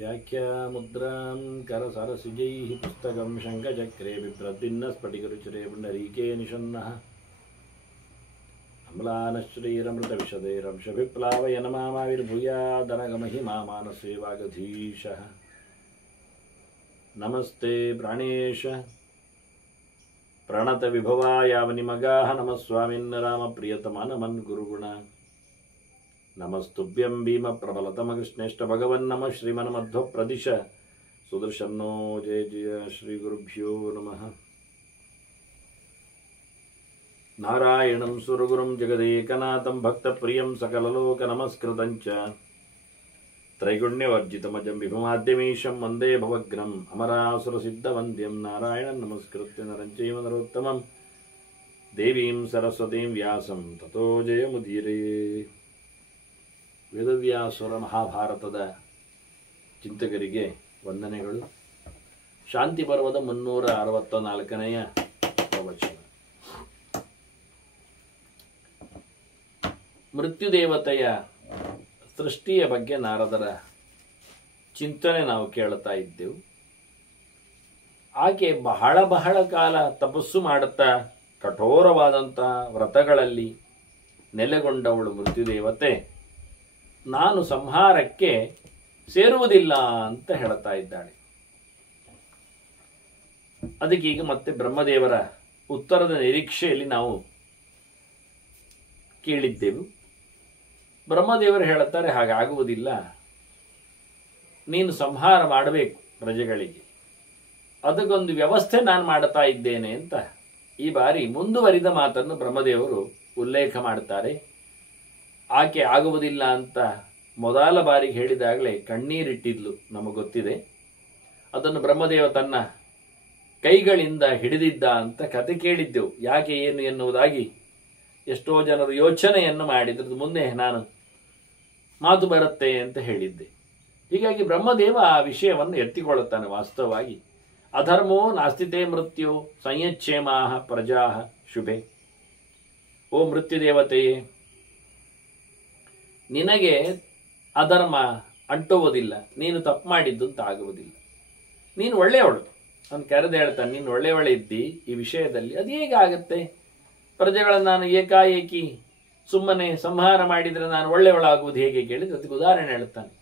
व्याख्यामुद्रां करसरसिजैः पुस्तकं शङ्खचक्रे बिभ्रद्भिन्नस्फटिकरुचिरे पुण्डरीके निषन्नः अम्लानश्रीरमृतविशदैरंशभिप्लावय नमामाविर्भूयादनगमहिमा मानसे वागधीशः नमस्ते प्राणेश प्रणतविभवायावनिमगाः नमः स्वामिन् रामप्रियतमा नमन् गुरुगुण नमस्तुभ्यं भीमप्रबलतमकृष्णेष्ट भगवन् नमः श्रीमन्मध्वप्रदिश सुदर्शनो जय जय श्रीगुरुभ्यो नमः नारायणं सुरगुरुं जगदेकनाथं भक्तप्रियं सकललोकनमस्कृतं च त्रैगुण्यवर्जितमजं विभुमाद्यमीशं वन्दे भवग्रम् अमरासुरसिद्धवन्द्यं नारायणं नमस्कृत्य नरं चैव नरोत्तमं देवीं सरस्वतीं व्यासं ततो जयमुदीरये ವೇದವ್ಯಾಸುರ ಮಹಾಭಾರತದ ಚಿಂತಕರಿಗೆ ವಂದನೆಗಳು. ಶಾಂತಿ ಪರ್ವದ 364ನೆಯ ಪ್ರವಚನ. ಮೃತ್ಯುದೇವತೆಯ ಸೃಷ್ಟಿಯ ಬಗ್ಗೆ ನಾರದರ ಚಿಂತನೆ ನಾವು ಕೇಳುತ್ತಾ ಇದ್ದೆವು. ಆಕೆ ಬಹಳ ಕಾಲ ತಪಸ್ಸು ಮಾಡುತ್ತಾ ಕಠೋರವಾದಂತಹ ವ್ರತಗಳಲ್ಲಿ ನೆಲೆಗೊಂಡವಳು ಮೃತ್ಯುದೇವತೆ ನಾನು ಸಂಹಾರಕ್ಕೆ ಸೇರುವುದಿಲ್ಲ ಅಂತ ಹೇಳ್ತಾ ಇದ್ದಾಳೆ. ಅದಕ್ಕೆ ಈಗ ಮತ್ತೆ ಬ್ರಹ್ಮದೇವರ ಉತ್ತರದ ನಿರೀಕ್ಷೆಯಲ್ಲಿ ನಾವು ಕೇಳಿದ್ದೆವು. ಬ್ರಹ್ಮದೇವರು ಹೇಳುತ್ತಾರೆ, ಹಾಗಾಗುವುದಿಲ್ಲ, ನೀನು ಸಂಹಾರ ಮಾಡಬೇಕು ಪ್ರಜೆಗಳಿಗೆ, ಅದಕ್ಕೊಂದು ವ್ಯವಸ್ಥೆ ನಾನು ಮಾಡುತ್ತಾ ಇದ್ದೇನೆ ಅಂತ ಈ ಬಾರಿ ಮುಂದುವರಿದ ಮಾತನ್ನು ಬ್ರಹ್ಮದೇವರು ಉಲ್ಲೇಖ ಮಾಡುತ್ತಾರೆ. ಆಕೆ ಆಗುವುದಿಲ್ಲ ಅಂತ ಮೊದಲ ಬಾರಿಗೆ ಹೇಳಿದಾಗಲೇ ಕಣ್ಣೀರಿಟ್ಟಿದ್ಲು, ನಮಗೆ ಗೊತ್ತಿದೆ. ಅದನ್ನು ಬ್ರಹ್ಮದೇವ ತನ್ನ ಕೈಗಳಿಂದ ಹಿಡಿದಿದ್ದ ಅಂತ ಕತೆ ಕೇಳಿದ್ದೆವು. ಯಾಕೆ ಏನು ಎನ್ನುವುದಾಗಿ ಎಷ್ಟೋ ಜನರು ಯೋಚನೆಯನ್ನು ಮಾಡಿದ್ರದ್ದು ಮುಂದೆ ನಾನು ಮಾತು ಬರುತ್ತೆ ಅಂತ ಹೇಳಿದ್ದೆ. ಹೀಗಾಗಿ ಬ್ರಹ್ಮದೇವ ಆ ವಿಷಯವನ್ನು ಎತ್ತಿಕೊಳ್ಳುತ್ತಾನೆ. ವಾಸ್ತವವಾಗಿ ಅಧರ್ಮೋ ನಾಸ್ತಿತೆ ಮೃತ್ಯು ಸಂಯಚ್ಛೇಮಾ ಪ್ರಜಾ ಶುಭೆ. ಓ ಮೃತ್ಯುದೇವತೆಯೇ, ನಿನಗೆ ಅಧರ್ಮ ಅಂಟುವುದಿಲ್ಲ, ನೀನು ತಪ್ಪು ಮಾಡಿದ್ದು ಅಂತ ಆಗುವುದಿಲ್ಲ, ನೀನು ಒಳ್ಳೆಯವಳು. ನಾನು ಕರೆದು ಹೇಳ್ತಾನೆ, ನೀನು ಒಳ್ಳೆಯವಳೆ ಇದ್ದಿ ಈ ವಿಷಯದಲ್ಲಿ, ಅದು ಹೇಗೆ ಆಗುತ್ತೆ? ಪ್ರಜೆಗಳನ್ನು ನಾನು ಏಕಾಏಕಿ ಸುಮ್ಮನೆ ಸಂಹಾರ ಮಾಡಿದರೆ ನಾನು ಒಳ್ಳೆಯವಳಾಗುವುದು ಹೇಗೆ ಕೇಳಿದ್ರೆ ಅದಕ್ಕೆ ಉದಾಹರಣೆ ಹೇಳ್ತಾನೆ.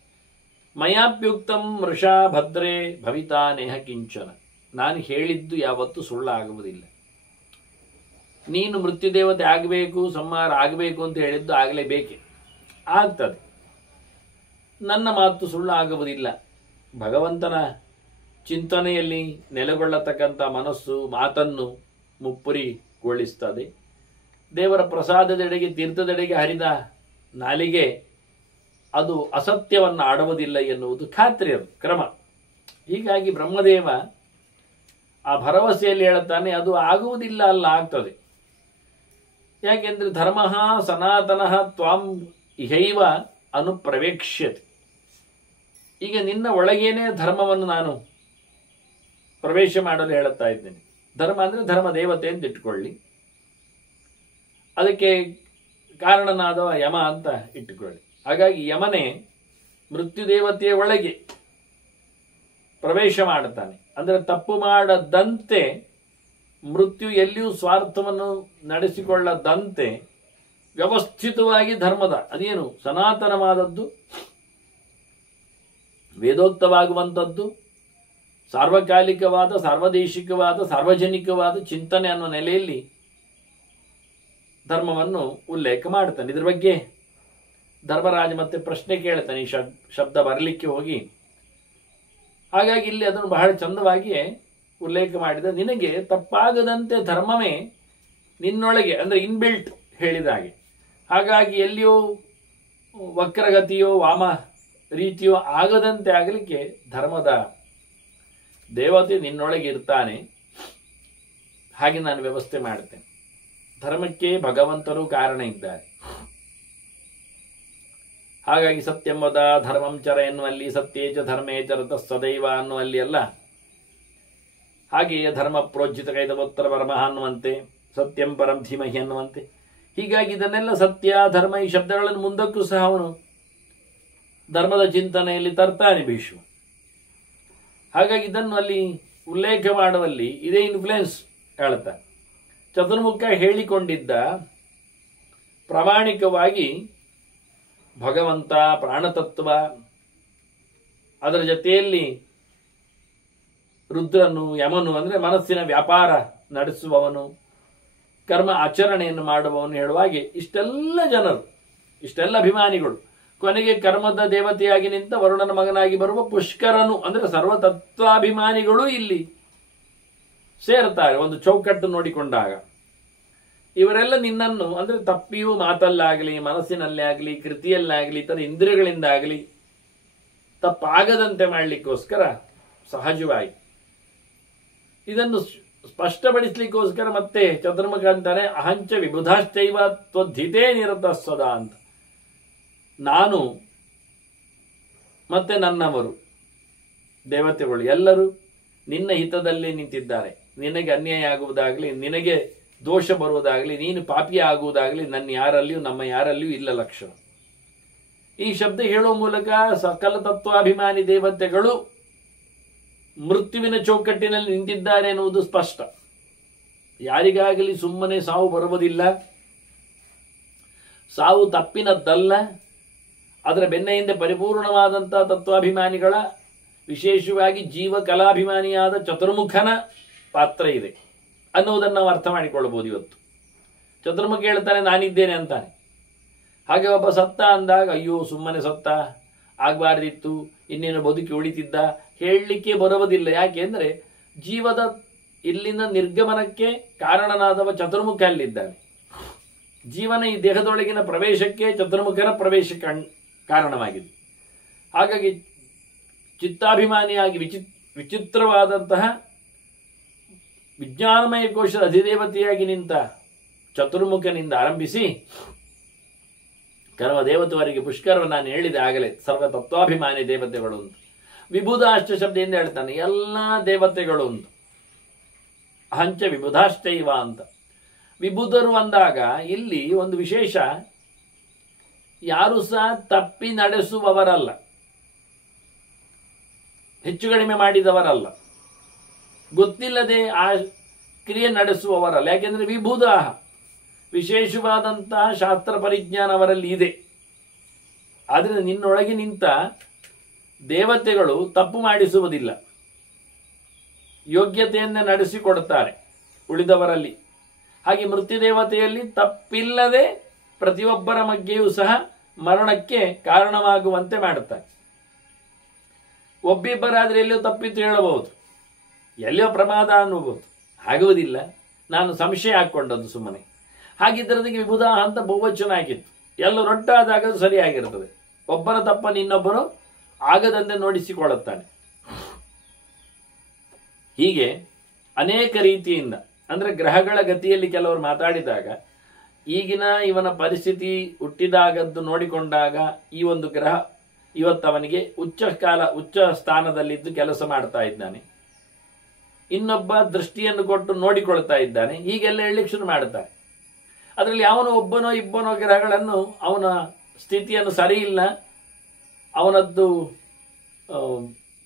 ಮಯಾಪ್ಯುಕ್ತಂ ವೃಷಾ ಭದ್ರೇ ಭವಿತಾ ನೇಹ ಕಿಂಚನ. ನಾನು ಹೇಳಿದ್ದು ಯಾವತ್ತೂ ಸುಳ್ಳಾಗುವುದಿಲ್ಲ. ನೀನು ಮೃತ್ಯುದೇವತೆ ಆಗಬೇಕು, ಸಂಹಾರ ಆಗಬೇಕು ಅಂತ ಹೇಳಿದ್ದು ಆಗಲೇಬೇಕೆ, ಆಗ್ತದೆ. ನನ್ನ ಮಾತು ಸುಳ್ಳು ಆಗುವುದಿಲ್ಲ. ಭಗವಂತನ ಚಿಂತನೆಯಲ್ಲಿ ನೆಲೆಗೊಳ್ಳತಕ್ಕಂಥ ಮನಸ್ಸು ಮಾತನ್ನು ಮುಪ್ಪುರಿಗೊಳಿಸ್ತದೆ. ದೇವರ ಪ್ರಸಾದದೆಡೆಗೆ ತೀರ್ಥದೆಡೆಗೆ ಹರಿದ ನಾಲಿಗೆ ಅದು ಅಸತ್ಯವನ್ನು ಆಡುವುದಿಲ್ಲ ಎನ್ನುವುದು ಖಾತ್ರಿ, ಅದು ಕ್ರಮ. ಹೀಗಾಗಿ ಬ್ರಹ್ಮದೇವ ಆ ಭರವಸೆಯಲ್ಲಿ ಹೇಳುತ್ತಾನೆ, ಅದು ಆಗುವುದಿಲ್ಲ, ಅಲ್ಲ, ಆಗ್ತದೆ. ಯಾಕೆಂದ್ರೆ ಧರ್ಮ ಸನಾತನ ತ್ವಾಂ ಇಹೈವ ಅನುಪ್ರವೇಕ್ಷ್ಯತೆ. ಈಗ ನಿನ್ನ ಒಳಗೇನೆ ಧರ್ಮವನ್ನು ನಾನು ಪ್ರವೇಶ ಮಾಡಲು ಹೇಳುತ್ತಾ ಇದ್ದೇನೆ. ಧರ್ಮ ಅಂದರೆ ಧರ್ಮ ದೇವತೆ ಅಂತ ಇಟ್ಟುಕೊಳ್ಳಿ, ಅದಕ್ಕೆ ಕಾರಣನಾದವ ಯಮ ಅಂತ ಇಟ್ಟುಕೊಳ್ಳಿ. ಹಾಗಾಗಿ ಯಮನೇ ಮೃತ್ಯುದೇವತೆಯ ಒಳಗೆ ಪ್ರವೇಶ ಮಾಡುತ್ತಾನೆ. ಅಂದರೆ ತಪ್ಪು ಮಾಡದಂತೆ, ಮೃತ್ಯು ಎಲ್ಲಿಯೂ ಸ್ವಾರ್ಥವನ್ನು ನಡೆಸಿಕೊಳ್ಳದಂತೆ ವ್ಯವಸ್ಥಿತವಾಗಿ ಧರ್ಮದ ಅದೇನು ಸನಾತನವಾದದ್ದು, ವೇದೋಕ್ತವಾಗುವಂಥದ್ದು, ಸಾರ್ವಕಾಲಿಕವಾದ ಸಾರ್ವದೇಶಿಕವಾದ ಸಾರ್ವಜನಿಕವಾದ ಚಿಂತನೆ ಅನ್ನೋ ನೆಲೆಯಲ್ಲಿ ಧರ್ಮವನ್ನು ಉಲ್ಲೇಖ ಮಾಡ್ತಾನೆ. ಇದ್ರ ಬಗ್ಗೆ ಧರ್ಮರಾಜ ಮತ್ತೆ ಪ್ರಶ್ನೆ ಕೇಳ್ತಾನೆ, ಈ ಶಬ್ದ ಬರಲಿಕ್ಕೆ ಹೋಗಿ. ಹಾಗಾಗಿ ಇಲ್ಲಿ ಅದನ್ನು ಬಹಳ ಚಂದವಾಗಿಯೇ ಉಲ್ಲೇಖ ಮಾಡಿದ. ನಿನಗೆ ತಪ್ಪಾಗದಂತೆ ಧರ್ಮವೇ ನಿನ್ನೊಳಗೆ, ಅಂದರೆ ಇನ್ಬಿಲ್ಟ್ ಹೇಳಿದ ಹಾಗೆ. ಹಾಗಾಗಿ ಎಲ್ಲಿಯೋ ವಕ್ರಗತಿಯೋ ವಾಮ ರೀತಿಯೋ ಆಗದಂತೆ ಆಗಲಿಕ್ಕೆ ಧರ್ಮದ ದೇವತೆ ನಿನ್ನೊಳಗೆ ಇರ್ತಾನೆ. ಹಾಗೆ ನಾನು ವ್ಯವಸ್ಥೆ ಮಾಡ್ತೇನೆ. ಧರ್ಮಕ್ಕೆ ಭಗವಂತರು ಕಾರಣ ಇದ್ದಾರೆ. ಹಾಗಾಗಿ ಸತ್ಯಂವದ ಧರ್ಮಂ ಚರ ಎನ್ನುವಲ್ಲಿ ಸತ್ಯೇಚ ಧರ್ಮೇ ಚರತ ಸದೈವ ಅನ್ನುವಲ್ಲಿ ಅಲ್ಲ, ಹಾಗೆಯೇ ಧರ್ಮ ಪ್ರೋಜ್ಜಿತ ಕೈದವೋತ್ತರ ಪರಮಃ ಅನ್ನುವಂತೆ, ಸತ್ಯಂ ಪರಂ ಧೀಮಹಿ ಅನ್ನುವಂತೆ. ಹೀಗಾಗಿ ಇದನ್ನೆಲ್ಲ ಸತ್ಯ ಧರ್ಮ ಈ ಶಬ್ದಗಳನ್ನು ಮುಂದಕ್ಕೂ ಸಹ ಅವನು ಧರ್ಮದ ಚಿಂತನೆಯಲ್ಲಿ ತರ್ತಾನೆ ಭೀಷ್ಮ. ಹಾಗಾಗಿ ಇದನ್ನು ಅಲ್ಲಿ ಉಲ್ಲೇಖ ಮಾಡುವಲ್ಲಿ ಇದೇ ಇನ್ಫ್ಲುಯೆನ್ಸ್ ಹೇಳ್ತಾರೆ. ಚತುರ್ಮುಖ ಹೇಳಿಕೊಂಡಿದ್ದ ಪ್ರಾಮಾಣಿಕವಾಗಿ ಭಗವಂತ, ಪ್ರಾಣತತ್ವ, ಅದರ ಜೊತೆಯಲ್ಲಿ ರುದ್ರನು, ಯಮನು ಅಂದರೆ ಮನಸ್ಸಿನ ವ್ಯಾಪಾರ ನಡೆಸುವವನು, ಕರ್ಮ ಆಚರಣೆಯನ್ನು ಮಾಡುವವನು ಹೇಳುವಾಗೆ ಇಷ್ಟೆಲ್ಲ ಜನರು, ಇಷ್ಟೆಲ್ಲ ಅಭಿಮಾನಿಗಳು, ಕೊನೆಗೆ ಕರ್ಮದ ದೇವತೆಯಾಗಿ ನಿಂತ ವರುಣನ ಮಗನಾಗಿ ಬರುವ ಪುಷ್ಕರನು ಅಂದರೆ ಸರ್ವತತ್ವಾಭಿಮಾನಿಗಳು ಇಲ್ಲಿ ಸೇರ್ತಾರೆ ಒಂದು ಚೌಕಟ್ಟು ನೋಡಿಕೊಂಡಾಗ. ಇವರೆಲ್ಲ ನಿನ್ನನ್ನು ಅಂದರೆ ತಪ್ಪಿಯೂ ಮಾತಲ್ಲಾಗಲಿ, ಮನಸ್ಸಿನಲ್ಲೇ ಆಗಲಿ, ಕೃತಿಯಲ್ಲಾಗಲಿ, ಇತರ ಇಂದ್ರಿಯಗಳಿಂದಾಗಲಿ ತಪ್ಪಾಗದಂತೆ ಮಾಡಲಿಕ್ಕೋಸ್ಕರ ಸಹಜವಾಗಿ ಇದನ್ನು ಸ್ಪಷ್ಟಪಡಿಸ್ಲಿಕ್ಕೋಸ್ಕರ ಮತ್ತೆ ಚತುರ್ಮುಖ ಅಂತಾನೆ ಅಹಂಚ ವಿಬುಧಾಶ್ಚೈವ ತ್ವದ್ಧಿತೇ ನಿರತ ಸದಾ ಅಂತ. ನಾನು ಮತ್ತೆ ನನ್ನವರು ದೇವತೆಗಳು ಎಲ್ಲರೂ ನಿನ್ನ ಹಿತದಲ್ಲಿ ನಿಂತಿದ್ದಾರೆ. ನಿನಗೆ ಅನ್ಯಾಯ ಆಗುವುದಾಗಲಿ, ನಿನಗೆ ದೋಷ ಬರುವುದಾಗಲಿ, ನೀನು ಪಾಪಿಯ ಆಗುವುದಾಗಲಿ ನನ್ನ ಯಾರಲ್ಲಿಯೂ ನಮ್ಮ ಯಾರಲ್ಲಿಯೂ ಇಲ್ಲ ಲಕ್ಷಣ. ಈ ಶಬ್ದ ಹೇಳುವ ಮೂಲಕ ಸಕಲ ತತ್ವಾಭಿಮಾನಿ ದೇವತೆಗಳು ಮೃತ್ಯುವಿನ ಚೌಕಟ್ಟಿನಲ್ಲಿ ನಿಂತಿದ್ದಾರೆ ಎನ್ನುವುದು ಸ್ಪಷ್ಟ. ಯಾರಿಗಾಗಲಿ ಸುಮ್ಮನೆ ಸಾವು ಬರುವುದಿಲ್ಲ, ಸಾವು ತಪ್ಪಿನದ್ದಲ್ಲ. ಅದರ ಬೆನ್ನ ಹಿಂದೆ ಪರಿಪೂರ್ಣವಾದಂತಹ ತತ್ವಾಭಿಮಾನಿಗಳ, ವಿಶೇಷವಾಗಿ ಜೀವ ಕಲಾಭಿಮಾನಿಯಾದ ಚತುರ್ಮುಖನ ಪಾತ್ರ ಇದೆ ಅನ್ನುವುದನ್ನು ನಾವು ಅರ್ಥ ಮಾಡಿಕೊಳ್ಳಬಹುದು. ಇವತ್ತು ಚತುರ್ಮುಖ ಹೇಳ್ತಾನೆ ನಾನಿದ್ದೇನೆ ಅಂತಾನೆ. ಹಾಗೆ ಒಬ್ಬ ಸತ್ತ ಅಂದಾಗ ಅಯ್ಯೋ ಸುಮ್ಮನೆ ಸತ್ತ, ಆಗಬಾರ್ದಿತ್ತು, ಇನ್ನೇನು ಬದುಕಿ ಉಳಿತಿದ್ದ ಹೇಳಲಿಕ್ಕೆ ಬರುವುದಿಲ್ಲ. ಯಾಕೆಂದ್ರೆ ಜೀವದ ಇಲ್ಲಿನ ನಿರ್ಗಮನಕ್ಕೆ ಕಾರಣನಾದವ ಚತುರ್ಮುಖ ಅಲ್ಲಿದ್ದಾನೆ. ಜೀವನ ಈ ದೇಹದೊಳಗಿನ ಪ್ರವೇಶಕ್ಕೆ ಚತುರ್ಮುಖನ ಪ್ರವೇಶ ಕಾರಣವಾಗಿದೆ. ಹಾಗಾಗಿ ಚಿತ್ತಾಭಿಮಾನಿಯಾಗಿ ವಿಚಿತ್ರವಾದಂತಹ ವಿಜ್ಞಾನಮಯ ಕೋಶದ ಅಧಿದೇವತೆಯಾಗಿ ನಿಂತ ಚತುರ್ಮುಖನಿಂದ ಆರಂಭಿಸಿ ಕರ್ಮ ದೇವತೆವರೆಗೆ ಪುಷ್ಕರವನ್ನು ನಾನು ಹೇಳಿದೆ ಆಗಲೇ ಸರ್ವ ತತ್ವಾಭಿಮಾನಿ ದೇವತೆಗಳು ಅಂತ. ವಿಬುಧಾಶ್ಚ ಶಬ್ದದಿಂದ ಹೇಳ್ತಾನೆ ಎಲ್ಲ ದೇವತೆಗಳು ಅಂತ. ಅಹಂಚ ವಿಬುಧಾಶ್ಚೈವ ಅಂತ. ವಿಬುಧರು ಅಂದಾಗ ಇಲ್ಲಿ ಒಂದು ವಿಶೇಷ, ಯಾರು ಸಹ ತಪ್ಪಿ ನಡೆಸುವವರಲ್ಲ, ಹೆಚ್ಚು ಕಡಿಮೆ ಮಾಡಿದವರಲ್ಲ, ಗೊತ್ತಿಲ್ಲದೆ ಆ ಕ್ರಿಯೆ ನಡೆಸುವವರಲ್ಲ. ಯಾಕೆಂದ್ರೆ ವಿಬುಧ ವಿಶೇಷವಾದಂತಹ ಶಾಸ್ತ್ರ ಪರಿಜ್ಞಾನ ಅವರಲ್ಲಿ ಇದೆ. ಆದರೆ ನಿನ್ನೊಳಗೆ ನಿಂತ ದೇವತೆಗಳು ತಪ್ಪು ಮಾಡಿಸುವುದಿಲ್ಲ, ಯೋಗ್ಯತೆಯನ್ನೇ ನಡೆಸಿಕೊಡುತ್ತಾರೆ ಉಳಿದವರಲ್ಲಿ. ಹಾಗೆ ಮೃತ್ಯುದೇವತೆಯಲ್ಲಿ ತಪ್ಪಿಲ್ಲದೆ ಪ್ರತಿಯೊಬ್ಬರ ಮಧ್ಯೆಯೂ ಸಹ ಮರಣಕ್ಕೆ ಕಾರಣವಾಗುವಂತೆ ಮಾಡುತ್ತಾರೆ. ಒಬ್ಬಿಬ್ಬರಾದ್ರೆ ಎಲ್ಲಿಯೋ ತಪ್ಪಿತ್ತು ಹೇಳಬಹುದು, ಎಲ್ಲಿಯೋ ಪ್ರಮಾದ ಅನ್ನಬಹುದು, ಆಗುವುದಿಲ್ಲ. ನಾನು ಸಂಶಯ ಹಾಕ್ಕೊಂಡದ್ದು ಸುಮ್ಮನೆ. ಹಾಗಿದ್ದರದಿಗೆ ವಿಬುಧ ಅಂತ ಬಹುವಚನ ಆಗಿತ್ತು. ಎಲ್ಲರೂ ಒಟ್ಟಾದಾಗ ಅದು ಸರಿಯಾಗಿರ್ತದೆ. ಒಬ್ಬರ ತಪ್ಪನ್ನು ಇನ್ನೊಬ್ಬರು ಆಗದಂತೆ ನೋಡಿಸಿಕೊಳ್ಳುತ್ತಾನೆ. ಹೀಗೆ ಅನೇಕ ರೀತಿಯಿಂದ, ಅಂದ್ರೆ ಗ್ರಹಗಳ ಗತಿಯಲ್ಲಿ ಕೆಲವರು ಮಾತಾಡಿದಾಗ ಈಗಿನ ಇವನ ಪರಿಸ್ಥಿತಿ ಹುಟ್ಟಿದಾಗದ್ದು ನೋಡಿಕೊಂಡಾಗ ಈ ಒಂದು ಗ್ರಹ ಇವತ್ತವನಿಗೆ ಉಚ್ಚ ಸ್ಥಾನದಲ್ಲಿದ್ದು ಕೆಲಸ ಮಾಡ್ತಾ ಇದ್ದಾನೆ, ಇನ್ನೊಬ್ಬ ದೃಷ್ಟಿಯನ್ನು ಕೊಟ್ಟು ನೋಡಿಕೊಳ್ತಾ ಇದ್ದಾನೆ, ಹೀಗೆಲ್ಲ ಹೇಳಲಿಕ್ಕೆ ಶುರು ಮಾಡುತ್ತಾರೆ. ಅದರಲ್ಲಿ ಅವನು ಒಬ್ಬನೋ ಇಬ್ಬನೋ ಗ್ರಹಗಳನ್ನು ಅವನ ಸ್ಥಿತಿಯನ್ನು ಸರಿ ಇಲ್ಲ, ಅವನದ್ದು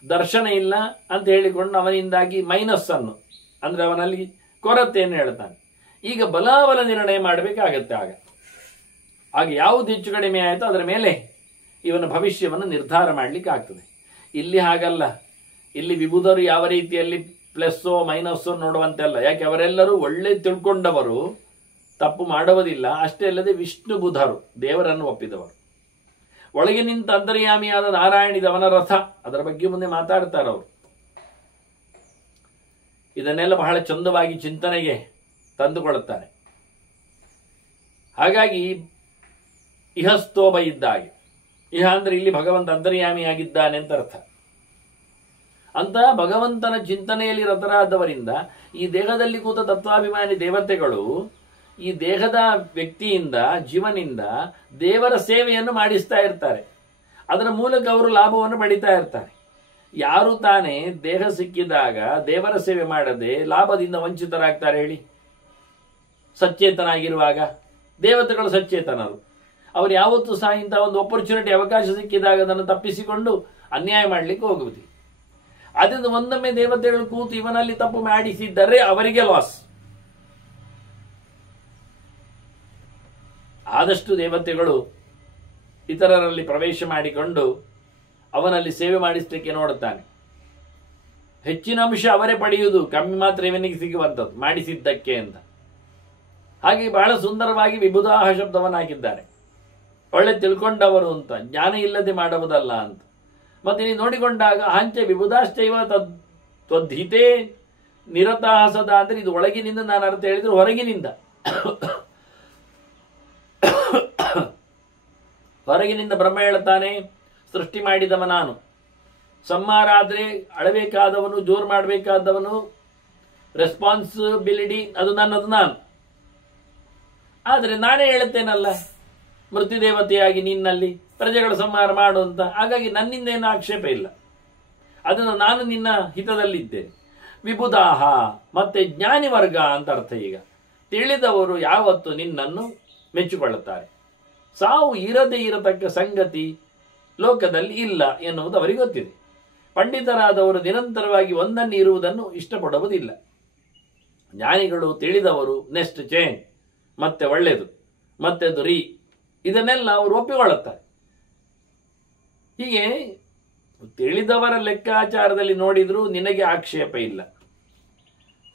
ದರ್ಶನ ಇಲ್ಲ ಅಂತ ಹೇಳಿಕೊಂಡು ಅವನಿಂದಾಗಿ ಮೈನಸ್ ಅನ್ನು ಅಂದ್ರೆ ಅವನಲ್ಲಿ ಕೊರತೆಯನ್ನು ಹೇಳ್ತಾನೆ. ಈಗ ಬಲಾಬಲ ನಿರ್ಣಯ ಮಾಡಬೇಕಾಗತ್ತೆ. ಆಗ ಯಾವುದು ಹೆಚ್ಚು ಕಡಿಮೆ ಆಯಿತು ಅದರ ಮೇಲೆ ಇವನ ಭವಿಷ್ಯವನ್ನು ನಿರ್ಧಾರ ಮಾಡಲಿಕ್ಕೆ ಆಗ್ತದೆ. ಇಲ್ಲಿ ಹಾಗಲ್ಲ. ಇಲ್ಲಿ ವಿಬುಧರು ಯಾವ ರೀತಿಯಲ್ಲಿ ಪ್ಲಸ್ಸೋ ಮೈನಸ್ಸೋ ನೋಡುವಂತೆಲ್ಲ. ಯಾಕೆ ಅವರೆಲ್ಲರೂ ಒಳ್ಳೆ ತಿಳ್ಕೊಂಡವರು, ತಪ್ಪು ಮಾಡುವುದಿಲ್ಲ. ಅಷ್ಟೇ ಅಲ್ಲದೆ ವಿಷ್ಣು ಬುಧರು, ದೇವರನ್ನು ಒಪ್ಪಿದವರು. ಒಳಗೆ ನಿಂತ ಅಂತರ್ಯಾಮಿಯಾದ ನಾರಾಯಣಿದವನ ರಥ, ಅದರ ಬಗ್ಗೆ ಮುಂದೆ ಮಾತಾಡ್ತಾರೆ ಅವರು. ಇದನ್ನೆಲ್ಲ ಬಹಳ ಚಂದವಾಗಿ ಚಿಂತನೆಗೆ ತಂದುಕೊಳ್ಳುತ್ತಾರೆ. ಹಾಗಾಗಿ ಇಹಸ್ತೋಭ ಇದ್ದಾಗೆ, ಇಹ ಅಂದ್ರೆ ಇಲ್ಲಿ ಭಗವಂತ ಅಂತರ್ಯಾಮಿಯಾಗಿದ್ದಾನೆ ಅಂತ ಅರ್ಥ. ಅಂತಹ ಭಗವಂತನ ಚಿಂತನೆಯಲ್ಲಿ ರತರಾದವರಿಂದ ಈ ದೇಹದಲ್ಲಿ ಕೂತ ತತ್ವಾಭಿಮಾನಿ ದೇವತೆಗಳು ಈ ದೇಹದ ವ್ಯಕ್ತಿಯಿಂದ, ಜೀವನಿಂದ ದೇವರ ಸೇವೆಯನ್ನು ಮಾಡಿಸ್ತಾ ಇರ್ತಾರೆ. ಅದರ ಮೂಲಕ ಅವರು ಲಾಭವನ್ನು ಪಡಿತಾ ಇರ್ತಾರೆ. ಯಾರು ತಾನೇ ದೇಹ ಸಿಕ್ಕಿದಾಗ ದೇವರ ಸೇವೆ ಮಾಡದೆ ಲಾಭದಿಂದ ವಂಚಿತರಾಗ್ತಾರೆ ಹೇಳಿ? ಸಚೇತನಾಗಿರುವಾಗ ದೇವತೆಗಳು ಸಚೇತನರು. ಅವರು ಯಾವತ್ತೂ ಸಹ ಇಂತಹ ಒಂದು ಆಪರ್ಚುನಿಟಿ, ಅವಕಾಶ ಸಿಕ್ಕಿದಾಗ ಅದನ್ನು ತಪ್ಪಿಸಿಕೊಂಡು ಅನ್ಯಾಯ ಮಾಡಲಿಕ್ಕೆ ಹೋಗುವುದಿಲ್ಲ. ಅದರಿಂದ ಒಂದೊಮ್ಮೆ ದೇವತೆಗಳು ಕೂತು ಇವನಲ್ಲಿ ತಪ್ಪು ಮಾಡಿಸಿದ್ದರೆ ಅವರಿಗೆ ಲಾಸ್. ಆದಷ್ಟು ದೇವತೆಗಳು ಇತರರಲ್ಲಿ ಪ್ರವೇಶ ಮಾಡಿಕೊಂಡು ಅವನಲ್ಲಿ ಸೇವೆ ಮಾಡಿಸಲಿಕ್ಕೆ ನೋಡುತ್ತಾನೆ. ಹೆಚ್ಚಿನ ಅಂಶ ಅವರೇ ಪಡೆಯುವುದು, ಕಮ್ಮಿ ಮಾತ್ರ ಇವನಿಗೆ ಸಿಗುವಂಥದ್ದು ಮಾಡಿಸಿದ್ದಕ್ಕೆ ಅಂತ. ಹಾಗೆ ಬಹಳ ಸುಂದರವಾಗಿ ವಿಬುಧಾಹ ಶಬ್ದವನ್ನು ಹಾಕಿದ್ದಾರೆ. ಒಳ್ಳೆ ತಿಳ್ಕೊಂಡವರು ಅಂತ, ಜ್ಞಾನ ಇಲ್ಲದೆ ಮಾಡುವುದಲ್ಲ ಅಂತ. ಮತ್ತೆ ನೀವು ನೋಡಿಕೊಂಡಾಗ ಹಂಚೆ ವಿಬುಧಾಶ್ಚೈವ ತ್ವದ್ಹಿತೇ ನಿರತಾಹ ಸದಾ ಅಂದ್ರೆ ಇದು ಒಳಗಿನಿಂದ ನಾನು ಅರ್ಥ ಹೇಳಿದ್ರೆ ಹೊರಗಿನಿಂದ ಹೊರಗಿನಿಂದ ಬ್ರಹ್ಮ ಹೇಳುತ್ತಾನೆ, ಸೃಷ್ಟಿ ಮಾಡಿದವ ನಾನು, ಸಂಹಾರ ಆದ್ರೆ ಅಳಬೇಕಾದವನು, ಜೋರು ಮಾಡಬೇಕಾದವನು, ರೆಸ್ಪಾನ್ಸಿಬಿಲಿಟಿ ಅದು ನನ್ನದು ನಾನು. ಆದರೆ ನಾನೇ ಹೇಳುತ್ತೇನಲ್ಲ ಮೃತ್ಯುದೇವತೆಯಾಗಿ ನಿನ್ನಲ್ಲಿ ಪ್ರಜೆಗಳ ಸಂಹಾರ ಮಾಡು ಅಂತ. ಹಾಗಾಗಿ ನನ್ನಿಂದ ಏನು ಆಕ್ಷೇಪ ಇಲ್ಲ, ಅದನ್ನು ನಾನು ನಿನ್ನ ಹಿತದಲ್ಲಿದ್ದೇನೆ. ವಿಬುಧಾಹ ಮತ್ತೆ ಜ್ಞಾನಿ ವರ್ಗ ಅಂತ ಅರ್ಥ. ಈಗ ತಿಳಿದವರು ಯಾವತ್ತು ನಿನ್ನನ್ನು ಮೆಚ್ಚಿಕೊಳ್ಳುತ್ತಾರೆ. ಸಾವು ಇರದೇ ಇರತಕ್ಕ ಸಂಗತಿ ಲೋಕದಲ್ಲಿ ಇಲ್ಲ ಎನ್ನುವುದು ಅವರಿಗೆ ಗೊತ್ತಿದೆ. ಪಂಡಿತರಾದವರು ನಿರಂತರವಾಗಿ ಒಂದನ್ನು ಇರುವುದನ್ನು ಇಷ್ಟಪಡುವುದಿಲ್ಲ. ಜ್ಞಾನಿಗಳು ತಿಳಿದವರು ನೆಕ್ಸ್ಟ್ ಚೇಂಜ್, ಮತ್ತೆ ಒಳ್ಳೆಯದು, ಮತ್ತೆ ಅದು ಇದನ್ನೆಲ್ಲ ಅವರು ಒಪ್ಪಿಕೊಳ್ಳುತ್ತಾರೆ. ಹೀಗೆ ತಿಳಿದವರ ಲೆಕ್ಕಾಚಾರದಲ್ಲಿ ನೋಡಿದ್ರೂ ನಿನಗೆ ಆಕ್ಷೇಪ ಇಲ್ಲ.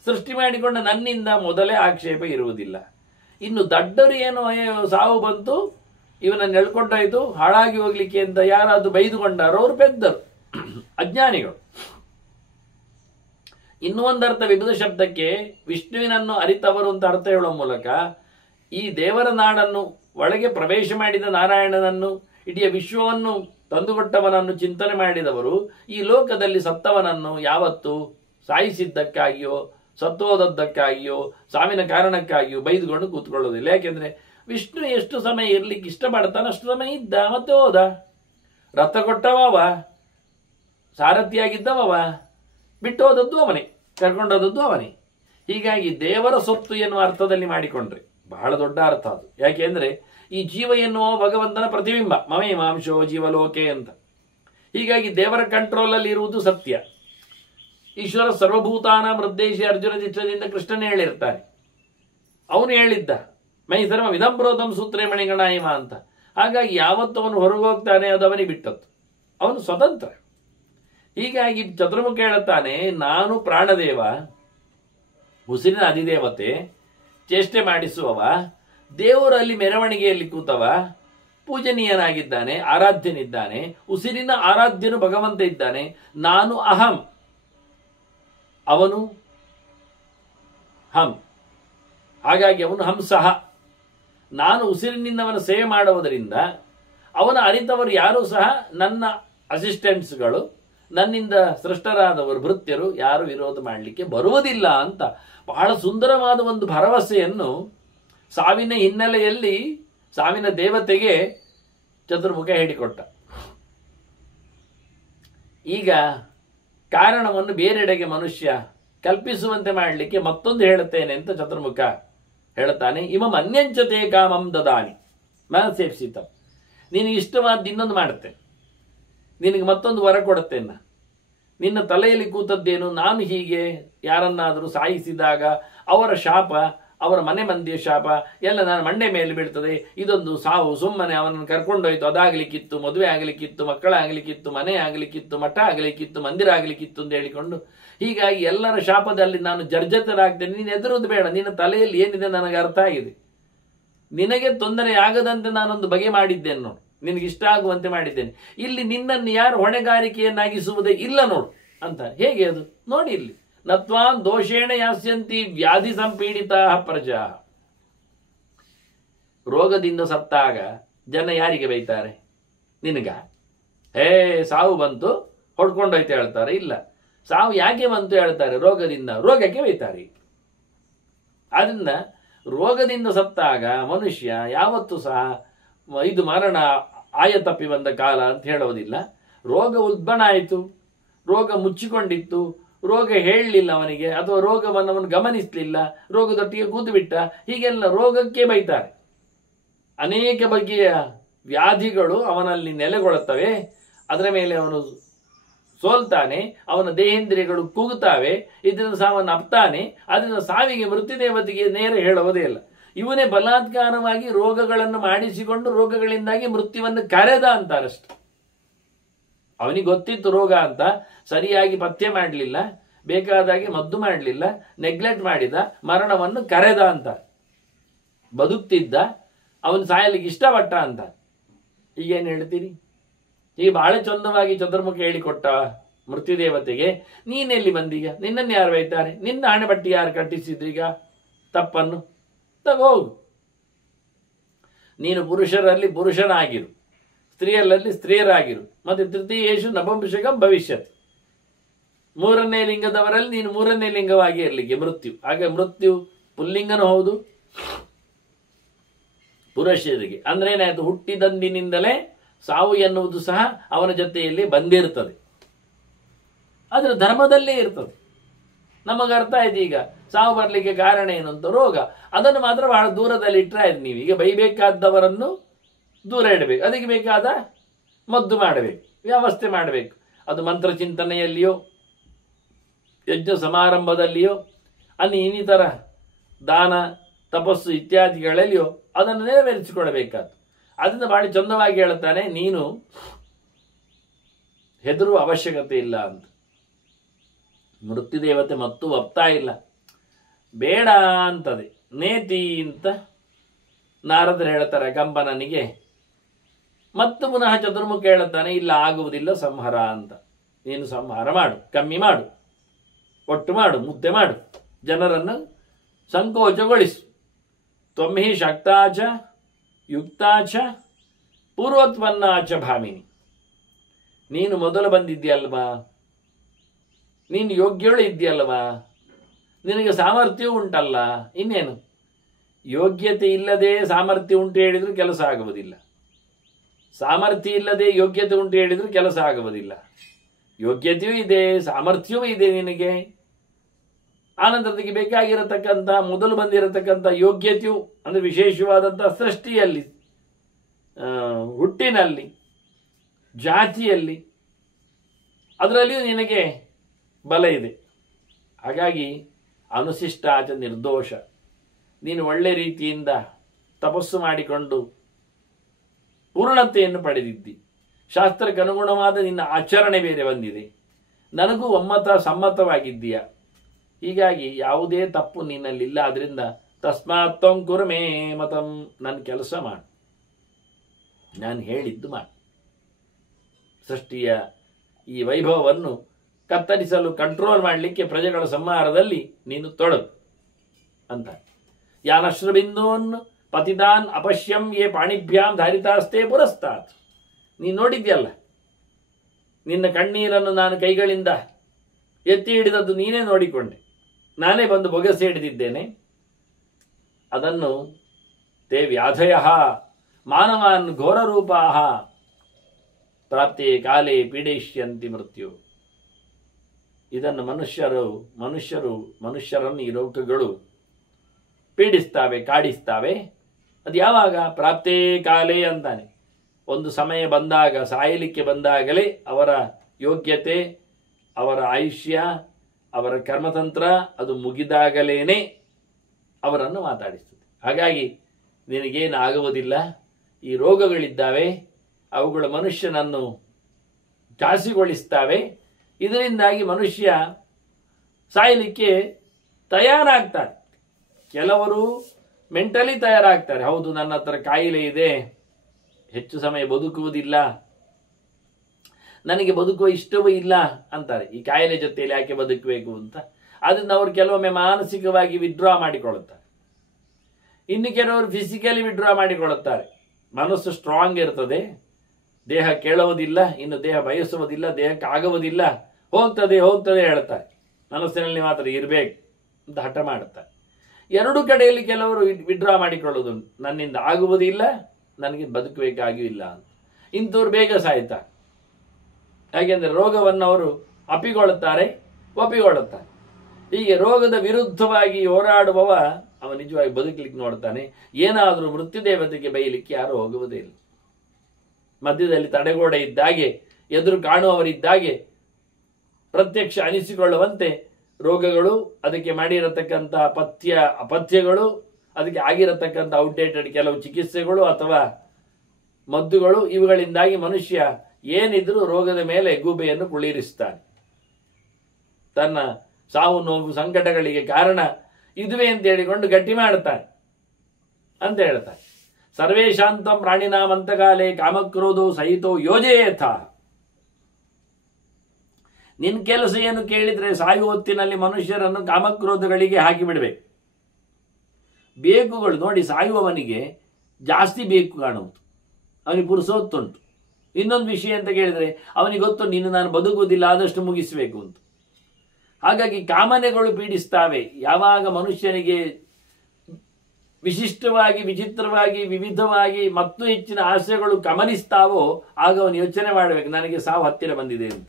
ಸೃಷ್ಟಿ ಮಾಡಿಕೊಂಡ ನನ್ನಿಂದ ಮೊದಲೇ ಆಕ್ಷೇಪ ಇರುವುದಿಲ್ಲ. ಇನ್ನು ದಡ್ಡರು ಏನು ಸಾವು ಬಂತು, ಇವನನ್ನು ಎಳ್ಕೊಂಡಾಯ್ತು, ಹಾಳಾಗಿ ಹೋಗ್ಲಿಕ್ಕೆ ಅಂತ ಯಾರಾದ್ರೂ ಬೈದುಕೊಂಡಾರೋ ಅವರು ಪೆದ್ದರು, ಅಜ್ಞಾನಿಗಳು. ಇನ್ನೂ ಒಂದರ್ಥ ವಿಭುಧ ಶಬ್ದಕ್ಕೆ ವಿಷ್ಣುವಿನನ್ನು ಅರಿತವರು ಅಂತ ಅರ್ಥ ಹೇಳುವ ಮೂಲಕ ಈ ದೇವರ ನಾಡನ್ನು ಒಳಗೆ ಪ್ರವೇಶ ಮಾಡಿದ ನಾರಾಯಣನನ್ನು, ಇಡೀ ವಿಶ್ವವನ್ನು ತಂದುಕೊಟ್ಟವನನ್ನು ಚಿಂತನೆ ಮಾಡಿದವರು ಈ ಲೋಕದಲ್ಲಿ ಸತ್ತವನನ್ನು ಯಾವತ್ತು ಸಾಯಿಸಿದ್ದಕ್ಕಾಗಿಯೋ ಸತ್ತೋದದ್ದಕ್ಕಾಗಿಯೋ ಸಾವಿನ ಕಾರಣಕ್ಕಾಗಿಯೋ ಬೈದುಕೊಂಡು ಕೂತ್ಕೊಳ್ಳೋದಿಲ್ಲ. ಯಾಕೆಂದ್ರೆ ವಿಷ್ಣು ಎಷ್ಟು ಸಮಯ ಇರ್ಲಿಕ್ಕೆ ಇಷ್ಟಪಡ್ತಾನೆ ಅಷ್ಟು ಸಮಯ ಇದ್ದ, ಮತ್ತೆ ಹೋದ. ರಥ ಕೊಟ್ಟವ, ಸಾರಥಿಯಾಗಿದ್ದವ, ಬಿಟ್ಟು ಹೋದದ್ದು ಅವನೇ, ಕರ್ಕೊಂಡೋದದ್ದು ಅವನೇ. ಹೀಗಾಗಿ ದೇವರ ಸೊತ್ತು ಎನ್ನುವ ಅರ್ಥದಲ್ಲಿ ಮಾಡಿಕೊಂಡ್ರೆ ಬಹಳ ದೊಡ್ಡ ಅರ್ಥ ಅದು. ಯಾಕೆಂದ್ರೆ ಈ ಜೀವ ಎನ್ನುವ ಭಗವಂತನ ಪ್ರತಿಬಿಂಬ, ಮಮೇ ಮಾಂಶೋ ಜೀವಲೋಕೆ ಅಂತ. ಹೀಗಾಗಿ ದೇವರ ಕಂಟ್ರೋಲ್ ಅಲ್ಲಿ ಇರುವುದು ಸತ್ಯ. ಈಶ್ವರ ಸರ್ವಭೂತಾನ ಮೃದ್ದೇಶಿ ಅರ್ಜುನ ಚಿತ್ರದಿಂದ ಕೃಷ್ಣನೇ ಹೇಳಿರ್ತಾನೆ. ಅವನು ಹೇಳಿದ್ದ ಮೈ ಸರ್ವ ವಿಧಂಬ್ರೋಧಂ ಸೂತ್ರೇ ಮಣಿಗಣಾಯಿಮ ಅಂತ. ಹಾಗಾಗಿ ಯಾವತ್ತು ಅವನು ಹೊರಗೆ ಹೋಗ್ತಾನೆ ಅದು ಅವನಿಗೆ ಬಿಟ್ಟದ್ದು, ಅವನು ಸ್ವತಂತ್ರ. ಹೀಗಾಗಿ ಚತುರ್ಮುಖ ಹೇಳುತ್ತಾನೆ, ನಾನು ಪ್ರಾಣದೇವ, ಉಸಿರಿನ ಅಧಿದೇವತೆ, ಚೇಷ್ಟೆ ಮಾಡಿಸುವವ, ದೇವರಲ್ಲಿ ಮೆರವಣಿಗೆಯಲ್ಲಿ ಕೂತವ, ಪೂಜನೀಯನಾಗಿದ್ದಾನೆ, ಆರಾಧ್ಯನಿದ್ದಾನೆ, ಉಸಿರಿನ ಆರಾಧ್ಯನು ಭಗವಂತ ಇದ್ದಾನೆ. ನಾನು ಅಹಂ, ಅವನು ಹಂ. ಹಾಗಾಗಿ ಅವನು ಹಂಸಹ. ನಾನು ಉಸಿರಿನಿಂದ ಅವನ ಸೇವೆ ಮಾಡುವುದರಿಂದ ಅವನ ಅರಿತವರು ಯಾರೂ ಸಹ ನನ್ನ ಅಸಿಸ್ಟೆಂಟ್ಸ್ಗಳು, ನನ್ನಿಂದ ಸೃಷ್ಟರಾದವರು ಭೃತ್ಯರು ಯಾರು ವಿರೋಧ ಮಾಡಲಿಕ್ಕೆ ಬರುವುದಿಲ್ಲ ಅಂತ ಬಹಳ ಸುಂದರವಾದ ಒಂದು ಭರವಸೆಯನ್ನು ಸಾವಿನ ಹಿನ್ನೆಲೆಯಲ್ಲಿ ಸಾವಿನ ದೇವತೆಗೆ ಚತುರ್ಮುಖ ಹೇಳಿಕೊಟ್ಟ. ಈಗ ಕಾರಣವನ್ನು ಬೇರೆಡೆಗೆ ಮನುಷ್ಯ ಕಲ್ಪಿಸುವಂತೆ ಮಾಡಲಿಕ್ಕೆ ಮತ್ತೊಂದು ಹೇಳುತ್ತೇನೆ ಅಂತ ಚತುರ್ಮುಖ ಹೇಳುತ್ತಾನೆ. ಇಮಂ ಅನ್ಯಂಚತೆ ಕಾಮಂ ದದಾನಿ ಮನಸ್ಸೇಪ್ಸಿತ. ನಿನಗೆ ಇಷ್ಟವಾದ ಇನ್ನೊಂದು ಮಾಡುತ್ತೇನೆ, ನಿನಗೆ ಮತ್ತೊಂದು ವರ ಕೊಡುತ್ತೇನೆ. ನಿನ್ನ ತಲೆಯಲ್ಲಿ ಕೂತದ್ದೇನು, ನಾನು ಹೀಗೆ ಯಾರನ್ನಾದರೂ ಸಾಯಿಸಿದಾಗ ಅವರ ಶಾಪ, ಅವರ ಮನೆ ಮಂದಿಯ ಶಾಪ ಎಲ್ಲ ನಾನು ಮಂಡೆ ಮೇಲೆ ಬೀಳ್ತದೆ. ಇದೊಂದು ಸಾವು, ಸುಮ್ಮನೆ ಅವನನ್ನು ಕರ್ಕೊಂಡೋಯ್ತು, ಅದಾಗಲಿಕ್ಕಿತ್ತು, ಮದುವೆ ಆಗಲಿಕ್ಕಿತ್ತು, ಮಕ್ಕಳಾಗಲಿಕ್ಕಿತ್ತು, ಮನೆ ಆಗಲಿಕ್ಕಿತ್ತು, ಮಠ ಆಗಲಿಕ್ಕಿತ್ತು, ಮಂದಿರ ಆಗಲಿಕ್ಕಿತ್ತು ಅಂತ ಹೇಳಿಕೊಂಡು ಹೀಗಾಗಿ ಎಲ್ಲರ ಶಾಪದಲ್ಲಿ ನಾನು ಜರ್ಜರಿತರಾಗ್ತೇನೆ. ನೀನು ಎದುರುದು ಬೇಡ, ನಿನ್ನ ತಲೆಯಲ್ಲಿ ಏನಿದೆ ನನಗೆ ಅರ್ಥ ಆಗಿದೆ. ನಿನಗೆ ತೊಂದರೆ ಆಗದಂತೆ ನಾನೊಂದು ಬಗೆ ಮಾಡಿದ್ದೇನೆ ನೋಡು, ನಿನಗೆ ಇಷ್ಟ ಆಗುವಂತೆ ಮಾಡಿದ್ದೇನೆ. ಇಲ್ಲಿ ನಿನ್ನನ್ನು ಯಾರು ಹೊಣೆಗಾರಿಕೆಯನ್ನಾಗಿಸುವುದೇ ಇಲ್ಲ ನೋಡು ಅಂತ. ಹೇಗೆ ಅದು ನೋಡಿ, ಇಲ್ಲಿ ನತ್ವಾನ್ ದೋಷೇಣ ಯಾಸ್ಯಂತಿ ವ್ಯಾಧಿ ಸಂಪೀಡಿತಾ ಪ್ರಜಾ. ರೋಗದಿಂದ ಸತ್ತಾಗ ಜನ ಯಾರಿಗೆ ಬೈತಾರೆ? ನಿನಗ. ಸಾವು ಬಂತು ಹೊಡ್ಕೊಂಡೋಯ್ತು ಹೇಳ್ತಾರೆ? ಇಲ್ಲ, ಸಾವು ಯಾಕೆ ಬಂತು ಹೇಳ್ತಾರೆ? ರೋಗದಿಂದ. ರೋಗಕ್ಕೆ ಬೈತಾರೆ. ಆದ್ರಿಂದ ರೋಗದಿಂದ ಸತ್ತಾಗ ಮನುಷ್ಯ ಯಾವತ್ತೂ ಸಹ ಇದು ಮರಣ ಆಯ ತಪ್ಪಿ ಬಂದ ಕಾಲ ಅಂತ ಹೇಳೋದಿಲ್ಲ. ರೋಗ ಉಲ್ಬಣ ಆಯಿತು, ರೋಗ ಮುಚ್ಚಿಕೊಂಡಿತ್ತು, ರೋಗ ಹೇಳಲಿಲ್ಲ ಅವನಿಗೆ, ಅಥವಾ ರೋಗವನ್ನು ಅವನು ಗಮನಿಸಲಿಲ್ಲ, ರೋಗದೊಟ್ಟಿಗೆ ಕೂತು ಬಿಟ್ಟ, ಹೀಗೆಲ್ಲ ರೋಗಕ್ಕೆ ಬೈತಾರೆ. ಅನೇಕ ಬಗೆಯ ವ್ಯಾಧಿಗಳು ಅವನಲ್ಲಿ ನೆಲೆಗೊಳ್ಳುತ್ತವೆ. ಅದರ ಮೇಲೆ ಅವನು ಸೋಲ್ತಾನೆ, ಅವನ ದೇಹೇಂದ್ರಿಯಗಳು ಕೂಗುತ್ತಾವೆ, ಇದರಿಂದ ಸಾವನ್ನು ಅಪ್ತಾನೆ. ಅದರಿಂದ ಸಾವಿಗೆ ಮೃತ್ಯುದೇವತೆಗೆ ನೇರ ಹೇಳುವುದೇ ಇಲ್ಲ. ಇವನೇ ಬಲಾತ್ಕಾರವಾಗಿ ರೋಗಗಳನ್ನು ಮಾಡಿಸಿಕೊಂಡು ರೋಗಗಳಿಂದಾಗಿ ಮೃತ್ಯುವನ್ನು ಕರೆದ ಅಂತಾರಷ್ಟೆ. ಅವನಿಗೆ ಗೊತ್ತಿತ್ತು ರೋಗ ಅಂತ, ಸರಿಯಾಗಿ ಪಥ್ಯ ಮಾಡಲಿಲ್ಲ, ಬೇಕಾದಾಗಿ ಮದ್ದು ಮಾಡಲಿಲ್ಲ, ನೆಗ್ಲೆಕ್ಟ್ ಮಾಡಿದ, ಮರಣವನ್ನು ಕರೆದ ಅಂತ. ಬದುಕ್ತಿದ್ದ, ಅವನು ಸಾಯಲಿಕ್ಕೆ ಇಷ್ಟಪಟ್ಟ ಅಂತ. ಈಗೇನು ಹೇಳ್ತೀರಿ? ಈಗ ಬಹಳ ಚಂದವಾಗಿ ಚತುರ್ಮುಖ ಹೇಳಿಕೊಟ್ಟ ಮೃತ್ಯುದೇವತೆಗೆ ನೀನೆಲ್ಲಿ ಬಂದೀಗ? ನಿನ್ನನ್ನು ಯಾರು ಬೈತಾರೆ? ನಿನ್ನ ಹಣೆಬಟ್ಟಿ ಯಾರು ಕಟ್ಟಿಸಿದ್ರೀಗ ತಪ್ಪನ್ನು? ತಗೋಗು. ನೀನು ಪುರುಷರಲ್ಲಿ ಪುರುಷನಾಗಿರು, ಸ್ತ್ರೀಯರಲ್ಲಿ ಸ್ತ್ರೀಯರಾಗಿರು. ಮತ್ತೆ ತೃತೀಯೇಷು ನಪುಂಸಕಂ ಭವಿಷ್ಯತ್. ಮೂರನೇ ಲಿಂಗದವರಲ್ಲಿ ನೀನು ಮೂರನೇ ಲಿಂಗವಾಗಿ ಇರಲಿಕ್ಕೆ ಮೃತ್ಯು. ಹಾಗೆ ಮೃತ್ಯು ಪುಲ್ಲಿಂಗನೂ ಹೌದು, ಪುರುಷರಿಗೆ. ಅಂದ್ರೆ ಏನಾಯ್ತು? ಹುಟ್ಟಿದಂದಿನಿಂದಲೇ ಸಾವು ಎನ್ನುವುದು ಸಹ ಅವನ ಜೊತೆಯಲ್ಲಿ ಬಂದಿರ್ತದೆ. ಅದರ ಧರ್ಮದಲ್ಲೇ ಇರ್ತದೆ. ನಮಗೆ ಅರ್ಥ ಆಯ್ತು ಈಗ ಸಾವು ಬರಲಿಕ್ಕೆ ಕಾರಣ ಏನು ಅಂತ. ರೋಗ. ಅದನ್ನು ಮಾತ್ರ ಬಹಳ ದೂರದಲ್ಲಿ ಇಟ್ಟರೆ ಆಯ್ತು. ನೀವು ಈಗ ಬೈಬೇಕಾದವರನ್ನು ದೂರ ಇಡಬೇಕು, ಅದಕ್ಕೆ ಬೇಕಾದ ಮದ್ದು ಮಾಡಬೇಕು, ವ್ಯವಸ್ಥೆ ಮಾಡಬೇಕು. ಅದು ಮಂತ್ರ ಚಿಂತನೆಯಲ್ಲಿಯೋ, ಯಜ್ಞ ಸಮಾರಂಭದಲ್ಲಿಯೋ, ಇನ್ನಿತರ ದಾನ ತಪಸ್ಸು ಇತ್ಯಾದಿಗಳಲ್ಲಿಯೋ ಅದನ್ನು ನೆರವೇರಿಸಿಕೊಳ್ಳಬೇಕಾದ್ದು. ಅದನ್ನು ಬಹಳ ಚಂದವಾಗಿ ಹೇಳುತ್ತಾನೆ, ನೀನು ಹೆದರುವ ಅವಶ್ಯಕತೆ ಇಲ್ಲ ಅಂತ. ಮೃತ್ಯುದೇವತೆ ಮತ್ತು ಒಪ್ತಾ ಇಲ್ಲ, ಬೇಡ ಅಂತದೆ. ನೇತಿ ಅಂತ ನಾರದರು ಹೇಳ್ತಾರೆ ಕಂಬನನಿಗೆ. ಮತ್ತು ಪುನಃ ಚತುರ್ಮುಖ ಹೇಳುತ್ತಾನೆ, ಇಲ್ಲ ಆಗುವುದಿಲ್ಲ, ಸಂಹಾರ ಅಂತ. ನೀನು ಸಂಹಾರ ಮಾಡು, ಕಮ್ಮಿ ಮಾಡು, ಒಟ್ಟು ಮಾಡು, ಮುದ್ದೆ ಮಾಡು, ಜನರನ್ನು ಸಂಕೋಚಗೊಳಿಸು. ತ್ವಮ್ಮಿ ಶಕ್ತಾಚ ಯುಕ್ತಾಚ ಪೂರ್ವೋತ್ಪನ್ನಾಚ ಭಾಮಿನಿ. ನೀನು ಮೊದಲು ಬಂದಿದ್ದೀಯಲ್ವಾ, ನೀನು ಯೋಗ್ಯಳು ಇದ್ದೀಯಲ್ವಾ, ನಿನಗೆ ಸಾಮರ್ಥ್ಯ ಉಂಟಲ್ಲ. ಇನ್ನೇನು? ಯೋಗ್ಯತೆ ಇಲ್ಲದೆ ಸಾಮರ್ಥ್ಯ ಉಂಟು ಹೇಳಿದ್ರು ಕೆಲಸ ಆಗುವುದಿಲ್ಲ. ಸಾಮರ್ಥ್ಯ ಇಲ್ಲದೆ ಯೋಗ್ಯತೆ ಉಂಟು ಹೇಳಿದ್ರು ಕೆಲಸ ಆಗುವುದಿಲ್ಲ. ಯೋಗ್ಯತೆಯೂ ಇದೆ, ಸಾಮರ್ಥ್ಯವೂ ಇದೆ ನಿನಗೆ. ಆನಂತರಕ್ಕೆ ಬೇಕಾಗಿರತಕ್ಕಂಥ ಮೊದಲು ಬಂದಿರತಕ್ಕಂಥ ಯೋಗ್ಯತೆಯು ಅಂದರೆ ವಿಶೇಷವಾದಂಥ ಸೃಷ್ಟಿಯಲ್ಲಿ, ಹುಟ್ಟಿನಲ್ಲಿ, ಜಾತಿಯಲ್ಲಿ, ಅದರಲ್ಲಿಯೂ ನಿನಗೆ ಬಲ ಇದೆ. ಹಾಗಾಗಿ ಅನುಶಿಷ್ಟಾಚ ನಿರ್ದೋಷ. ನೀನು ಒಳ್ಳೆ ರೀತಿಯಿಂದ ತಪಸ್ಸು ಮಾಡಿಕೊಂಡು ಪೂರ್ಣತೆಯನ್ನು ಪಡೆದಿದ್ದಿ. ಶಾಸ್ತ್ರಕ್ಕೆ ಅನುಗುಣವಾದ ನಿನ್ನ ಆಚರಣೆ ಬೇರೆ ಬಂದಿದೆ. ನನಗೂ ಸಮ್ಮತವಾಗಿದ್ದೀಯ. ಹೀಗಾಗಿ ಯಾವುದೇ ತಪ್ಪು ನಿನ್ನಲ್ಲಿಲ್ಲ. ಆದ್ರಿಂದ ತಸ್ಮಾತ್ ತ್ವಂ ಕುರು ಮೇ ಮತಂ. ನನ್ನ ಕೆಲಸ ಮಾಡು, ನಾನು ಹೇಳಿದ್ದು ಮಾಡು. ಸೃಷ್ಟಿಯ ಈ ವೈಭವವನ್ನು ಕತ್ತರಿಸಲು, ಕಂಟ್ರೋಲ್ ಮಾಡಲಿಕ್ಕೆ ಪ್ರಜೆಗಳ ಸಂಹಾರದಲ್ಲಿ ನೀನು ತೊಡಗು ಅಂತ. ಯಾನಶ್ರಬಿಂದೂನ್ ಪತಿದಾನ್ ಅಪಶ್ಯಂ ಯೇ ಪಾಣಿಭ್ಯಾಂ ಧಾರಿತಾಸ್ತೆ ಪುರಸ್ತಾತ್. ನೀನು ನೋಡಿದ್ಯಲ್ಲ, ನಿನ್ನ ಕಣ್ಣೀರನ್ನು ನಾನು ಕೈಗಳಿಂದ ಎತ್ತಿ ಹಿಡಿದದ್ದು ನೀನೇ ನೋಡಿಕೊಂಡೆ. ನಾನೇ ಬಂದು ಬೊಗಸೆ ಹಿಡಿದಿದ್ದೇನೆ. ಅದನ್ನು ತೇ ವ್ಯಾಧಯ ಮಾನವಾನ್ ಘೋರರೂಪಾ ಪ್ರಾಪ್ತೇ ಕಾಲೇ ಪೀಡಿಷ್ಯಂತಿ ಮೃತ್ಯು. ಇದನ್ನು ಮನುಷ್ಯರನ್ನು ಈ ರೋಗಗಳು ಪೀಡಿಸ್ತಾವೆ, ಕಾಡಿಸ್ತಾವೆ. ಅದು ಯಾವಾಗ? ಪ್ರಾಪ್ತೇ ಕಾಲೇ ಅಂತಾನೆ. ಒಂದು ಸಮಯ ಬಂದಾಗ, ಸಾಯಲಿಕ್ಕೆ ಬಂದಾಗಲೇ ಅವರ ಯೋಗ್ಯತೆ, ಅವರ ಆಯುಷ್ಯ, ಅವರ ಕರ್ಮತಂತ್ರ ಅದು ಮುಗಿದಾಗಲೇನೆ ಅವರನ್ನು ಮಾತಾಡಿಸ್ತದೆ. ಹಾಗಾಗಿ ನಿನಗೇನು ಆಗುವುದಿಲ್ಲ. ಈ ರೋಗಗಳಿದ್ದಾವೆ, ಅವುಗಳು ಮನುಷ್ಯನನ್ನು ಜಾಸಿಗೊಳಿಸ್ತಾವೆ. ಇದರಿಂದಾಗಿ ಮನುಷ್ಯ ಸಾಯಲಿಕ್ಕೆ ತಯಾರಾಗ್ತಾರೆ. ಕೆಲವರು ಮೆಂಟಲಿ ತಯಾರಾಗ್ತಾರೆ. ಹೌದು, ನನ್ನ ಹತ್ರ ಕಾಯಿಲೆ ಇದೆ, ಹೆಚ್ಚು ಸಮಯ ಬದುಕುವುದಿಲ್ಲ, ನನಗೆ ಬದುಕುವ ಇಷ್ಟವೂ ಇಲ್ಲ ಅಂತಾರೆ. ಈ ಕಾಯಿಲೆ ಜೊತೆಯಲ್ಲಿ ಯಾಕೆ ಬದುಕಬೇಕು ಅಂತ. ಅದರಿಂದ ಅವರು ಕೆಲವೊಮ್ಮೆ ಮಾನಸಿಕವಾಗಿ ವಿಡ್ರಾ ಮಾಡಿಕೊಳ್ಳುತ್ತಾರೆ. ಇನ್ನು ಕೆಲವರು ಫಿಸಿಕಲಿ ವಿಡ್ರಾ ಮಾಡಿಕೊಳ್ಳುತ್ತಾರೆ. ಮನಸ್ಸು ಸ್ಟ್ರಾಂಗ್ ಇರ್ತದೆ, ದೇಹ ಕೇಳುವುದಿಲ್ಲ, ಇನ್ನು ದೇಹ ಬಯಸುವುದಿಲ್ಲ, ದೇಹಕ್ಕೆ ಆಗುವುದಿಲ್ಲ, ಹೋಗ್ತದೆ ಹೇಳ್ತಾರೆ. ಮನಸ್ಸಿನಲ್ಲಿ ಮಾತ್ರ ಇರಬೇಕು ಅಂತ ಹಠ ಮಾಡುತ್ತಾರೆ. ಎರಡು ಕಡೆಯಲ್ಲಿ ಕೆಲವರು ವಿಡ್ರಾ ಮಾಡಿಕೊಳ್ಳೋದು, ನನ್ನಿಂದ ಆಗುವುದಿಲ್ಲ, ನನಗೆ ಬದುಕಬೇಕಾಗಿಯೂ ಇಲ್ಲ ಅಂತ. ಇಂಥವ್ರು ಬೇಗ ಸಾಯ್ತಾರೆ. ಯಾಕೆಂದರೆ ರೋಗವನ್ನು ಅವರು ಒಪ್ಪಿಕೊಳ್ಳುತ್ತಾರೆ. ಹೀಗೆ ರೋಗದ ವಿರುದ್ಧವಾಗಿ ಹೋರಾಡುವವ ಅವ ನಿಜವಾಗಿ ಬದುಕಲಿಕ್ಕೆ ನೋಡ್ತಾನೆ. ಏನಾದರೂ ಮೃತ್ಯುದೇವತೆಗೆ ಬೈಲಿಕ್ಕೆ ಯಾರು ಹೋಗುವುದೇ ಇಲ್ಲ. ಮಧ್ಯದಲ್ಲಿ ತಡೆಗೋಡೆ ಇದ್ದಾಗೆ, ಎದುರು ಕಾಣುವವರಿದ್ದಾಗೆ ಪ್ರತ್ಯಕ್ಷ ಅನಿಸಿಕೊಳ್ಳುವಂತೆ ರೋಗಗಳು, ಅದಕ್ಕೆ ಮಾಡಿರತಕ್ಕಂಥ ಅಪಥ್ಯಗಳು, ಅದಕ್ಕೆ ಆಗಿರತಕ್ಕಂಥ ಔಟ್ಡೇಟೆಡ್ ಕೆಲವು ಚಿಕಿತ್ಸೆಗಳು ಅಥವಾ ಮದ್ದುಗಳು, ಇವುಗಳಿಂದಾಗಿ ಮನುಷ್ಯ ಏನಿದ್ರೂ ರೋಗದ ಮೇಲೆ ಗೂಬೆಯನ್ನು ಕುಳ್ಳಿರಿಸ್ತಾನೆ. ತನ್ನ ಸಾವು ನೋವು ಸಂಕಟಗಳಿಗೆ ಕಾರಣ ಇದುವೇ ಅಂತ ಹೇಳಿಕೊಂಡು ಗಟ್ಟಿ ಮಾಡ್ತಾನೆ ಅಂತ ಹೇಳ್ತಾರೆ. ಸರ್ವೇಶಾಂತಂ ಪ್ರಾಣಿನಾಮಂತಕಾಲೇ ಕಾಮಕ್ರೋಧೋ ಸಹಿತೋ ಯೋಜಯೇಥ. ನಿನ್ ಕೆಲಸ ಏನು ಕೇಳಿದ್ರೆ ಸಾಯುವ ಹೊತ್ತಿನಲ್ಲಿ ಮನುಷ್ಯರನ್ನು ಕಾಮಕ್ರೋಧಗಳಿಗೆ ಹಾಕಿಬಿಡ್ಬೇಕು. ಬೇಕುಗಳು ನೋಡಿ, ಸಾಯುವವನಿಗೆ ಜಾಸ್ತಿ ಬೇಕು ಕಾಣುವುದು, ಅವನಿಗೆ ಪುರುಸೊತ್ತುಂಟು. ಇನ್ನೊಂದು ವಿಷಯ ಅಂತ ಕೇಳಿದ್ರೆ ಅವನಿಗೆ ಗೊತ್ತು, ನೀನು ನಾನು ಬದುಕುವುದಿಲ್ಲ, ಆದಷ್ಟು ಮುಗಿಸಬೇಕು ಅಂತ. ಹಾಗಾಗಿ ಕಾಮನೆಗಳು ಪೀಡಿಸ್ತಾವೆ. ಯಾವಾಗ ಮನುಷ್ಯನಿಗೆ ವಿಶಿಷ್ಟವಾಗಿ, ವಿಚಿತ್ರವಾಗಿ, ವಿವಿಧವಾಗಿ ಮತ್ತು ಹೆಚ್ಚಿನ ಆಸೆಗಳು ಗಮನಿಸ್ತಾವೋ ಆಗ ಅವನು ಯೋಚನೆ ಮಾಡಬೇಕು, ನನಗೆ ಸಾವು ಹತ್ತಿರ ಬಂದಿದೆ ಅಂತ.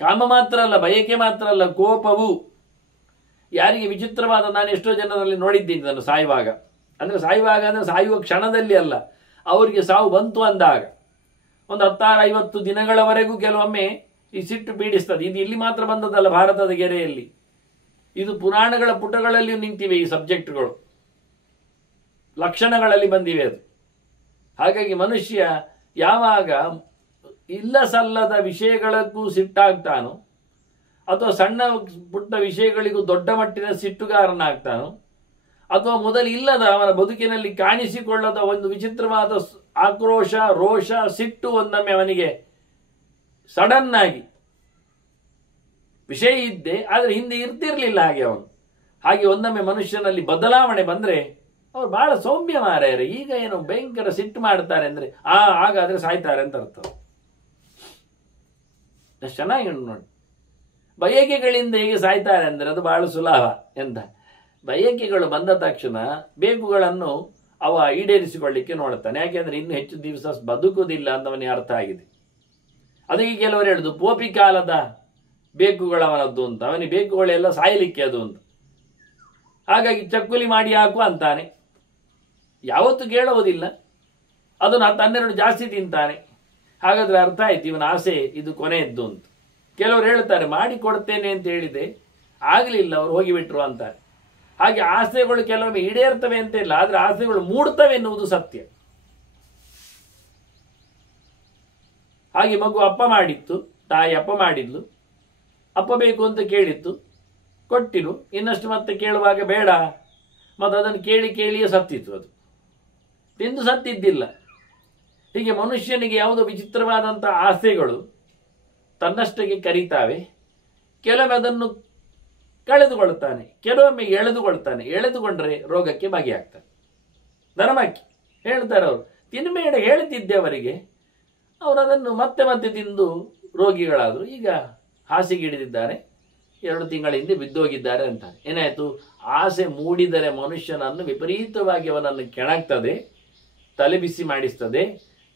ಕಾಮ ಮಾತ್ರ ಅಲ್ಲ, ಬಯಕೆ ಮಾತ್ರ ಅಲ್ಲ, ಕೋಪವು. ಯಾರಿಗೆ ವಿಚಿತ್ರವಾದ, ನಾನು ಎಷ್ಟೋ ಜನರಲ್ಲಿ ನೋಡಿದ್ದೀನಿ ನಾನು ಸಾಯುವಾಗ ಅಂದ್ರೆ ಸಾಯುವ ಕ್ಷಣದಲ್ಲಿ ಅಲ್ಲ, ಅವರಿಗೆ ಸಾವು ಬಂತು ಅಂದಾಗ ಒಂದು 16-50 ದಿನಗಳವರೆಗೂ ಕೆಲವೊಮ್ಮೆ ಈ ಸಿಟ್ಟು ಪೀಡಿಸ್ತದೆ. ಇದು ಇಲ್ಲಿ ಮಾತ್ರ ಬಂದದಲ್ಲ, ಭಾರತದ ಗೆರೆಯಲ್ಲಿ ಇದು ಪುರಾಣಗಳ ಪುಟಗಳಲ್ಲಿಯೂ ನಿಂತಿವೆ ಈ ಸಬ್ಜೆಕ್ಟ್ಗಳು, ಲಕ್ಷಣಗಳಲ್ಲಿ ಬಂದಿವೆ ಅದು. ಹಾಗಾಗಿ ಮನುಷ್ಯ ಯಾವಾಗ ಇಲ್ಲ ಸಲ್ಲದ ವಿಷಯಗಳಕ್ಕೂ ಸಿಟ್ಟಾಗ್ತಾನೋ ಅಥವಾ ಸಣ್ಣ ಪುಟ್ಟ ವಿಷಯಗಳಿಗೂ ದೊಡ್ಡ ಮಟ್ಟಿನ ಸಿಟ್ಟುಗಾರನಾಗ್ತಾನೋ ಅಥವಾ ಮೊದಲು ಇಲ್ಲದ ಅವನ ಬದುಕಿನಲ್ಲಿ ಕಾಣಿಸಿಕೊಳ್ಳದ ಒಂದು ವಿಚಿತ್ರವಾದ ಆಕ್ರೋಶ, ರೋಷ, ಸಿಟ್ಟು ಒಂದೊಮ್ಮೆ ಅವನಿಗೆ ಸಡನ್ ಆಗಿ ವಿಷಯ ಇದ್ದೆ ಆದರೆ ಹಿಂದೆ ಇರ್ತಿರ್ಲಿಲ್ಲ ಹಾಗೆ ಒಂದೊಮ್ಮೆ ಮನುಷ್ಯನಲ್ಲಿ ಬದಲಾವಣೆ ಬಂದ್ರೆ ಅವ್ರು ಬಹಳ ಸೌಮ್ಯ ಮಾರಾಯರು. ಈಗ ಏನು ಭಯಂಕರ ಸಿಟ್ಟು ಮಾಡ್ತಾರೆ ಅಂದ್ರೆ ಹಾಗಾದ್ರೆ ಸಾಯ್ತಾರೆ ಅಂತ ಅರ್ಥ. ಎಷ್ಟು ಚೆನ್ನಾಗಿ ನೋಡಿ, ಬಯಕೆಗಳಿಂದ ಹೇಗೆ ಸಾಯ್ತಾರೆ ಅಂದ್ರೆ ಅದು ಬಹಳ ಸುಲಭ. ಎಂತ ಬಯಕೆಗಳು ಬಂದ ತಕ್ಷಣ ಬೇಕುಗಳನ್ನು ಅವ ಈಡೇರಿಸಿಕೊಳ್ಳಿಕ್ಕೆ ನೋಡ್ತಾನೆ. ಯಾಕೆಂದ್ರೆ ಇನ್ನು ಹೆಚ್ಚು ದಿವಸ ಬದುಕುವುದಿಲ್ಲ ಅಂತ ಅವನಿಗೆ ಅರ್ಥ ಆಗಿದೆ. ಅದಕ್ಕೆ ಕೆಲವರು ಹೇಳುದು ಪೋಪಿ ಕಾಲದ ಬೇಕುಗಳವನದ್ದು ಅಂತ, ಅವನಿಗೆ ಬೇಕುಗಳೆಲ್ಲ ಸಾಯಲಿಕ್ಕೆ ಅದು ಅಂತ. ಹಾಗಾಗಿ ಚಕ್ಕುಲಿ ಮಾಡಿ ಹಾಕು ಅಂತಾನೆ, ಯಾವತ್ತೂ ಕೇಳುವುದಿಲ್ಲ, ಅದನ್ನು 12 ಜಾಸ್ತಿ ತಿಂತಾನೆ. ಹಾಗಾದ್ರೆ ಅರ್ಥ ಆಯ್ತು ಇವನ ಆಸೆ ಇದು ಕೊನೆಯದ್ದು ಅಂತ. ಕೆಲವರು ಹೇಳ್ತಾರೆ ಮಾಡಿ ಕೊಡ್ತೇನೆ ಅಂತ ಹೇಳಿದೆ, ಆಗಲಿಲ್ಲ, ಅವರು ಹೋಗಿಬಿಟ್ರು ಅಂತಾರೆ. ಹಾಗೆ ಆಸೆಗಳು ಕೆಲವೊಮ್ಮೆ ಈಡೇರ್ತವೆ ಅಂತ ಇಲ್ಲ, ಆದ್ರೆ ಆಸೆಗಳು ಮೂಡ್ತವೆ ಎನ್ನುವುದು ಸತ್ಯ. ಹಾಗೆ ಮಗು ಅಪ್ಪ ಮಾಡಿತ್ತು, ತಾಯಿ ಅಪ್ಪ ಮಾಡಿದ್ಲು, ಅಪ್ಪ ಬೇಕು ಅಂತ ಕೇಳಿತ್ತು, ಕೊಟ್ಟಿರು. ಇನ್ನಷ್ಟು ಮತ್ತೆ ಕೇಳುವಾಗ ಬೇಡ, ಮತ್ತು ಅದನ್ನು ಕೇಳಿ ಕೇಳಿಯೇ ಸತ್ತಿತ್ತು, ಅದು ತಿಂದು ಸತ್ತಿದ್ದಿಲ್ಲ. ಹೀಗೆ ಮನುಷ್ಯನಿಗೆ ಯಾವುದೋ ವಿಚಿತ್ರವಾದಂಥ ಆಸೆಗಳು ತನ್ನಷ್ಟಕ್ಕೆ ಕರೀತಾವೆ. ಕೆಲವೊಮ್ಮೆ ಅದನ್ನು ಕಳೆದುಕೊಳ್ತಾನೆ, ಕೆಲವೊಮ್ಮೆ ಎಳೆದುಕೊಳ್ತಾನೆ. ಎಳೆದುಕೊಂಡ್ರೆ ರೋಗಕ್ಕೆ ಬಗೆಯಾಗ್ತಾನೆ. ಧರ್ಮಕ್ಕೆ ಹೇಳ್ತಾರೆ ಅವರು, ತಿನ್ಬೇಡ ಹೇಳ್ತಿದ್ದೆ ಅವರಿಗೆ, ಅವರು ಅದನ್ನು ಮತ್ತೆ ಮತ್ತೆ ತಿಂದು ರೋಗಿಗಳಾದರು. ಈಗ ಹಾಸಿಗೆ ಹಿಡಿದಿದ್ದಾರೆ, 2 ತಿಂಗಳ ಹಿಂದೆ ಬಿದ್ದೋಗಿದ್ದಾರೆ ಅಂತಾರೆ. ಏನಾಯ್ತು? ಆಸೆ ಮೂಡಿದರೆ ಮನುಷ್ಯನನ್ನು ವಿಪರೀತವಾಗಿ ಅವನನ್ನು ಕೆಣಕ್ತದೆ, ತಲೆ ಬಿಸಿ ಮಾಡಿಸ್ತದೆ,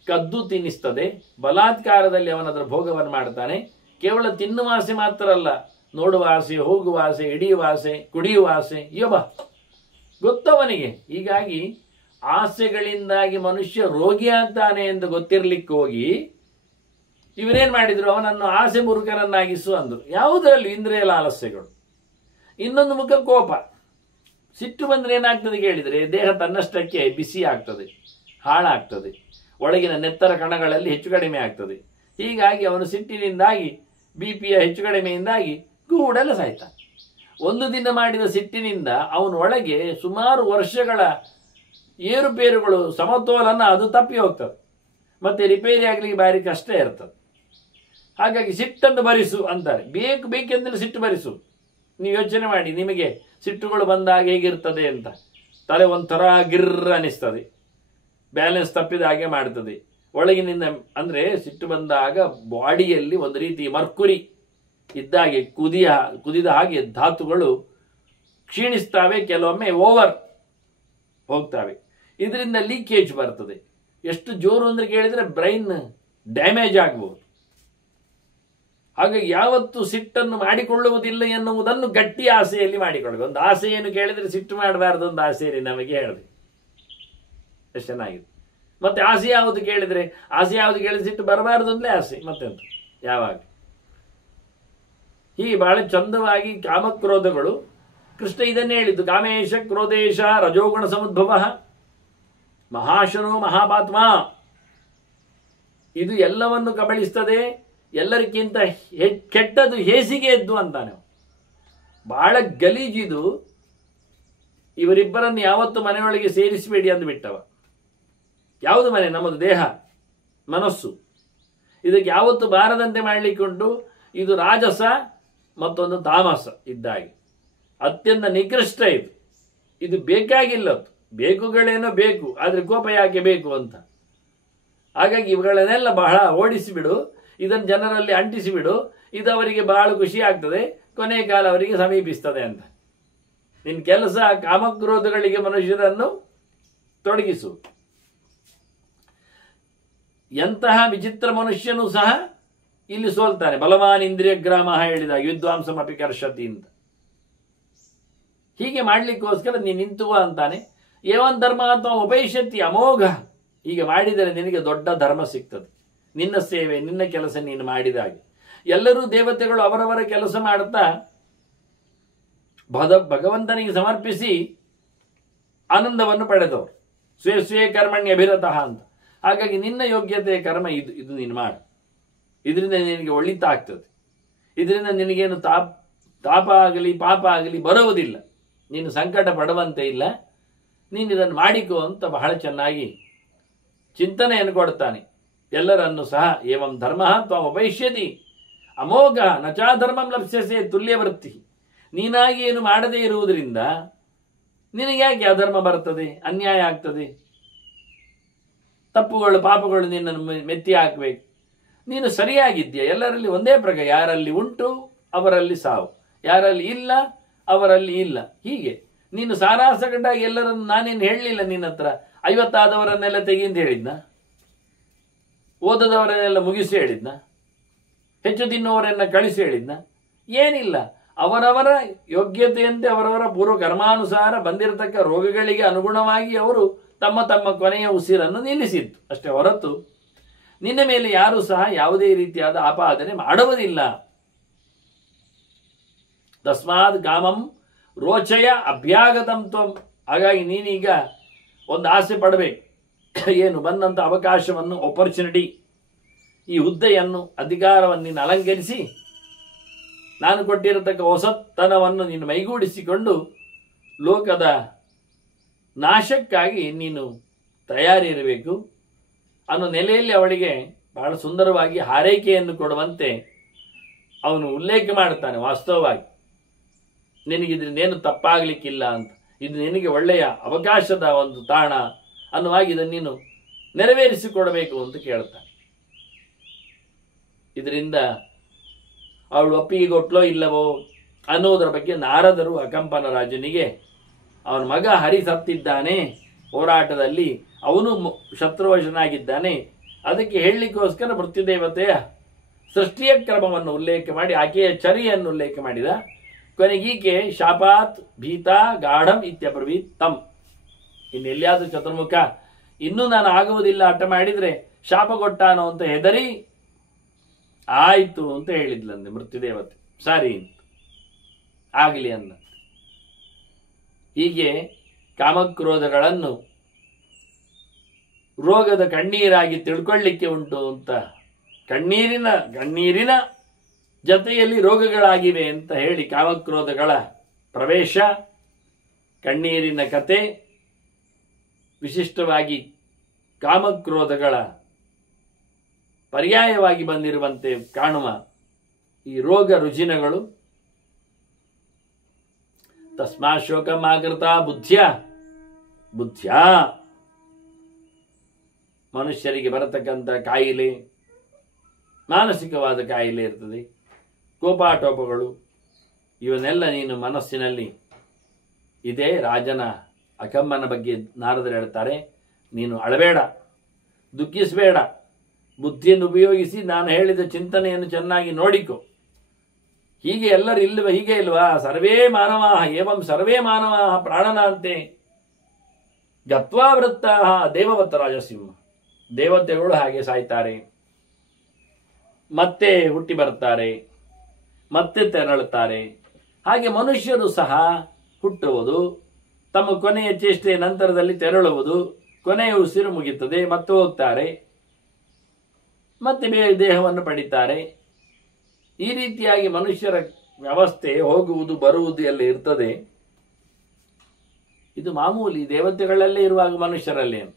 ಕದ್ದು ತಿನ್ನಿಸ್ತದೆ, ಬಲಾತ್ಕಾರದಲ್ಲಿ ಅವನದರ ಭೋಗವನ್ನು ಮಾಡ್ತಾನೆ. ಕೇವಲ ತಿನ್ನುವ ಆಸೆ ಮಾತ್ರ ಅಲ್ಲ, ನೋಡುವ ಆಸೆ, ಹೋಗುವ ಆಸೆ, ಹಿಡಿಯುವ ಆಸೆ, ಕುಡಿಯುವ ಆಸೆ, ಗೊತ್ತವನಿಗೆ. ಹೀಗಾಗಿ ಆಸೆಗಳಿಂದಾಗಿ ಮನುಷ್ಯ ರೋಗಿ ಆಗ್ತಾನೆ ಎಂದು ಗೊತ್ತಿರ್ಲಿಕ್ಕೆ ಹೋಗಿ ಇವರೇನ್ ಮಾಡಿದ್ರು, ಅವನನ್ನು ಆಸೆ ಮುರುಕನನ್ನಾಗಿಸು ಅಂದ್ರು. ಯಾವುದರಲ್ಲಿ? ಇಂದ್ರಿಯ ಲಾಲಸ್ಯಗಳು. ಇನ್ನೊಂದು ಮುಖ ಕೋಪ. ಸಿಟ್ಟು ಬಂದ್ರೆ ಏನಾಗ್ತದೆ ಕೇಳಿದ್ರೆ, ದೇಹ ತನ್ನಷ್ಟಕ್ಕೆ ಬಿಸಿ ಆಗ್ತದೆ, ಹಾಳಾಗ್ತದೆ, ಒಳಗಿನ ನೆತ್ತರ ಕಣಗಳಲ್ಲಿ ಹೆಚ್ಚು ಕಡಿಮೆ ಆಗ್ತದೆ. ಹೀಗಾಗಿ ಅವನು ಸಿಟ್ಟಿನಿಂದಾಗಿ, ಬಿಪಿಯ ಹೆಚ್ಚು ಕಡಿಮೆಯಿಂದಾಗಿ ಕೂಡಲೇ ಸಾಯ್ತಾನೆ. ಒಂದು ದಿನ ಮಾಡಿದ ಸಿಟ್ಟಿನಿಂದ ಅವನ ಒಳಗೆ ಸುಮಾರು ವರ್ಷಗಳ ಏರುಪೇರುಗಳು, ಸಮತೋಲನ ಅದು ತಪ್ಪಿ ಹೋಗ್ತದೆ, ಮತ್ತೆ ರಿಪೇರಿ ಆಗ್ಲಿಕ್ಕೆ ಭಾರಿ ಕಷ್ಟ ಇರ್ತದೆ. ಹಾಗಾಗಿ ಸಿಟ್ಟನ್ನು ಭರಿಸು ಅಂತಾರೆ. ಬೇಕೆಂದ್ರೆ ಸಿಟ್ಟು ಭರಿಸು. ನೀವು ಯೋಚನೆ ಮಾಡಿ, ನಿಮಗೆ ಸಿಟ್ಟುಗಳು ಬಂದಾಗ ಹೇಗಿರ್ತದೆ ಅಂತ. ತಲೆ ಒಂಥರ ಗಿರ್ರ ಅನಿಸ್ತದೆ, ಬ್ಯಾಲೆನ್ಸ್ ತಪ್ಪಿದ ಹಾಗೆ ಮಾಡ್ತದೆ ಒಳಗಿನಿಂದ. ಅಂದ್ರೆ ಸಿಟ್ಟು ಬಂದಾಗ ಬಾಡಿಯಲ್ಲಿ ಒಂದು ರೀತಿ ಮರ್ಕುರಿ ಇದ್ದಾಗೆ ಕುದಿದ ಹಾಗೆ ಧಾತುಗಳು ಕ್ಷೀಣಿಸ್ತವೆ, ಕೆಲವೊಮ್ಮೆ ಓವರ್ ಹೋಗ್ತವೆ. ಇದರಿಂದ ಲೀಕೇಜ್ ಬರ್ತದೆ. ಎಷ್ಟು ಜೋರು ಅಂದ್ರೆ ಕೇಳಿದ್ರೆ ಬ್ರೈನ್ ಡ್ಯಾಮೇಜ್ ಆಗಬಹುದು. ಹಾಗಾಗಿ ಯಾವತ್ತು ಸಿಟ್ಟನ್ನು ಮಾಡಿಕೊಳ್ಳುವುದಿಲ್ಲ ಎನ್ನುವುದನ್ನು ಗಟ್ಟಿ ಆಸೆಯಲ್ಲಿ ಮಾಡಿಕೊಳ್ಳಬೇಕು. ಒಂದು ಆಸೆ ಏನು ಕೇಳಿದ್ರೆ ಸಿಟ್ಟು ಮಾಡಬಾರ್ದು, ಒಂದು ಆಸೆಯಲ್ಲಿ ನಮಗೆ ಹೇಳಿದೆ. ಎಷ್ಟು ಚೆನ್ನಾಗಿದೆ. ಮತ್ತೆ ಆಸೆ ಯಾವುದು ಕೇಳಿದ್ರೆ ಸಿಟ್ಟು ಬರಬಾರ್ದು ಅಂದ್ರೆ ಆಸೆ. ಮತ್ತೆಂತ ಯಾವಾಗ ಹೀಗೆ ಬಹಳ ಚಂದವಾಗಿ ಕಾಮಕ್ರೋಧಗಳು, ಕೃಷ್ಣ ಇದನ್ನೇ ಹೇಳಿದ್ದು, ಕಾಮೇಶ ಕ್ರೋಧೇಶ ರಜೋಗುಣ ಸಮುದ್ಭವ ಮಹಾಶನೋ ಮಹಾಪಾತ್ಮ. ಇದು ಎಲ್ಲವನ್ನು ಕಬಳಿಸ್ತದೆ, ಎಲ್ಲರಿಗಿಂತ ಕೆಟ್ಟದು ಹೇಸಿಗೆ ಎದ್ದು ಅಂತಾನೆ. ಬಹಳ ಗಲೀಜಿದು. ಇವರಿಬ್ಬರನ್ನು ಯಾವತ್ತು ಮನೆಯೊಳಗೆ ಸೇರಿಸಬೇಡಿ ಅಂದುಬಿಟ್ಟವ. ಯಾವುದು ಮನೆ? ನಮ್ಮದು ದೇಹ ಮನಸ್ಸು. ಇದಕ್ಕೆ ಯಾವತ್ತು ಬಾರದಂತೆ ಮಾಡಲಿಕ್ಕುಂಟು. ಇದು ರಾಜಸ, ಮತ್ತೊಂದು ತಾಮಸ ಇದ್ದಾಗೆ, ಅತ್ಯಂತ ನಿಕೃಷ್ಟ ಇದು. ಇದು ಬೇಕಾಗಿಲ್ಲದ್ದು. ಬೇಕುಗಳೇನೋ ಬೇಕು, ಆದರೆ ಕೋಪ ಯಾಕೆ ಬೇಕು ಅಂತ. ಹಾಗಾಗಿ ಇವುಗಳನ್ನೆಲ್ಲ ಬಹಳ ಓಡಿಸಿಬಿಡು, ಇದನ್ನು ಜನರಲ್ಲಿ ಅಂಟಿಸಿಬಿಡು, ಇದು ಅವರಿಗೆ ಬಹಳ ಖುಷಿ ಆಗ್ತದೆ, ಕೊನೆ ಕಾಲ ಅವರಿಗೆ ಸಮೀಪಿಸ್ತದೆ ಅಂತ. ನಿನ್ನ ಕೆಲಸ ಕಾಮಕ್ರೋಧಗಳಿಗೆ ಮನುಷ್ಯರನ್ನು ತೊಡಗಿಸು. ಎಂತಹ ವಿಚಿತ್ರ ಮನುಷ್ಯನೂ ಸಹ ಇಲ್ಲಿ ಸೋಲ್ತಾನೆ. ಬಲವಾನ್ ಇಂದ್ರಿಯ ಗ್ರಾಮ ಹೇಳಿದಾಗ ವಿದ್ವಾಂಸಮಪಿ ಕರ್ಷತಿ ಅಂತ. ಹೀಗೆ ಮಾಡಲಿಕ್ಕೋಸ್ಕರ ನೀನು ನಿಂತುವ ಅಂತಾನೆ. ಏವನ್ ಧರ್ಮ ಅಥವಾ ಉಪೈಷತಿ ಅಮೋಘ. ಹೀಗೆ ಮಾಡಿದರೆ ನಿನಗೆ ದೊಡ್ಡ ಧರ್ಮ ಸಿಗ್ತದೆ. ನಿನ್ನ ಸೇವೆ, ನಿನ್ನ ಕೆಲಸ ನೀನು ಮಾಡಿದಾಗೆ. ಎಲ್ಲರೂ ದೇವತೆಗಳು ಅವರವರ ಕೆಲಸ ಮಾಡುತ್ತಾ ಭಗವಂತನಿಗೆ ಸಮರ್ಪಿಸಿ ಆನಂದವನ್ನು ಪಡೆದವರು. ಸ್ವೇ ಸ್ವೇ ಕರ್ಮಣ್ಯ ಅಭಿರತಃ ಅಂತ. ಹಾಗಾಗಿ ನಿನ್ನ ಯೋಗ್ಯತೆಯ ಕರ್ಮ ಇದು ನೀನು ಮಾಡು. ಇದರಿಂದ ನಿನಗೆ ಒಳಿತ ಆಗ್ತದೆ. ಇದರಿಂದ ನಿನಗೇನು ತಾಪ ಆಗಲಿ ಪಾಪ ಆಗಲಿ ಬರುವುದಿಲ್ಲ. ನೀನು ಸಂಕಟ ಪಡುವಂತೆ ಇಲ್ಲ. ನೀನು ಇದನ್ನು ಮಾಡಿಕೋ ಅಂತ ಬಹಳ ಚೆನ್ನಾಗಿ ಚಿಂತನೆಯನ್ನು ಕೊಡ್ತಾನೆ. ಎಲ್ಲರನ್ನು ಸಹ ಏವಂ ಧರ್ಮ ತ್ವಂ ಉಪೈಷ್ಯತಿ ಅಮೋಘ ನಚಾ ಧರ್ಮಂ ಲಪ್ಸ್ಯಸೆ ತುಲ್ಯವೃತ್ತಿ. ನೀನಾಗಿ ಏನು ಮಾಡದೇ ಇರುವುದರಿಂದ ನಿನಗೆ ಯಾಕೆ ಅಧರ್ಮ ಬರ್ತದೆ, ಅನ್ಯಾಯ ಆಗ್ತದೆ, ತಪ್ಪುಗಳು ಪಾಪಗಳು ನಿನ್ನನ್ನು ಮೆತ್ತಿ ಹಾಕಬೇಕು. ನೀನು ಸರಿಯಾಗಿದ್ದೀಯ. ಎಲ್ಲರಲ್ಲಿ ಒಂದೇ ಪ್ರಕಾರ. ಯಾರಲ್ಲಿ ಉಂಟು ಅವರಲ್ಲಿ ಸಾವು, ಯಾರಲ್ಲಿ ಇಲ್ಲ ಅವರಲ್ಲಿ ಇಲ್ಲ. ಹೀಗೆ ನೀನು ಸಾರಾಸಗಟ್ಟಾಗಿ ಎಲ್ಲರನ್ನು ನಾನೇನು ಹೇಳಲಿಲ್ಲ. ನಿನ್ನ ಹತ್ರ 50 ಆದವರನ್ನೆಲ್ಲ ತೆಗಿಂತ ಹೇಳಿದ್ನ? ಓದದವರನ್ನೆಲ್ಲ ಮುಗಿಸಿ ಹೇಳಿದ್ನ? ಹೆಚ್ಚು ತಿನ್ನುವವರನ್ನ ಕಳಿಸಿ ಹೇಳಿದ್ನ? ಏನಿಲ್ಲ. ಅವರವರ ಯೋಗ್ಯತೆಯಂತೆ ಅವರವರ ಪೂರ್ವ ಕರ್ಮಾನುಸಾರ ಬಂದಿರತಕ್ಕ ರೋಗಗಳಿಗೆ ಅನುಗುಣವಾಗಿ ಅವರು ತಮ್ಮ ತಮ್ಮ ಕೊನೆಯ ಉಸಿರನ್ನು ನಿಲ್ಲಿಸಿತ್ತು ಅಷ್ಟೇ ಹೊರತು ನಿನ್ನ ಮೇಲೆ ಯಾರೂ ಸಹ ಯಾವುದೇ ರೀತಿಯಾದ ಆಪಾದನೆ ಮಾಡುವುದಿಲ್ಲ. ತಸ್ಮಾತ್ ಕಾಮಂ ರೋಚಯ ಅಭ್ಯಾಗತಂ ತ್ವಂ. ಹಾಗಾಗಿ ನೀನೀಗ ಒಂದು ಆಸೆ ಪಡಬೇಕು. ಏನು ಬಂದಂಥ ಅವಕಾಶವನ್ನು, ಆಪರ್ಚುನಿಟಿ, ಈ ಹುದ್ದೆಯನ್ನು, ಅಧಿಕಾರವನ್ನು ನೀನು ಅಲಂಕರಿಸಿ ನಾನು ಕೊಟ್ಟಿರತಕ್ಕ ಹೊಸತನವನ್ನು ನೀನು ಮೈಗೂಡಿಸಿಕೊಂಡು ಲೋಕದ ನಾಶಕ್ಕಾಗಿ ನೀನು ತಯಾರಿ ಇರಬೇಕು ಅನ್ನೋ ನೆಲೆಯಲ್ಲಿ ಅವಳಿಗೆ ಬಹಳ ಸುಂದರವಾಗಿ ಹಾರೈಕೆಯನ್ನು ಕೊಡುವಂತೆ ಅವನು ಉಲ್ಲೇಖ ಮಾಡುತ್ತಾನೆ. ವಾಸ್ತವವಾಗಿ ನಿನಗಿದ್ರಿಂದೇನು ತಪ್ಪಾಗಲಿಕ್ಕಿಲ್ಲ ಅಂತ, ಇದು ನಿನಗೆ ಒಳ್ಳೆಯ ಅವಕಾಶದ ಒಂದು ತಾಣ ಅನ್ನುವಾಗಿ ಇದನ್ನು ನೀನು ನೆರವೇರಿಸಿಕೊಡಬೇಕು ಅಂತ ಕೇಳ್ತಾನೆ. ಇದರಿಂದ ಅವಳು ಒಪ್ಪಿಗೆ ಕೊಟ್ಲೋ ಇಲ್ಲವೋ ಅನ್ನೋದರ ಬಗ್ಗೆ ನಾರದರು ಅಕಂಪನ ರಾಜನಿಗೆ, ಅವನ ಮಗ ಹರಿ ಸತ್ತಿದ್ದಾನೆ ಹೋರಾಟದಲ್ಲಿ, ಅವನು ಶತ್ರುವಶನಾಗಿದ್ದಾನೆ, ಅದಕ್ಕೆ ಹೇಳಲಿಕ್ಕೋಸ್ಕರ ಮೃತ್ಯುದೇವತೆಯ ಸೃಷ್ಟಿಯ ಕ್ರಮವನ್ನು ಉಲ್ಲೇಖ ಮಾಡಿ ಆಕೆಯ ಚರಿಯನ್ನು ಉಲ್ಲೇಖ ಮಾಡಿದ. ಕೊನೆಗೀಕೆ ಶಾಪಾತ್ ಭೀತ ಗಾಢಂ ಇತ್ಯಬ್ರವೀತ್ ತಂ. ಇನ್ನೆಲ್ಲಿಯಾದ್ರೂ ಚತುರ್ಮುಖ ಇನ್ನೂ ನಾನು ಆಗುವುದಿಲ್ಲ ಹಠ ಮಾಡಿದರೆ ಶಾಪ ಕೊಟ್ಟಾನೋ ಅಂತ ಹೆದರಿ ಆಯಿತು ಅಂತ ಹೇಳಿದ್ಲಂದೆ ಮೃತ್ಯುದೇವತೆ. ಸಾರಿ ಅಂತ ಆಗಲಿ ಅನ್ನ. ಹೀಗೆ ಕಾಮಕ್ರೋಧಗಳನ್ನು ರೋಗದ ಕಣ್ಣೀರಾಗಿ ತಿಳ್ಕೊಳ್ಳಿಕ್ಕೆ ಉಂಟು ಅಂತ, ಕಣ್ಣೀರಿನ ಜೊತೆಯಲ್ಲಿ ರೋಗಗಳಾಗಿವೆ ಅಂತ ಹೇಳಿ ಕಾಮಕ್ರೋಧಗಳ ಪ್ರವೇಶ, ಕಣ್ಣೀರಿನ ಕತೆ, ವಿಶಿಷ್ಟವಾಗಿ ಕಾಮಕ್ರೋಧಗಳ ಪರ್ಯಾಯವಾಗಿ ಬಂದಿರುವಂತೆ ಕಾಣುವ ಈ ರೋಗ ರುಜಿನಗಳು. ತಸ್ಮಾ ಶೋಕಮಾಗೃತ ಬುದ್ಧ್ಯ ಮನುಷ್ಯರಿಗೆ ಬರತಕ್ಕಂಥ ಕಾಯಿಲೆ, ಮಾನಸಿಕವಾದ ಕಾಯಿಲೆ ಇರ್ತದೆ, ಕೋಪಾಟೋಪಗಳು, ಇವನ್ನೆಲ್ಲ ನೀನು ಮನಸ್ಸಿನಲ್ಲಿ ಇದೇ ರಾಜನ ಅಕಮ್ಮನ ಬಗ್ಗೆ ನಾರದರು ಹೇಳ್ತಾರೆ. ನೀನು ಅಳಬೇಡ, ದುಃಖಿಸಬೇಡ, ಬುದ್ಧಿಯನ್ನು ಉಪಯೋಗಿಸಿ ನಾನು ಹೇಳಿದ ಚಿಂತನೆಯನ್ನು ಚೆನ್ನಾಗಿ ನೋಡಿಕೊ. ಹೀಗೆ ಎಲ್ಲರೂ ಇಲ್ವ, ಹೀಗೆ ಇಲ್ವಾ? ಸರ್ವೇ ಮಾನವಾ ಏವಂ ಸರ್ವೇ ಮಾನವಾ ಪ್ರಾಣನಾಂತೆ ಗತ್ವಾ ವೃತ್ತಾ ದೇವವತ್ತ ರಾಜಸಿಂಹ. ದೇವತೆಗಳು ಹಾಗೆ ಸಾಯ್ತಾರೆ, ಮತ್ತೆ ಹುಟ್ಟಿ ಬರ್ತಾರೆ, ಮತ್ತೆ ತೆರಳುತ್ತಾರೆ. ಹಾಗೆ ಮನುಷ್ಯರು ಸಹ ಹುಟ್ಟುವುದು, ತಮ್ಮ ಕೊನೆಯ ಚೇಷ್ಟೆಯ ನಂತರದಲ್ಲಿ ತೆರಳುವುದು, ಕೊನೆಯ ಉಸಿರು ಮುಗಿಯುತ್ತದೆ, ಮತ್ತೆ ಹೋಗ್ತಾರೆ, ಮತ್ತೆ ಬೇರೆ ದೇಹವನ್ನು ಪಡಿತಾರೆ. ಈ ರೀತಿಯಾಗಿ ಮನುಷ್ಯರ ವ್ಯವಸ್ಥೆ ಹೋಗುವುದು ಬರುವುದು ಎಲ್ಲ ಇರ್ತದೆ. ಇದು ಮಾಮೂಲಿ, ದೇವತೆಗಳಲ್ಲೇ ಇರುವಾಗ ಮನುಷ್ಯರಲ್ಲೇನು.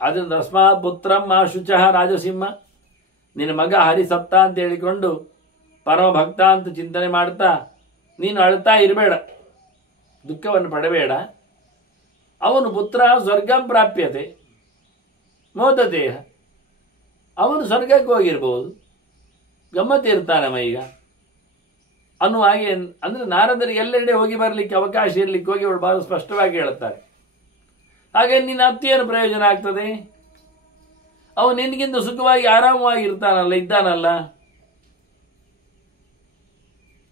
ಅದರಿಂದ ತಸ್ಮಾತ್ ಪುತ್ರಂ ಶುಚಃ ರಾಜಸಿಂಹ, ನಿನ್ನ ಮಗ ಹರಿಸತ್ತ ಅಂತ ಹೇಳಿಕೊಂಡು ಪರಮ ಭಕ್ತ ಅಂತ ಚಿಂತನೆ ಮಾಡ್ತಾ ನೀನು ಅಳ್ತಾ ಇರಬೇಡ, ದುಃಖವನ್ನು ಪಡಬೇಡ. ಅವನು ಪುತ್ರ ಸ್ವರ್ಗಂ ಪ್ರಾಪ್ಯತೆ ಮೋದದೇಹ, ಅವನು ಸ್ವರ್ಗಕ್ಕೆ ಹೋಗಿರ್ಬೋದು, ಗಮ್ಮತ್ತಿರ್ತಾನಮ್ಮ ಈಗ ಅನ್ನುವ ಹಾಗೆ. ಅಂದ್ರೆ ನಾರದರಿಗೆ ಎಲ್ಲೆಡೆ ಹೋಗಿ ಬರಲಿಕ್ಕೆ ಅವಕಾಶ ಇರಲಿಕ್ಕೆ ಹೋಗಿ ಅವಳು ಬಹಳ ಸ್ಪಷ್ಟವಾಗಿ ಹೇಳುತ್ತಾರೆ. ಹಾಗೆ ನಿನ್ನ ಅತ್ತಿಯೇನು ಪ್ರಯೋಜನ ಆಗ್ತದೆ? ಅವನು ನಿನಗಿಂತ ಸುಖವಾಗಿ ಆರಾಮವಾಗಿ ಇದ್ದಾನಲ್ಲ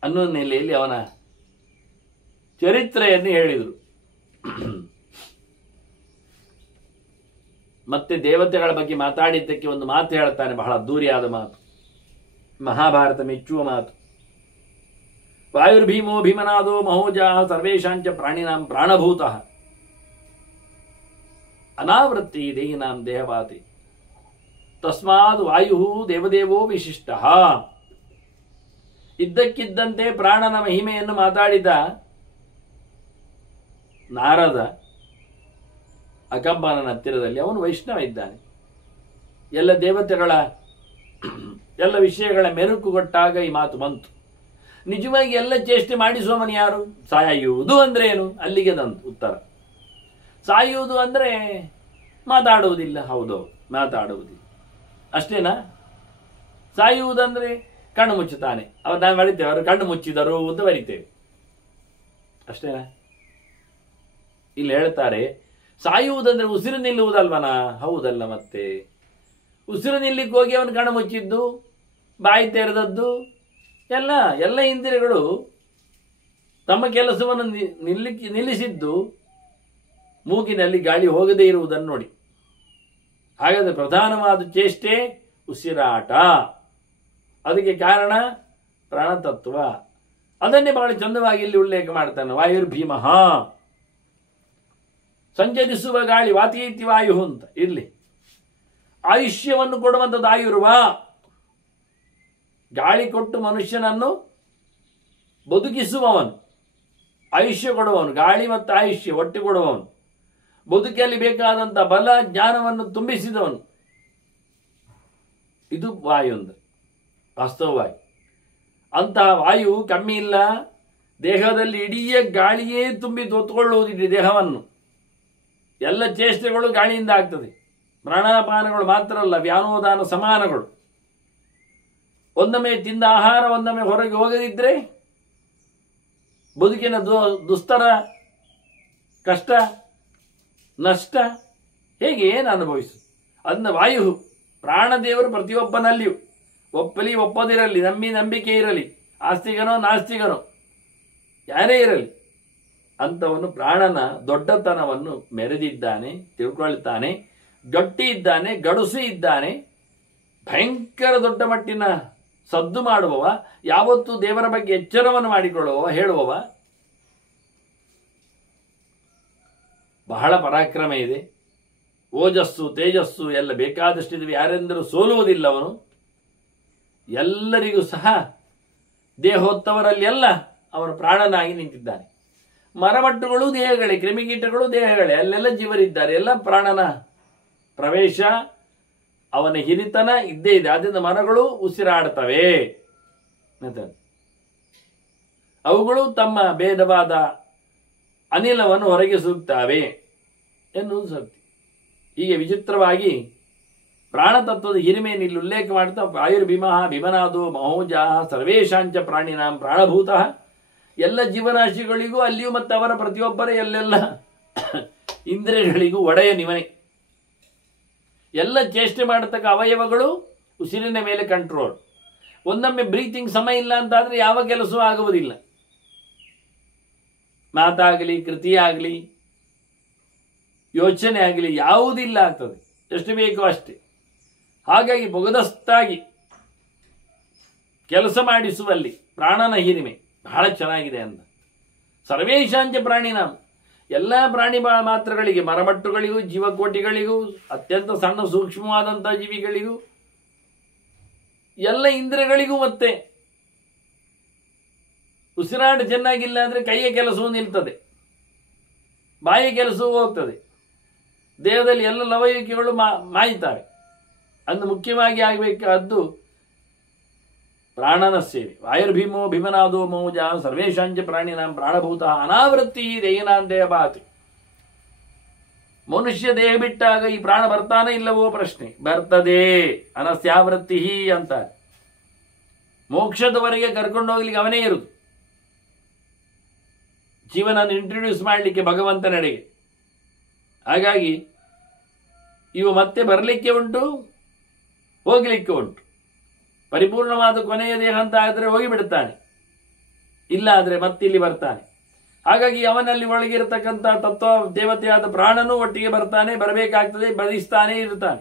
ಅನ್ನೋ ನೆಲೆಯಲ್ಲಿ ಅವನ ಚರಿತ್ರೆಯನ್ನು ಹೇಳಿದರು. ಮತ್ತೆ ದೇವತೆಗಳ ಬಗ್ಗೆ ಮಾತಾಡಿದ್ದಕ್ಕೆ ಒಂದು ಮಾತು ಹೇಳ್ತಾನೆ, ಬಹಳ ಅದ್ದೂರಿಯಾದ ಮಾತು, ಮಹಾಭಾರತ ಮೆಚ್ಚುವ ಮಾತು. ವಾಯುರ್ಭೀಮೋ ಭೀಮನಾದೋ ಮಹೋಜಾ ಸರ್ವೇಶಾಂಚ ಪ್ರಾಣಿನಾಂ ಪ್ರಾಣಭೂತಃ ಅನಾವೃತ್ತಿ ದೇಹಿನಾಂ ದೇಹವಾತಿ ತಸ್ಮಾದ್ ವಾಯು ದೇವದೇವೋ ವಿಶಿಷ್ಟ. ಇದ್ದಕ್ಕಿದ್ದಂತೆ ಪ್ರಾಣನ ಮಹಿಮೆಯನ್ನು ಮಾತಾಡಿದ ನಾರದ ಅಕಂಬನ ಹತ್ತಿರದಲ್ಲಿ ಅವನು ವೈಷ್ಣವ ಇದ್ದಾನೆ. ಎಲ್ಲ ದೇವತೆಗಳ ಎಲ್ಲ ವಿಷಯಗಳ ಮೆರುಕು ಕೊಟ್ಟಾಗ ಈ ಮಾತು ಬಂತು. ನಿಜವಾಗಿ ಎಲ್ಲ ಚೇಷ್ಟೆ ಮಾಡಿಸುವವನು ಯಾರು? ಸಾಯುವುದು ಅಂದ್ರೆ ಏನು? ಅಲ್ಲಿಗೆ ದಂತ ಉತ್ತರ. ಸಾಯುವುದು ಅಂದ್ರೆ ಮಾತಾಡುವುದಿಲ್ಲ. ಹೌದು, ಮಾತಾಡುವುದಿಲ್ಲ ಅಷ್ಟೇನಾ? ಸಾಯುವುದಂದ್ರೆ ಕಣ್ಣು ಮುಚ್ಚುತ್ತಾನೆ. ಅವ್ರು ನಾವು ಬರಿತೇವೆ, ಅವರು ಕಣ್ಣು ಮುಚ್ಚಿದರು ಅಂತ ಬರಿತೇವೆ, ಅಷ್ಟೇನಾ? ಇಲ್ಲಿ ಹೇಳ್ತಾರೆ ಸಾಯುವುದಂದ್ರೆ ಉಸಿರು ನಿಲ್ಲುವುದಲ್ವನಾ? ಹೌದಲ್ಲ. ಮತ್ತೆ ಉಸಿರು ನಿಲ್ಲಿಕ್ಕೆ ಹೋಗಿ ಅವನು ಕಣ್ಣು ಮುಚ್ಚಿದ್ದು, ಬಾಯಿ ತೆರೆದದ್ದು, ಎಲ್ಲ ಇಂದ್ರಿಯಗಳು ತಮ್ಮ ಕೆಲಸವನ್ನು ನಿಲ್ಲಿಸಿದ್ದು ಮೂಗಿನಲ್ಲಿ ಗಾಳಿ ಹೋಗದೇ ಇರುವುದನ್ನು ನೋಡಿ. ಹಾಗಾದರೆ ಪ್ರಧಾನವಾದ ಚೇಷ್ಟೆ ಉಸಿರಾಟ. ಅದಕ್ಕೆ ಕಾರಣ ಪ್ರಾಣತತ್ವ. ಅದನ್ನೇ ಬಹಳ ಚಂದವಾಗಿ ಇಲ್ಲಿ ಉಲ್ಲೇಖ ಮಾಡ್ತಾನೆ. ವಾಯುರ್ಭೀಮಃ, ಸಂಚರಿಸುವ ಗಾಳಿ, ವಾತೀತಿ ವಾಯು ಅಂತ ಇರ್ಲಿ. ಆಯುಷ್ಯವನ್ನು ಕೊಡುವಂಥದ್ದು ಆಯುರ್ವ, ಗಾಳಿ ಕೊಟ್ಟು ಮನುಷ್ಯನನ್ನು ಬದುಕಿಸುವವನು, ಆಯುಷ್ಯ ಕೊಡುವವನು, ಗಾಳಿ ಮತ್ತು ಆಯುಷ್ಯ ಒಟ್ಟು ಕೊಡುವವನು, ಬದುಕಲ್ಲಿ ಬೇಕಾದಂಥ ಬಲ ಜ್ಞಾನವನ್ನು ತುಂಬಿಸಿದವನು. ಇದು ವಾಯು ಅಂದ್ರೆ ವಾಸ್ತವವಾಗಿ. ಅಂತಹ ವಾಯು ಕಮ್ಮಿ ಇಲ್ಲ. ದೇಹದಲ್ಲಿ ಇಡೀ ಗಾಳಿಯೇ ತುಂಬಿ ಹೊತ್ತುಕೊಳ್ಳುವುದಿದೆ ದೇಹವನ್ನು. ಎಲ್ಲ ಚೇಷ್ಟೆಗಳು ಗಾಳಿಯಿಂದ ಆಗ್ತದೆ. ಪ್ರಾಣಾಪಾನಗಳು ಮಾತ್ರ ಅಲ್ಲ, ವ್ಯಾನೋದಾನ ಸಮಾನಗಳು. ಒಂದೊಮ್ಮೆ ತಿಂದ ಆಹಾರ ಒಂದೊಮ್ಮೆ ಹೊರಗೆ ಹೋಗದಿದ್ರೆ ಬದುಕಿನ ದುಸ್ತರ, ಕಷ್ಟ, ನಷ್ಟ ಹೇಗೆ ಏನು ಅನುಭವಿಸು? ಅದನ್ನ ವಾಯು ಪ್ರಾಣದೇವರು ಪ್ರತಿಯೊಬ್ಬನಲ್ಲಿಯೂ, ಒಪ್ಪಲಿ ಒಪ್ಪದಿರಲಿ, ನಂಬಿಕೆ ಇರಲಿ, ಆಸ್ತಿಗನೋ ನಾಸ್ತಿಗನೋ ಯಾರೇ ಇರಲಿ, ಅಂಥವನು ಪ್ರಾಣನ ದೊಡ್ಡತನವನ್ನು ಮೆರೆದಿದ್ದಾನೆ, ತಿಳ್ಕೊಳ್ತಾನೆ, ಗಟ್ಟಿ ಇದ್ದಾನೆ, ಗಡುಸು ಇದ್ದಾನೆ, ಭಯಂಕರ ದೊಡ್ಡ ಮಟ್ಟಿನ ಸದ್ದು ಮಾಡುವವ, ಯಾವತ್ತೂ ದೇವರ ಬಗ್ಗೆ ಎಚ್ಚರವನ್ನು ಮಾಡಿಕೊಳ್ಳುವವ, ಹೇಳುವವ. ಬಹಳ ಪರಾಕ್ರಮ ಇದೆ, ಓಜಸ್ಸು ತೇಜಸ್ಸು ಎಲ್ಲ ಬೇಕಾದಷ್ಟಿದೆ. ಯಾರೆಂದರೂ ಸೋಲುವುದಿಲ್ಲ ಅವನು. ಎಲ್ಲರಿಗೂ ಸಹ ದೇಹೋತ್ತವರಲ್ಲಿ ಎಲ್ಲ ಅವನು ಪ್ರಾಣನಾಗಿ ನಿಂತಿದ್ದಾನೆ. ಮರಮಟ್ಟುಗಳು ದೇಹಗಳೇ, ಕ್ರಿಮಿಕೀಟಗಳು ದೇಹಗಳೇ, ಅಲ್ಲೆಲ್ಲ ಜೀವರಿದ್ದಾರೆ. ಎಲ್ಲ ಪ್ರಾಣನ ಪ್ರವೇಶ, ಅವನ ಹಿರಿತನ ಇದ್ದೇ ಇದೆ. ಆದ್ದರಿಂದ ಮರಗಳು ಉಸಿರಾಡ್ತವೆ, ಅವುಗಳು ತಮ್ಮ ಭೇದವಾದ ಅನಿಲವನ್ನು ಹೊರಗೆ ಸೂಕ್ತವೆ ಎನ್ನುವುದು ಸತ್ಯ. ಹೀಗೆ ವಿಚಿತ್ರವಾಗಿ ಪ್ರಾಣತತ್ವದ ಹಿರಿಮೆಯನ್ನು ಇಲ್ಲಿ ಉಲ್ಲೇಖ ಮಾಡ್ತಾ, ವಾಯುರ್ಭೀಮಃ ಭೀಮನಾದೋ ಮಹೋಜಾ ಸರ್ವೇಶಾಂಚ ಪ್ರಾಣಿನಾಂ ಪ್ರಾಣಭೂತಃ, ಎಲ್ಲ ಜೀವರಾಶಿಗಳಿಗೂ ಅಲ್ಲಿಯೂ ಮತ್ತು ಅವರ ಪ್ರತಿಯೊಬ್ಬರ ಎಲ್ಲೆಲ್ಲ ಇಂದ್ರಿಯಗಳಿಗೂ ಒಡೆಯನಿವನೇ. ಎಲ್ಲ ಚೇಷ್ಟೆ ಮಾಡತಕ್ಕ ಅವಯವಗಳು ಉಸಿರಿನ ಮೇಲೆ ಕಂಟ್ರೋಲ್. ಒಂದೊಮ್ಮೆ ಬ್ರೀತಿಂಗ್ ಸಮಯ ಇಲ್ಲ ಅಂತಾದ್ರೆ ಯಾವ ಕೆಲಸವೂ ಆಗುವುದಿಲ್ಲ. ಮಾತಾಗಲಿ, ಕೃತಿಯಾಗಲಿ, ಯೋಚನೆ ಆಗಲಿ ಯಾವುದಿಲ್ಲ ಆಗ್ತದೆ. ಎಷ್ಟು ಬೇಕೋ ಅಷ್ಟೇ. ಹಾಗಾಗಿ ಬೊಗದಸ್ತಾಗಿ ಕೆಲಸ ಮಾಡಿಸುವಲ್ಲಿ ಪ್ರಾಣನ ಹಿರಿಮೆ ಬಹಳ ಚೆನ್ನಾಗಿದೆ ಅಂತ. ಸರ್ವೇಶಾಂಚ ಪ್ರಾಣಿನಾಂ, ಎಲ್ಲ ಪ್ರಾಣಿ ಮಾತ್ರಗಳಿಗೆ, ಮರಮಟ್ಟುಗಳಿಗೂ, ಜೀವಕೋಟಿಗಳಿಗೂ, ಅತ್ಯಂತ ಸಣ್ಣ ಸೂಕ್ಷ್ಮವಾದಂಥ ಜೀವಿಗಳಿಗೂ, ಎಲ್ಲ ಇಂದ್ರಿಯಗಳಿಗೂ, ಮತ್ತೆ ಉಸಿರಾಟ ಚೆನ್ನಾಗಿಲ್ಲ ಅಂದರೆ ಕೈಯ ಕೆಲಸವೂ ನಿಲ್ತದೆ, ಬಾಯಿಯ ಕೆಲಸವೂ ಹೋಗ್ತದೆ, ದೇಹದಲ್ಲಿ ಎಲ್ಲ ಲವಯಿಕೆಗಳು ಮಾಯ್ತವೆ. ಅಂದು ಮುಖ್ಯವಾಗಿ ಆಗಬೇಕಾದ್ದು ಪ್ರಾಣನ ಸೇವೆ. ವಾಯುರ್ಭೀಮೋ ಭೀಮನಾದೋ ಮೌಜ ಸರ್ವೇಶಾಂಚ ಪ್ರಾಣಿನಾಂ ಪ್ರಾಣಭೂತ ಅನಾವೃತ್ತಿ ದೇಹನಾಂದೇಹ ಭಾತಿ. ಮನುಷ್ಯ ದೇಹ ಬಿಟ್ಟಾಗ ಈ ಪ್ರಾಣ ಬರ್ತಾನೆ ಇಲ್ಲವೋ ಪ್ರಶ್ನೆ. ಬರ್ತದೆ, ಅನಸ್ಯಾವೃತ್ತಿ ಅಂತ. ಮೋಕ್ಷದವರೆಗೆ ಕರ್ಕೊಂಡೋಗ್ಲಿಕ್ಕೆ ಅವನೇ ಇರುವುದು. ಜೀವನ ಇಂಟ್ರೊಡ್ಯೂಸ್ ಮಾಡಲಿಕ್ಕೆ ಭಗವಂತನೆಡೆಗೆ. ಹಾಗಾಗಿ ಇವು ಮತ್ತೆ ಬರಲಿಕ್ಕೆ ಉಂಟು, ಹೋಗಲಿಕ್ಕೆ ಉಂಟು. ಪರಿಪೂರ್ಣವಾದ ಕೊನೆಯ ದೇಹ ಅಂತ ಆದರೆ ಹೋಗಿಬಿಡ್ತಾನೆ, ಇಲ್ಲ ಆದರೆ ಮತ್ತಿಲ್ಲಿ ಬರ್ತಾನೆ. ಹಾಗಾಗಿ ಅವನಲ್ಲಿ ಒಳಗಿರತಕ್ಕಂಥ ತತ್ವ ದೇವತೆಯಾದ ಪ್ರಾಣನೂ ಒಟ್ಟಿಗೆ ಬರ್ತಾನೆ, ಬರಬೇಕಾಗ್ತದೆ, ಬದಿಸ್ತಾನೆ ಇರ್ತಾನೆ.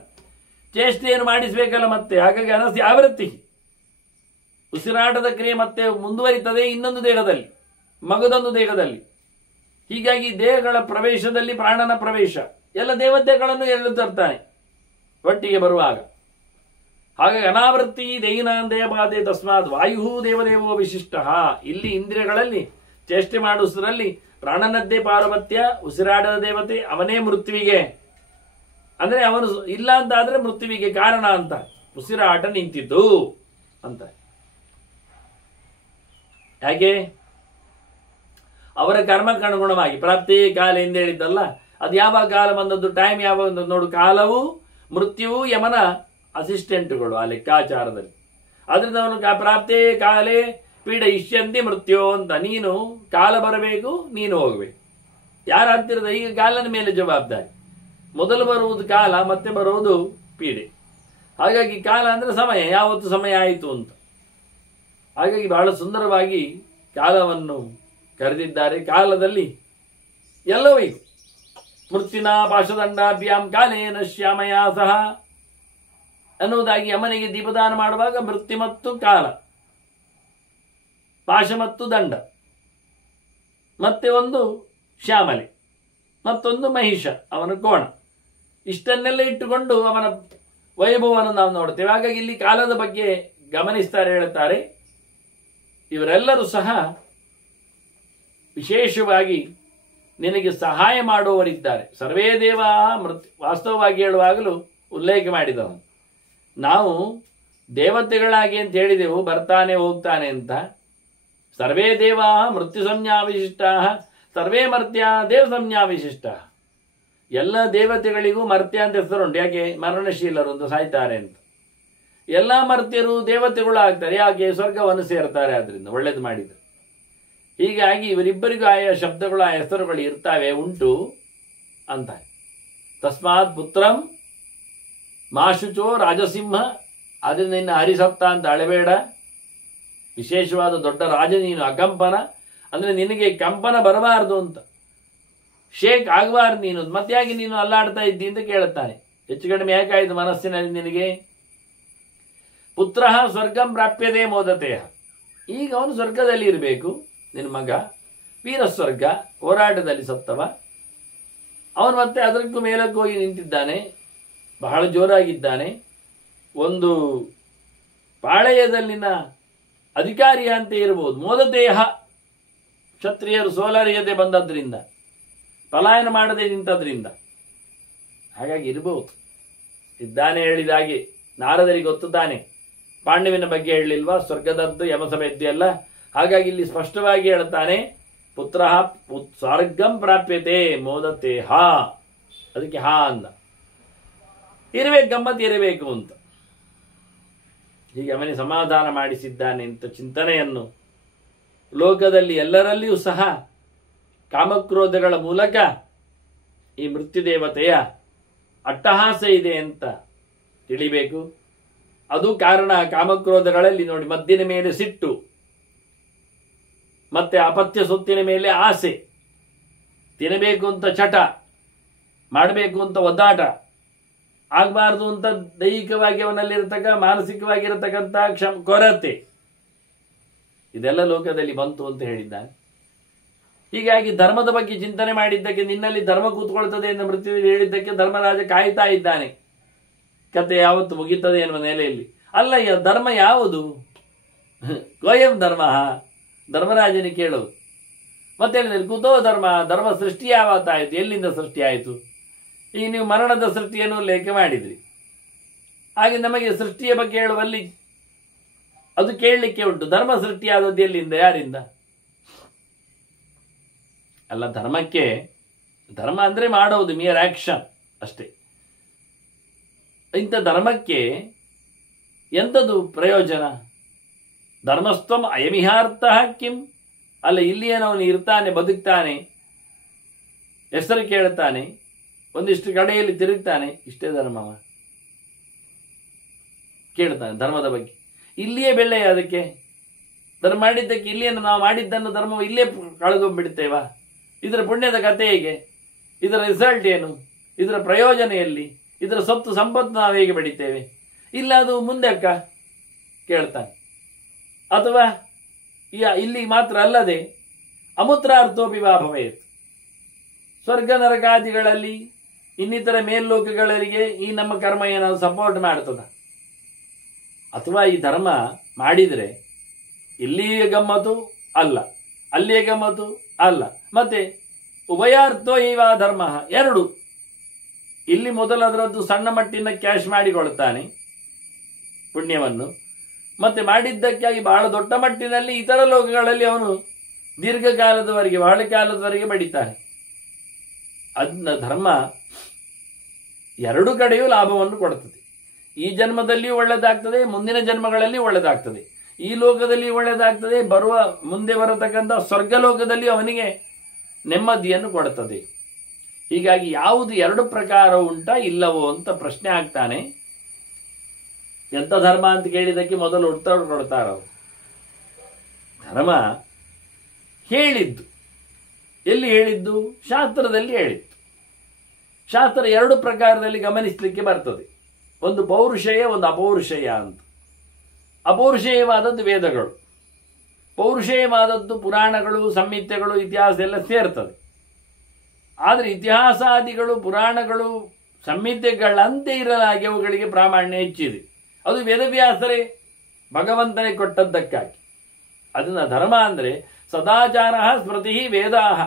ಚೇಷ್ಟೆಯನ್ನು ಮಾಡಿಸಬೇಕಲ್ಲ ಮತ್ತೆ. ಹಾಗಾಗಿ ಅನಸ್ಯ ಆವೃತ್ತಿ, ಉಸಿರಾಟದ ಕ್ರಿಯೆ ಮತ್ತೆ ಮುಂದುವರಿತದೆ ಇನ್ನೊಂದು ದೇಹದಲ್ಲಿ, ಮಗದೊಂದು ದೇಹದಲ್ಲಿ. ಹೀಗಾಗಿ ದೇಹಗಳ ಪ್ರವೇಶದಲ್ಲಿ ಪ್ರಾಣನ ಪ್ರವೇಶ, ಎಲ್ಲ ದೇವತೆಗಳನ್ನು ಎಳೆದು ತರ್ತಾನೆ ಒಟ್ಟಿಗೆ ಬರುವಾಗ. ಹಾಗಾಗಿ ಅನಾವೃತ್ತಿ ದೈನಾಂದೇಹ ಬಾಧೆ ತಸ್ಮಾತ್ ವಾಯು ದೇವದೇವೋ ವಿಶಿಷ್ಟ. ಇಲ್ಲಿ ಇಂದ್ರಿಯಗಳಲ್ಲಿ ಚೇಷ್ಟೆ ಮಾಡಿಸುವುದರಲ್ಲಿ ಪ್ರಾಣನದ್ದೇ ಪಾರ್ವತ್ಯ, ಉಸಿರಾಟದ ದೇವತೆ ಅವನೇ ಮೃತ್ಯುವಿಗೆ, ಅಂದ್ರೆ ಅವನು ಇಲ್ಲ ಅಂತಾದ್ರೆ ಮೃತ್ಯುವಿಗೆ ಕಾರಣ ಅಂತ. ಉಸಿರಾಟ ನಿಂತಿದ್ದು ಅಂತ. ಹಾಗೆ ಅವರ ಕರ್ಮಕ್ಕನುಗುಣವಾಗಿ ಪ್ರಾಪ್ತಿ ಕಾಲ ಎಂದು ಹೇಳಿದ್ದಲ್ಲ, ಅದು ಯಾವಾಗ ಕಾಲ ಬಂದದ್ದು, ಟೈಮ್ ಯಾವಾಗ ನೋಡು. ಕಾಲವು ಮೃತ್ಯುವು ಯಮನ ಅಸಿಸ್ಟೆಂಟ್ಗಳು ಆ ಲೆಕ್ಕಾಚಾರದಲ್ಲಿ. ಅದರಿಂದ ಅವನು ಪ್ರಾಪ್ತಿ ಕಾಲೇ ಪೀಡ ಇಷ್ಯಂತಿ ಮೃತ್ಯು ಅಂತ. ನೀನು ಕಾಲ ಬರಬೇಕು, ನೀನು ಹೋಗಬೇಕು. ಯಾರ ಹತ್ತಿರದ ಈಗ ಕಾಲನ ಮೇಲೆ ಜವಾಬ್ದಾರಿ. ಮೊದಲು ಬರುವುದು ಕಾಲ, ಮತ್ತೆ ಬರುವುದು ಪೀಡೆ. ಹಾಗಾಗಿ ಕಾಲ ಅಂದ್ರೆ ಸಮಯ, ಯಾವತ್ತು ಸಮಯ ಆಯಿತು ಅಂತ. ಹಾಗಾಗಿ ಬಹಳ ಸುಂದರವಾಗಿ ಕಾಲವನ್ನು ಕರೆದಿದ್ದಾರೆ. ಕಾಲದಲ್ಲಿ ಎಲ್ಲವೂ ಈಗ ಮೃತ್ಯುನ ಪಾಶದಂಡಾಭ್ಯಾಂ ಕಾಲೇನ ಶ್ಯಾಮಯ ಸಹ ಅನ್ನುವುದಾಗಿ ಅಮ್ಮನಿಗೆ ದೀಪದಾನ ಮಾಡುವಾಗ ಮೃತ್ಯು ಮತ್ತು ಕಾಲ, ಪಾಶ ಮತ್ತು ದಂಡ, ಮತ್ತೆ ಒಂದು ಶ್ಯಾಮಲೆ, ಮತ್ತೊಂದು ಮಹಿಷ ಅವನ ಕೋಣ. ಇಷ್ಟನ್ನೆಲ್ಲ ಇಟ್ಟುಕೊಂಡು ಅವನ ವೈಭವವನ್ನು ನಾವು ನೋಡ್ತೇವೆ. ಹಾಗಾಗಿ ಇಲ್ಲಿ ಕಾಲದ ಬಗ್ಗೆ ಗಮನಿಸ್ತಾರೆ, ಹೇಳ್ತಾರೆ. ಇವರೆಲ್ಲರೂ ಸಹ ವಿಶೇಷವಾಗಿ ನಿನಗೆ ಸಹಾಯ ಮಾಡುವವರಿದ್ದಾರೆ. ಸರ್ವೇ ದೇವ ಮೃತ್ಯು ವಾಸ್ತವವಾಗಿ ಹೇಳುವಾಗಲೂ ಉಲ್ಲೇಖ ಮಾಡಿದವನು. ನಾವು ದೇವತೆಗಳಾಗಿ ಅಂತ ಹೇಳಿದೆವು, ಬರ್ತಾನೆ ಹೋಗ್ತಾನೆ ಅಂತ. ಸರ್ವೇ ದೇವ ಮೃತ್ಯು ಸಂಜ್ಞಾ ವಿಶಿಷ್ಟ, ಸರ್ವೇ ಮರ್ತ್ಯ ದೇವ ಸಂಜ್ಞಾ ವಿಶಿಷ್ಟ. ಎಲ್ಲ ದೇವತೆಗಳಿಗೂ ಮರ್ತ್ಯ ಅಂತ ಹೆಸರುಂಟು. ಯಾಕೆ? ಮರಣಶೀಲರು ಅಂತ, ಸಾಯ್ತಾರೆ ಅಂತ. ಎಲ್ಲ ಮರ್ತ್ಯರು ದೇವತೆಗಳು ಆಗ್ತಾರೆ. ಯಾಕೆ? ಸ್ವರ್ಗವನ್ನು ಸೇರ್ತಾರೆ. ಆದ್ರಿಂದ ಒಳ್ಳೇದು ಮಾಡಿದ್ರು. ಹೀಗಾಗಿ ಇವರಿಬ್ಬರಿಗೂ ಆಯಾ ಶಬ್ದಗಳು, ಆ ಹೆಸರುಗಳು ಇರ್ತಾವೆ, ಉಂಟು ಅಂತ. ತಸ್ಮಾತ್ ಪುತ್ರಂ ಮಾಶುಚೋ ರಾಜಸಿಂಹ. ಅದರಿಂದ ನಿನ್ನ ಹರಿಸಪ್ತ ಅಂತ ಅಳಬೇಡ. ವಿಶೇಷವಾದ ದೊಡ್ಡ ರಾಜ ನೀನು. ಅಕಂಪನ ಅಂದ್ರೆ ನಿನಗೆ ಕಂಪನ ಬರಬಾರದು ಅಂತ, ಶೇಕ್ ಆಗಬಾರ್ದು ನೀನು. ಮತ್ಯಾಗಿ ನೀನು ಅಲ್ಲಾಡ್ತಾ ಇದ್ದಿ ಅಂತ ಕೇಳುತ್ತಾನೆ. ಹೆಚ್ಚು ಕಡಿಮೆ ಯಾಕಾಯ್ತು ಮನಸ್ಸಿನಲ್ಲಿ ನಿನಗೆ? ಪುತ್ರ ಸ್ವರ್ಗಂ ಪ್ರಾಪ್ಯತೆ ಮೋದತೆಯ. ಈಗ ಅವನು ಸ್ವರ್ಗದಲ್ಲಿ ಇರಬೇಕು. ನಿನ್ನ ಮಗ ವೀರಸ್ವರ್ಗ, ಹೋರಾಟದಲ್ಲಿ ಸತ್ತವ. ಅವನು ಮತ್ತೆ ಅದಕ್ಕೂ ಮೇಲಕ್ಕೆ ಹೋಗಿ ನಿಂತಿದ್ದಾನೆ, ಬಹಳ ಜೋರಾಗಿದ್ದಾನೆ. ಒಂದು ಪಾಳೆಯದಲ್ಲಿನ ಅಧಿಕಾರಿಯ ಅಂತ ಇರಬಹುದು. ಮೋದದೇಹ, ಕ್ಷತ್ರಿಯರು ಸೋಲರಿಯದೆ ಬಂದದ್ರಿಂದ, ಪಲಾಯನ ಮಾಡದೆ ನಿಂತದ್ರಿಂದ. ಹಾಗಾಗಿ ಇರಬಹುದು. ಇದ್ದಾನೆ ಹೇಳಿದಾಗೆ ನಾರದರಿಗೆ ಗೊತ್ತುತ್ತಾನೆ. ಪಾಂಡವಿನ ಬಗ್ಗೆ ಹೇಳಲಿಲ್ವಾ? ಸ್ವರ್ಗದದ್ದು ಯಮಸಭೆದ್ದು ಎಲ್ಲ. ಹಾಗಾಗಿ ಇಲ್ಲಿ ಸ್ಪಷ್ಟವಾಗಿ ಹೇಳ್ತಾನೆ, ಪುತ್ರ ಸ್ವರ್ಗಂ ಪ್ರಾಪ್ಯತೆ ಮೋದತೆ ಹಾ. ಅದಕ್ಕೆ ಹಾ ಅಂದ. ಇರಬೇಕು, ಗಮ್ಮತ್ತು ಇರಬೇಕು ಅಂತ. ಹೀಗೆ ಅವನಿಗೆ ಸಮಾಧಾನ ಮಾಡಿಸಿದ್ದಾನೆ ಅಂತ ಚಿಂತನೆಯನ್ನು ಲೋಕದಲ್ಲಿ ಎಲ್ಲರಲ್ಲಿಯೂ ಸಹ ಕಾಮಕ್ರೋಧಗಳ ಮೂಲಕ ಈ ಮೃತ್ಯುದೇವತೆಯ ಅಟ್ಟಹಾಸ ಇದೆ ಅಂತ ತಿಳಿಬೇಕು. ಅದು ಕಾರಣ. ಕಾಮಕ್ರೋಧಗಳಲ್ಲಿ ನೋಡಿ, ಮದ್ದಿನ ಮೇಲೆ ಸಿಟ್ಟು, ಮತ್ತೆ ಅಪತ್ಯ ಸೊತ್ತಿನ ಮೇಲೆ ಆಸೆ, ತಿನ್ನಬೇಕು ಅಂತ ಚಟ, ಮಾಡಬೇಕು ಅಂತ ಒದ್ದಾಟ, ಆಗಬಾರ್ದು ಅಂತ ದೈಹಿಕವಾಗಿ ಅವನಲ್ಲಿರತಕ್ಕ ಮಾನಸಿಕವಾಗಿರತಕ್ಕಂಥ ಕೊರತೆ, ಇದೆಲ್ಲ ಲೋಕದಲ್ಲಿ ಬಂತು ಅಂತ ಹೇಳಿದ್ದಾನೆ. ಹೀಗಾಗಿ ಧರ್ಮದ ಬಗ್ಗೆ ಚಿಂತನೆ ಮಾಡಿದ್ದಕ್ಕೆ, ನಿನ್ನಲ್ಲಿ ಧರ್ಮ ಕೂತ್ಕೊಳ್ತದೆ ಎಂದು ಮೃತ್ಯು ಹೇಳಿದ್ದಕ್ಕೆ ಧರ್ಮರಾಜ ಕಾಯ್ತಾ ಇದ್ದಾನೆ, ಕತೆ ಯಾವತ್ತು ಮುಗಿತದೆ ಎನ್ನುವ ನೆಲೆಯಲ್ಲಿ. ಅಲ್ಲ, ಧರ್ಮ ಯಾವುದು? ಗೋಯಂ ಧರ್ಮ, ಧರ್ಮರಾಜನಿಗೆ ಕೇಳೋದು. ಮತ್ತೆ ಹೇಳಿದ್ರೆ ಕುತೋ ಧರ್ಮ, ಧರ್ಮ ಸೃಷ್ಟಿ ಯಾವತ್ತಾಯಿತು, ಎಲ್ಲಿಂದ ಸೃಷ್ಟಿ ಆಯಿತು? ಈಗ ನೀವು ಮರಣದ ಸೃಷ್ಟಿಯನ್ನು ಉಲ್ಲೇಖ ಮಾಡಿದ್ರಿ, ಹಾಗೆ ನಮಗೆ ಸೃಷ್ಟಿಯ ಬಗ್ಗೆ ಹೇಳುವಲ್ಲಿ ಅದು ಕೇಳಲಿಕ್ಕೆ ಉಂಟು. ಧರ್ಮ ಸೃಷ್ಟಿಯಾದದ್ದು ಎಲ್ಲಿಂದ, ಯಾರಿಂದ? ಅಲ್ಲ, ಧರ್ಮಕ್ಕೆ, ಧರ್ಮ ಅಂದ್ರೆ ಮಾಡೋದು, ಮಿಯರ್ ಆಕ್ಷನ್ ಅಷ್ಟೇ. ಇಂಥ ಧರ್ಮಕ್ಕೆ ಎಂಥದ್ದು ಪ್ರಯೋಜನ? ಧರ್ಮಸ್ಥಂ ಅಯಮಿಹಾರ್ಥ ಕಿಂ? ಅಲ್ಲ, ಇಲ್ಲಿಯೇನೋ ಅವನು ಇರ್ತಾನೆ, ಬದುಕ್ತಾನೆ, ಹೆಸರು ಕೇಳ್ತಾನೆ, ಒಂದಿಷ್ಟು ಕಡೆಯಲ್ಲಿ ತಿರುಗ್ತಾನೆ, ಇಷ್ಟೇ ಧರ್ಮವ? ಕೇಳ್ತಾನೆ ಧರ್ಮದ ಬಗ್ಗೆ. ಇಲ್ಲಿಯೇ ಬೆಳೆ ಅದಕ್ಕೆ ಧರ್ಮ ಮಾಡಿದ್ದಕ್ಕೆ, ಇಲ್ಲಿಯನ್ನು ನಾವು ಮಾಡಿದ್ದನ್ನು ಧರ್ಮ ಇಲ್ಲೇ ಕಳೆದೋಗ್ಬಿಡ್ತೇವಾ? ಇದರ ಪುಣ್ಯದ ಕಥೆ ಹೇಗೆ? ಇದರ ರಿಸಲ್ಟ್ ಏನು? ಇದರ ಪ್ರಯೋಜನ ಎಲ್ಲಿ? ಇದರ ಸೊತ್ತು ಸಂಪತ್ತು ನಾವು ಹೇಗೆ ಬೆಳಿತೇವೆ? ಇಲ್ಲ, ಅದು ಮುಂದೆ ಅಕ್ಕ ಕೇಳ್ತಾನೆ. ಅಥವಾ ಇಲ್ಲಿ ಮಾತ್ರ ಅಲ್ಲದೆ ಅಮೂತ್ರಾರ್ಥೋಪಿ ವಾ ಭವೇತ್, ಸ್ವರ್ಗ ನರಕಾದಿಗಳಲ್ಲಿ ಇನ್ನಿತರ ಮೇಲ್ಲೋಕಗಳಿಗೆ ಈ ನಮ್ಮ ಕರ್ಮ ಏನಾದ್ರು ಸಪೋರ್ಟ್ ಮಾಡ್ತದ? ಅಥವಾ ಈ ಧರ್ಮ ಮಾಡಿದರೆ ಇಲ್ಲಿಯೇ ಗಮ್ಮತ್ತು ಅಲ್ಲ, ಅಲ್ಲಿಯೇ ಗಮ್ಮತ್ತು ಅಲ್ಲ, ಮತ್ತೆ ಉಭಯಾರ್ಥೋ ಇವ ಧರ್ಮ, ಎರಡು. ಇಲ್ಲಿ ಮೊದಲದರದ್ದು ಸಣ್ಣ ಮಟ್ಟಿನ ಕ್ಯಾಶ್ ಮಾಡಿಕೊಳ್ತಾನೆ ಪುಣ್ಯವನ್ನು, ಮತ್ತೆ ಮಾಡಿದ್ದಕ್ಕಾಗಿ ಬಹಳ ದೊಡ್ಡ ಮಟ್ಟಿನಲ್ಲಿ ಇತರ ಲೋಕಗಳಲ್ಲಿ ಅವನು ದೀರ್ಘಕಾಲದವರೆಗೆ, ಬಹಳ ಕಾಲದವರೆಗೆ ಬಡಿತಾನೆ. ಅದನ್ನ ಧರ್ಮ ಎರಡು ಕಡೆಯೂ ಲಾಭವನ್ನು ಕೊಡುತ್ತದೆ. ಈ ಜನ್ಮದಲ್ಲಿಯೂ ಒಳ್ಳೆದಾಗ್ತದೆ, ಮುಂದಿನ ಜನ್ಮಗಳಲ್ಲಿ ಒಳ್ಳೆದಾಗ್ತದೆ. ಈ ಲೋಕದಲ್ಲಿ ಒಳ್ಳೆದಾಗ್ತದೆ, ಮುಂದೆ ಬರತಕ್ಕಂಥ ಸ್ವರ್ಗಲೋಕದಲ್ಲಿ ಅವನಿಗೆ ನೆಮ್ಮದಿಯನ್ನು ಕೊಡುತ್ತದೆ. ಹೀಗಾಗಿ ಯಾವುದು ಎರಡು ಪ್ರಕಾರ ಉಂಟಾ ಇಲ್ಲವೋ ಅಂತ ಪ್ರಶ್ನೆ ಆಗ್ತಾನೆ. ಎಂಥ ಧರ್ಮ ಅಂತ ಕೇಳಿದಕ್ಕೆ ಮೊದಲು ಉತ್ತರ ಕೊಡ್ತಾರವರು. ಧರ್ಮ ಹೇಳಿದ್ದು ಎಲ್ಲಿ ಹೇಳಿದ್ದು? ಶಾಸ್ತ್ರದಲ್ಲಿ ಹೇಳಿದ್ದು. ಶಾಸ್ತ್ರ ಎರಡು ಪ್ರಕಾರದಲ್ಲಿ ಗಮನಿಸಲಿಕ್ಕೆ ಬರ್ತದೆ, ಒಂದು ಪೌರುಷೇಯ, ಒಂದು ಅಪೌರುಷೇಯ ಅಂತ. ಅಪೌರುಷೇಯವಾದದ್ದು ವೇದಗಳು, ಪೌರುಷೇಯವಾದದ್ದು ಪುರಾಣಗಳು, ಸಂಹಿತೆಗಳು, ಇತಿಹಾಸ ಎಲ್ಲ ಸೇರ್ತದೆ. ಆದರೆ ಇತಿಹಾಸಾದಿಗಳು, ಪುರಾಣಗಳು, ಸಂಹಿತೆಗಳಂತೆ ಇರಲಾಗಿ ಅವುಗಳಿಗೆ ಪ್ರಾಮಾಣ್ಯ ಹೆಚ್ಚಿದೆ. ಅದು ವೇದವ್ಯಾಸರೇ ಭಗವಂತನೇ ಕೊಟ್ಟದ್ದಕ್ಕಾಗಿ. ಅದನ್ನ ಧರ್ಮ ಅಂದರೆ ಸದಾಚಾರ ಸ್ಮೃತಿ ವೇದಾಹ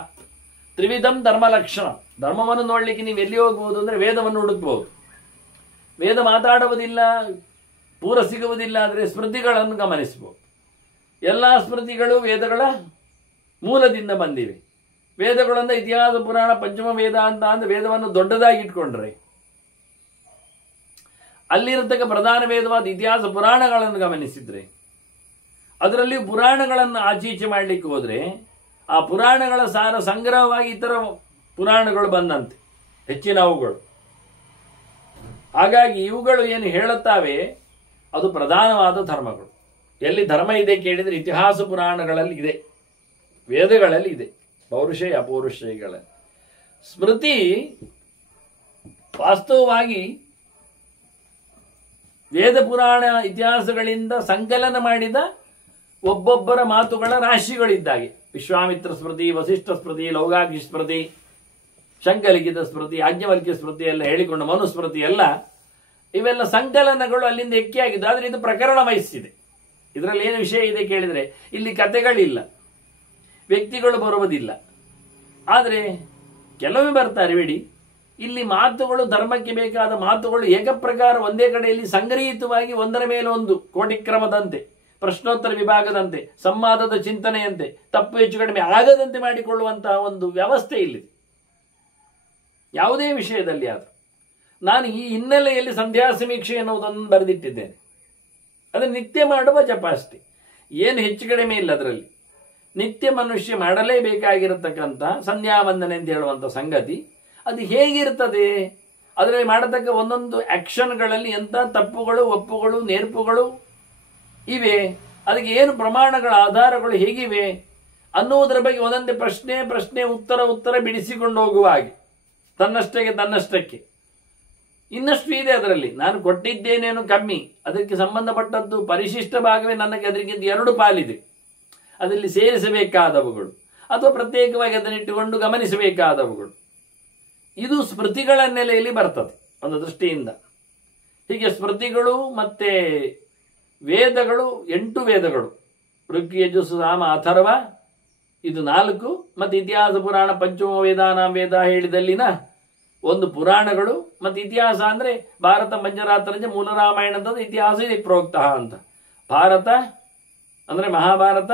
ತ್ರಿವಿಧಂ ಧರ್ಮ ಲಕ್ಷಣ. ಧರ್ಮವನ್ನು ನೋಡ್ಲಿಕ್ಕೆ ನೀವು ಎಲ್ಲಿ ಹೋಗ್ಬೋದು ಅಂದರೆ ವೇದವನ್ನು ಹುಡುಕ್ಬಹುದು. ವೇದ ಮಾತಾಡುವುದಿಲ್ಲ, ಪೂರ ಸಿಗುವುದಿಲ್ಲ ಆದರೆ ಸ್ಮೃತಿಗಳನ್ನು ಗಮನಿಸಬಹುದು. ಎಲ್ಲ ಸ್ಮೃತಿಗಳು ವೇದಗಳ ಮೂಲದಿಂದ ಬಂದಿವೆ. ವೇದಗಳಂದ ಇತಿಹಾಸ, ಪುರಾಣ, ಪಂಚಮ ವೇದ ಅಂತ ಅಂದ್ರೆ ವೇದವನ್ನು ದೊಡ್ಡದಾಗಿ ಇಟ್ಕೊಂಡ್ರೆ, ಅಲ್ಲಿರತಕ್ಕ ಪ್ರಧಾನ ವೇದವಾದ ಇತಿಹಾಸ ಪುರಾಣಗಳನ್ನು ಗಮನಿಸಿದ್ರೆ, ಅದರಲ್ಲಿ ಪುರಾಣಗಳನ್ನು ಆಚೀಚೆ ಮಾಡಲಿಕ್ಕೆ ಹೋದ್ರೆ ಆ ಪುರಾಣಗಳ ಸಾರ ಸಂಗ್ರಹವಾಗಿ ಇತರ ಪುರಾಣಗಳು ಬಂದಂತೆ ಹೆಚ್ಚಿನವುಗಳು. ಹಾಗಾಗಿ ಇವುಗಳು ಏನು ಹೇಳುತ್ತಾವೆ ಅದು ಪ್ರಧಾನವಾದ ಧರ್ಮಗಳು. ಎಲ್ಲಿ ಧರ್ಮ ಇದೆ ಕೇಳಿದರೆ ಇತಿಹಾಸ ಪುರಾಣಗಳಲ್ಲಿ ಇದೆ, ವೇದಗಳಲ್ಲಿ ಇದೆ, ಪೌರುಷೇಯ ಅಪೌರುಷೇಯಗಳಲ್ಲಿ. ಸ್ಮೃತಿ ವಾಸ್ತವವಾಗಿ ವೇದ ಪುರಾಣ ಇತಿಹಾಸಗಳಿಂದ ಸಂಕಲನ ಮಾಡಿದ ಒಬ್ಬೊಬ್ಬರ ಮಾತುಗಳ ರಾಶಿಗಳಿದ್ದಾಗೆ. ವಿಶ್ವಾಮಿತ್ರ ಸ್ಮೃತಿ, ವಸಿಷ್ಠ ಸ್ಮೃತಿ, ಲೌಗಾಕ್ಷಿ ಸ್ಮೃತಿ, ಶಂಕಲಿಖಿತ ಸ್ಮೃತಿ, ಯಾಜ್ಞವಲ್ಕ್ಯ ಸ್ಮೃತಿ ಎಲ್ಲ ಹೇಳಿಕೊಂಡು ಮನುಸ್ಮೃತಿ ಎಲ್ಲ, ಇವೆಲ್ಲ ಸಂಕಲನಗಳು ಅಲ್ಲಿಂದ ಎಕ್ಕೆಯಾಗಿದೆ. ಆದರೆ ಇದು ಪ್ರಕರಣ ವಹಿಸಿದೆ. ಇದರಲ್ಲಿ ಏನು ವಿಷಯ ಇದೆ ಕೇಳಿದರೆ ಇಲ್ಲಿ ಕಥೆಗಳಿಲ್ಲ, ವ್ಯಕ್ತಿಗಳು ಬರುವುದಿಲ್ಲ. ಆದರೆ ಕೆಲವೊಮ್ಮೆ ಬರ್ತಾರೆ ಬಿಡಿ, ಇಲ್ಲಿ ಮಾತುಗಳು, ಧರ್ಮಕ್ಕೆ ಬೇಕಾದ ಮಾತುಗಳು ಏಕಪ್ರಕಾರ ಒಂದೇ ಕಡೆಯಲ್ಲಿ ಸಂಗ್ರಹಿತವಾಗಿ ಒಂದರ ಮೇಲೆ ಒಂದು ಕೋಟಿಕ್ರಮದಂತೆ, ಪ್ರಶ್ನೋತ್ತರ ವಿಭಾಗದಂತೆ, ಸಂವಾದದ ಚಿಂತನೆಯಂತೆ, ತಪ್ಪು ಹೆಚ್ಚು ಕಡಿಮೆ ಆಗದಂತೆ ಮಾಡಿಕೊಳ್ಳುವಂತಹ ಒಂದು ವ್ಯವಸ್ಥೆ ಇಲ್ಲಿದೆ. ಯಾವುದೇ ವಿಷಯದಲ್ಲಿ ಆದರೂ ನಾನು ಈ ಹಿನ್ನೆಲೆಯಲ್ಲಿ ಸಂಧ್ಯಾ ಸಮೀಕ್ಷೆ ಎನ್ನುವುದನ್ನು ಬರೆದಿಟ್ಟಿದ್ದೇನೆ. ಅದನ್ನು ನಿತ್ಯ ಮಾಡುವ ಜಪ ಅಷ್ಟೇ, ಏನು ಹೆಚ್ಚು ಕಡಿಮೆ ಇಲ್ಲ ಅದರಲ್ಲಿ. ನಿತ್ಯ ಮನುಷ್ಯ ಮಾಡಲೇಬೇಕಾಗಿರತಕ್ಕಂಥ ಸಂಧ್ಯಾ ವಂದನೆ ಅಂತ ಹೇಳುವಂಥ ಸಂಗತಿ ಅದು ಹೇಗಿರ್ತದೆ, ಅದರಲ್ಲಿ ಮಾಡತಕ್ಕ ಒಂದೊಂದು ಆಕ್ಷನ್ಗಳಲ್ಲಿ ಎಂಥ ತಪ್ಪುಗಳು, ಒಪ್ಪುಗಳು, ನೇರ್ಪುಗಳು ಇವೆ, ಅದಕ್ಕೆ ಏನು ಪ್ರಮಾಣಗಳ ಆಧಾರಗಳು ಹೇಗಿವೆ ಅನ್ನುವುದರ ಬಗ್ಗೆ ಒಂದೊಂದೇ ಪ್ರಶ್ನೆ ಉತ್ತರ ಬಿಡಿಸಿಕೊಂಡು ಹೋಗುವ ಹಾಗೆ, ತನ್ನಷ್ಟಕ್ಕೆ ಇನ್ನಷ್ಟು ಇದೆ ಅದರಲ್ಲಿ. ನಾನು ಕೊಟ್ಟಿದ್ದೇನೇನು ಕಮ್ಮಿ, ಅದಕ್ಕೆ ಸಂಬಂಧಪಟ್ಟದ್ದು ಪರಿಶಿಷ್ಟ ಭಾಗವೇ ನನಗೆ ಅದಕ್ಕಿಂತ 2 ಪಾಲಿದೆ. ಅದರಲ್ಲಿ ಸೇರಿಸಬೇಕಾದವುಗಳು ಅಥವಾ ಪ್ರತ್ಯೇಕವಾಗಿ ಅದನ್ನಿಟ್ಟುಕೊಂಡು ಗಮನಿಸಬೇಕಾದವುಗಳು. ಇದು ಸ್ಮೃತಿಗಳ ನೆಲೆಯಲ್ಲಿ ಬರ್ತದೆ ಒಂದು ದೃಷ್ಟಿಯಿಂದ. ಹೀಗೆ ಸ್ಮೃತಿಗಳು ಮತ್ತೆ ವೇದಗಳು 8 ವೇದಗಳು, ಋಗ್ ಯಜುಸ್ ಸಾಮ ಅಥರ್ವ, ಇದು 4, ಮತ್ತು ಇತಿಹಾಸ ಪುರಾಣ ಪಂಚಮ ವೇದಾನಾಂ ವೇದ ಹೇಳಿದಲ್ಲಿನ ಒಂದು ಪುರಾಣಗಳು, ಮತ್ತು ಇತಿಹಾಸ ಅಂದ್ರೆ ಭಾರತ ಪಂಚರಾತ್ರಂಜ ಮೂಲ ರಾಮಾಯಣ ಅಂತಂದ್ರೆ ಇತಿಹಾಸ ಇದೆ ಪ್ರೋಕ್ತ ಅಂತ. ಭಾರತ ಅಂದ್ರೆ ಮಹಾಭಾರತ,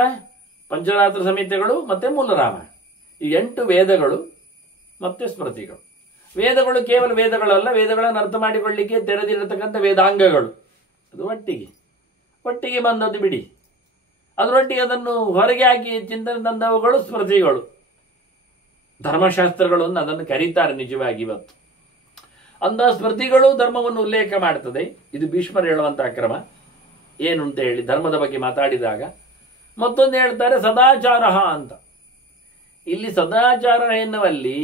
ಪಂಚರಾತ್ರ ಸಂಹಿತೆಗಳು ಮತ್ತೆ ಮೂಲ ರಾಮಾಯಣ, ಈ 8 ವೇದಗಳು ಮತ್ತೆ ಸ್ಮೃತಿಗಳು. ವೇದಗಳು ಕೇವಲ ವೇದಗಳಲ್ಲ, ವೇದಗಳನ್ನು ಅರ್ಥ ಮಾಡಿಕೊಳ್ಳಿಕ್ಕೆ ತೆರೆದಿರತಕ್ಕಂಥ ವೇದಾಂಗಗಳು. ಅದು ಒಟ್ಟಿಗೆ ಬಂದದ್ದು ಬಿಡಿ, ಅದರೊಟ್ಟಿಗೆ ಅದನ್ನು ಹೊರಗೆ ಹಾಕಿ ಚಿಂತನೆ ತಂದವುಗಳು ಸ್ಮೃತಿಗಳು, ಧರ್ಮಶಾಸ್ತ್ರಗಳು ಅಂತ ಅದನ್ನು ಕರೀತಾರೆ ನಿಜವಾಗಿ ಇವತ್ತು. ಅಂಥ ಸ್ಮೃತಿಗಳು ಧರ್ಮವನ್ನು ಉಲ್ಲೇಖ ಮಾಡ್ತದೆ. ಇದು ಭೀಷ್ಮರು ಹೇಳುವಂತಹ ಕ್ರಮ ಏನು ಅಂತ ಹೇಳಿ ಧರ್ಮದ ಬಗ್ಗೆ ಮಾತಾಡಿದಾಗ. ಮತ್ತೊಂದು ಹೇಳ್ತಾರೆ ಸದಾಚಾರ ಅಂತ. ಇಲ್ಲಿ ಸದಾಚಾರ ಎನ್ನುವಲ್ಲಿ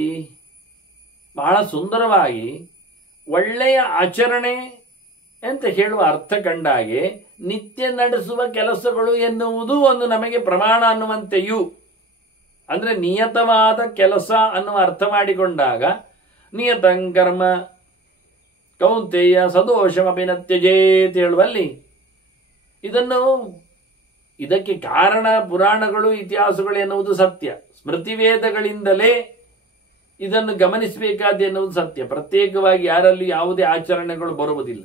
ಬಹಳ ಸುಂದರವಾಗಿ ಒಳ್ಳೆಯ ಆಚರಣೆ ಅಂತ ಹೇಳುವ ಅರ್ಥ ಕಂಡಾಗೆ ನಿತ್ಯ ನಡೆಸುವ ಕೆಲಸಗಳು ಎನ್ನುವುದು ಒಂದು ನಮಗೆ ಪ್ರಮಾಣ ಅನ್ನುವಂತೆಯೂ, ಅಂದ್ರೆ ನಿಯತವಾದ ಕೆಲಸ ಅನ್ನುವ ಅರ್ಥ ಮಾಡಿಕೊಂಡಾಗ ನಿಯತಂ ಕರ್ಮ ಕೌಂತೆಯ ಸದೋಷಮಪಿ ನ ತ್ಯಜೇತ್ ಹೇಳುವಲ್ಲಿ ಇದಕ್ಕೆ ಕಾರಣ ಪುರಾಣಗಳು ಇತಿಹಾಸಗಳು ಎನ್ನುವುದು ಸತ್ಯ. ಸ್ಮೃತಿವೇದಗಳಿಂದಲೇ ಇದನ್ನು ಗಮನಿಸಬೇಕಾದ ಎನ್ನುವುದು ಸತ್ಯ. ಪ್ರತ್ಯೇಕವಾಗಿ ಯಾರಲ್ಲಿ ಯಾವುದೇ ಆಚರಣೆಗಳು ಬರುವುದಿಲ್ಲ.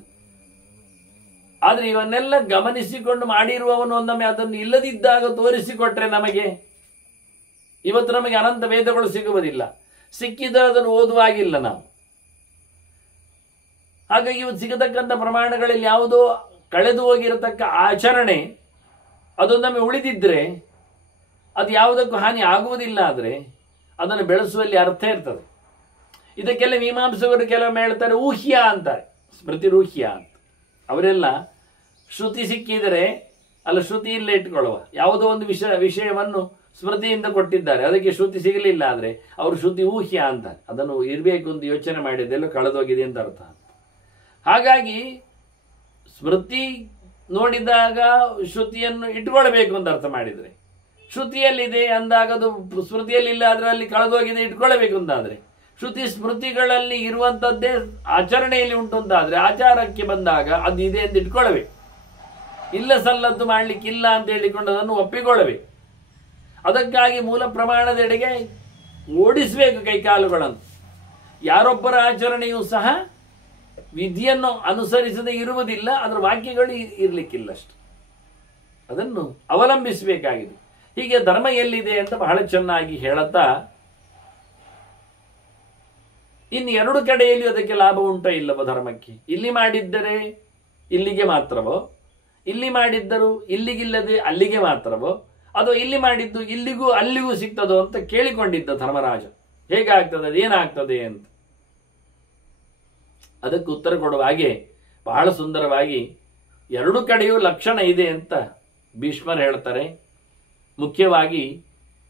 ಆದ್ರೆ ಇವನ್ನೆಲ್ಲ ಗಮನಿಸಿಕೊಂಡು ಮಾಡಿರುವವನು ಒಮ್ಮೆ ಅದನ್ನು ಇಲ್ಲದಿದ್ದಾಗ ತೋರಿಸಿಕೊಟ್ರೆ ನಮಗೆ ಇವತ್ತು ನಮಗೆ ಅನಂತ ವೇದಗಳು ಸಿಗುವುದಿಲ್ಲ. ಸಿಕ್ಕಿದರೆ ಅದನ್ನು ಓದುವಾಗಿಲ್ಲ ನಾವು. ಹಾಗಾಗಿ ಇವತ್ತು ಸಿಗತಕ್ಕಂಥ ಪ್ರಮಾಣಗಳಲ್ಲಿ ಯಾವುದೋ ಕಳೆದು ಹೋಗಿರತಕ್ಕ ಆಚರಣೆ ಅದೊಂದೊಮ್ಮೆ ಉಳಿದಿದ್ರೆ ಅದು ಯಾವುದಕ್ಕೂ ಹಾನಿ ಆಗುವುದಿಲ್ಲ. ಆದರೆ ಅದನ್ನು ಬೆಳೆಸುವಲ್ಲಿ ಅರ್ಥ ಇರ್ತದೆ. ಇದಕ್ಕೆಲ್ಲ ಮೀಮಾಂಸಕರು ಕೆಲವೊಮ್ಮೆ ಹೇಳ್ತಾರೆ ಊಹ್ಯ ಅಂತಾರೆ, ಸ್ಮೃತಿ ರೂಹ್ಯ ಅಂತ. ಅವರೆಲ್ಲ ಶ್ರುತಿ ಸಿಕ್ಕಿದರೆ ಅಲ್ಲ ಶ್ರುತಿಯಿಂದ ಇಟ್ಕೊಳ್ಳುವ ಯಾವುದೋ ಒಂದು ವಿಷಯವನ್ನು ಸ್ಮೃತಿಯಿಂದ ಕೊಟ್ಟಿದ್ದಾರೆ, ಅದಕ್ಕೆ ಶ್ರುತಿ ಸಿಗಲಿಲ್ಲ ಆದರೆ ಅವರು ಶ್ರುತಿ ಊಹ್ಯ ಅಂತಾರೆ. ಅದನ್ನು ಇರಬೇಕು ಅಂತ ಯೋಚನೆ ಮಾಡಿದ್ದೆಲ್ಲ ಕಳೆದೋಗಿದೆ ಅಂತ ಅರ್ಥ. ಹಾಗಾಗಿ ಸ್ಮೃತಿ ನೋಡಿದಾಗ ಶ್ರುತಿಯನ್ನು ಇಟ್ಕೊಳ್ಬೇಕು ಅಂತ ಅರ್ಥ ಮಾಡಿದರೆ, ಶ್ರುತಿಯಲ್ಲಿದೆ ಅಂದಾಗ ಅದು ಸ್ಮೃತಿಯಲ್ಲಿಲ್ಲ ಆದರೆ ಅಲ್ಲಿ ಕಳೆದೋಗಿದೆ ಇಟ್ಕೊಳ್ಬೇಕು ಅಂತಾದ್ರೆ, ಶ್ರುತಿ ಸ್ಮೃತಿಗಳಲ್ಲಿ ಇರುವಂಥದ್ದೇ ಆಚರಣೆಯಲ್ಲಿ ಉಂಟು ಅಂತಾದ್ರೆ ಆಚಾರಕ್ಕೆ ಬಂದಾಗ ಅದು ಇದೆ ಅಂತ ಇಟ್ಕೊಳ್ಬೇಕು. ಇಲ್ಲ ಸಲ್ಲದ್ದು ಮಾಡ್ಲಿಕ್ಕಿಲ್ಲ ಅಂತ ಹೇಳಿಕೊಂಡು ಅದನ್ನು ಒಪ್ಪಿಕೊಳ್ಳಬೇಕು. ಅದಕ್ಕಾಗಿ ಮೂಲ ಪ್ರಮಾಣದೆಡೆಗೆ ಓಡಿಸಬೇಕು ಕೈಕಾಲುಗಳನ್ನು. ಯಾರೊಬ್ಬರ ಆಚರಣೆಯೂ ಸಹ ವಿಧಿಯನ್ನು ಅನುಸರಿಸದೆ ಇರುವುದಿಲ್ಲ, ಅದರ ವಾಕ್ಯಗಳು ಇರಲಿಕ್ಕಿಲ್ಲ ಅಷ್ಟು. ಅದನ್ನು ಅವಲಂಬಿಸಬೇಕಾಗಿದೆ. ಹೀಗೆ ಧರ್ಮ ಎಲ್ಲಿದೆ ಅಂತ ಬಹಳ ಚೆನ್ನಾಗಿ ಹೇಳುತ್ತಾ, ಇನ್ನು 2 ಕಡೆಯಲ್ಲಿ ಅದಕ್ಕೆ ಲಾಭ ಉಂಟೋ ಇಲ್ಲವೋ ಧರ್ಮಕ್ಕೆ? ಇಲ್ಲಿ ಮಾಡಿದ್ದರೆ ಇಲ್ಲಿಗೆ ಮಾತ್ರವೋ, ಇಲ್ಲಿ ಮಾಡಿದ್ದರು ಇಲ್ಲಿಗಿಲ್ಲದೆ ಅಲ್ಲಿಗೆ ಮಾತ್ರವೋ, ಅಥವಾ ಇಲ್ಲಿ ಮಾಡಿದ್ದು ಇಲ್ಲಿಗೂ ಅಲ್ಲಿಗೂ ಸಿಗ್ತದೋ ಅಂತ ಕೇಳಿಕೊಂಡಿದ್ದ ಧರ್ಮರಾಜ. ಹೇಗಾಗ್ತದೆ, ಅದೇನಾಗ್ತದೆ ಅಂತ. ಅದಕ್ಕೆ ಉತ್ತರ ಕೊಡುವ ಹಾಗೆ ಬಹಳ ಸುಂದರವಾಗಿ 2 ಕಡೆಯೂ ಲಕ್ಷಣ ಇದೆ ಅಂತ ಭೀಷ್ಮರು ಹೇಳ್ತಾರೆ. ಮುಖ್ಯವಾಗಿ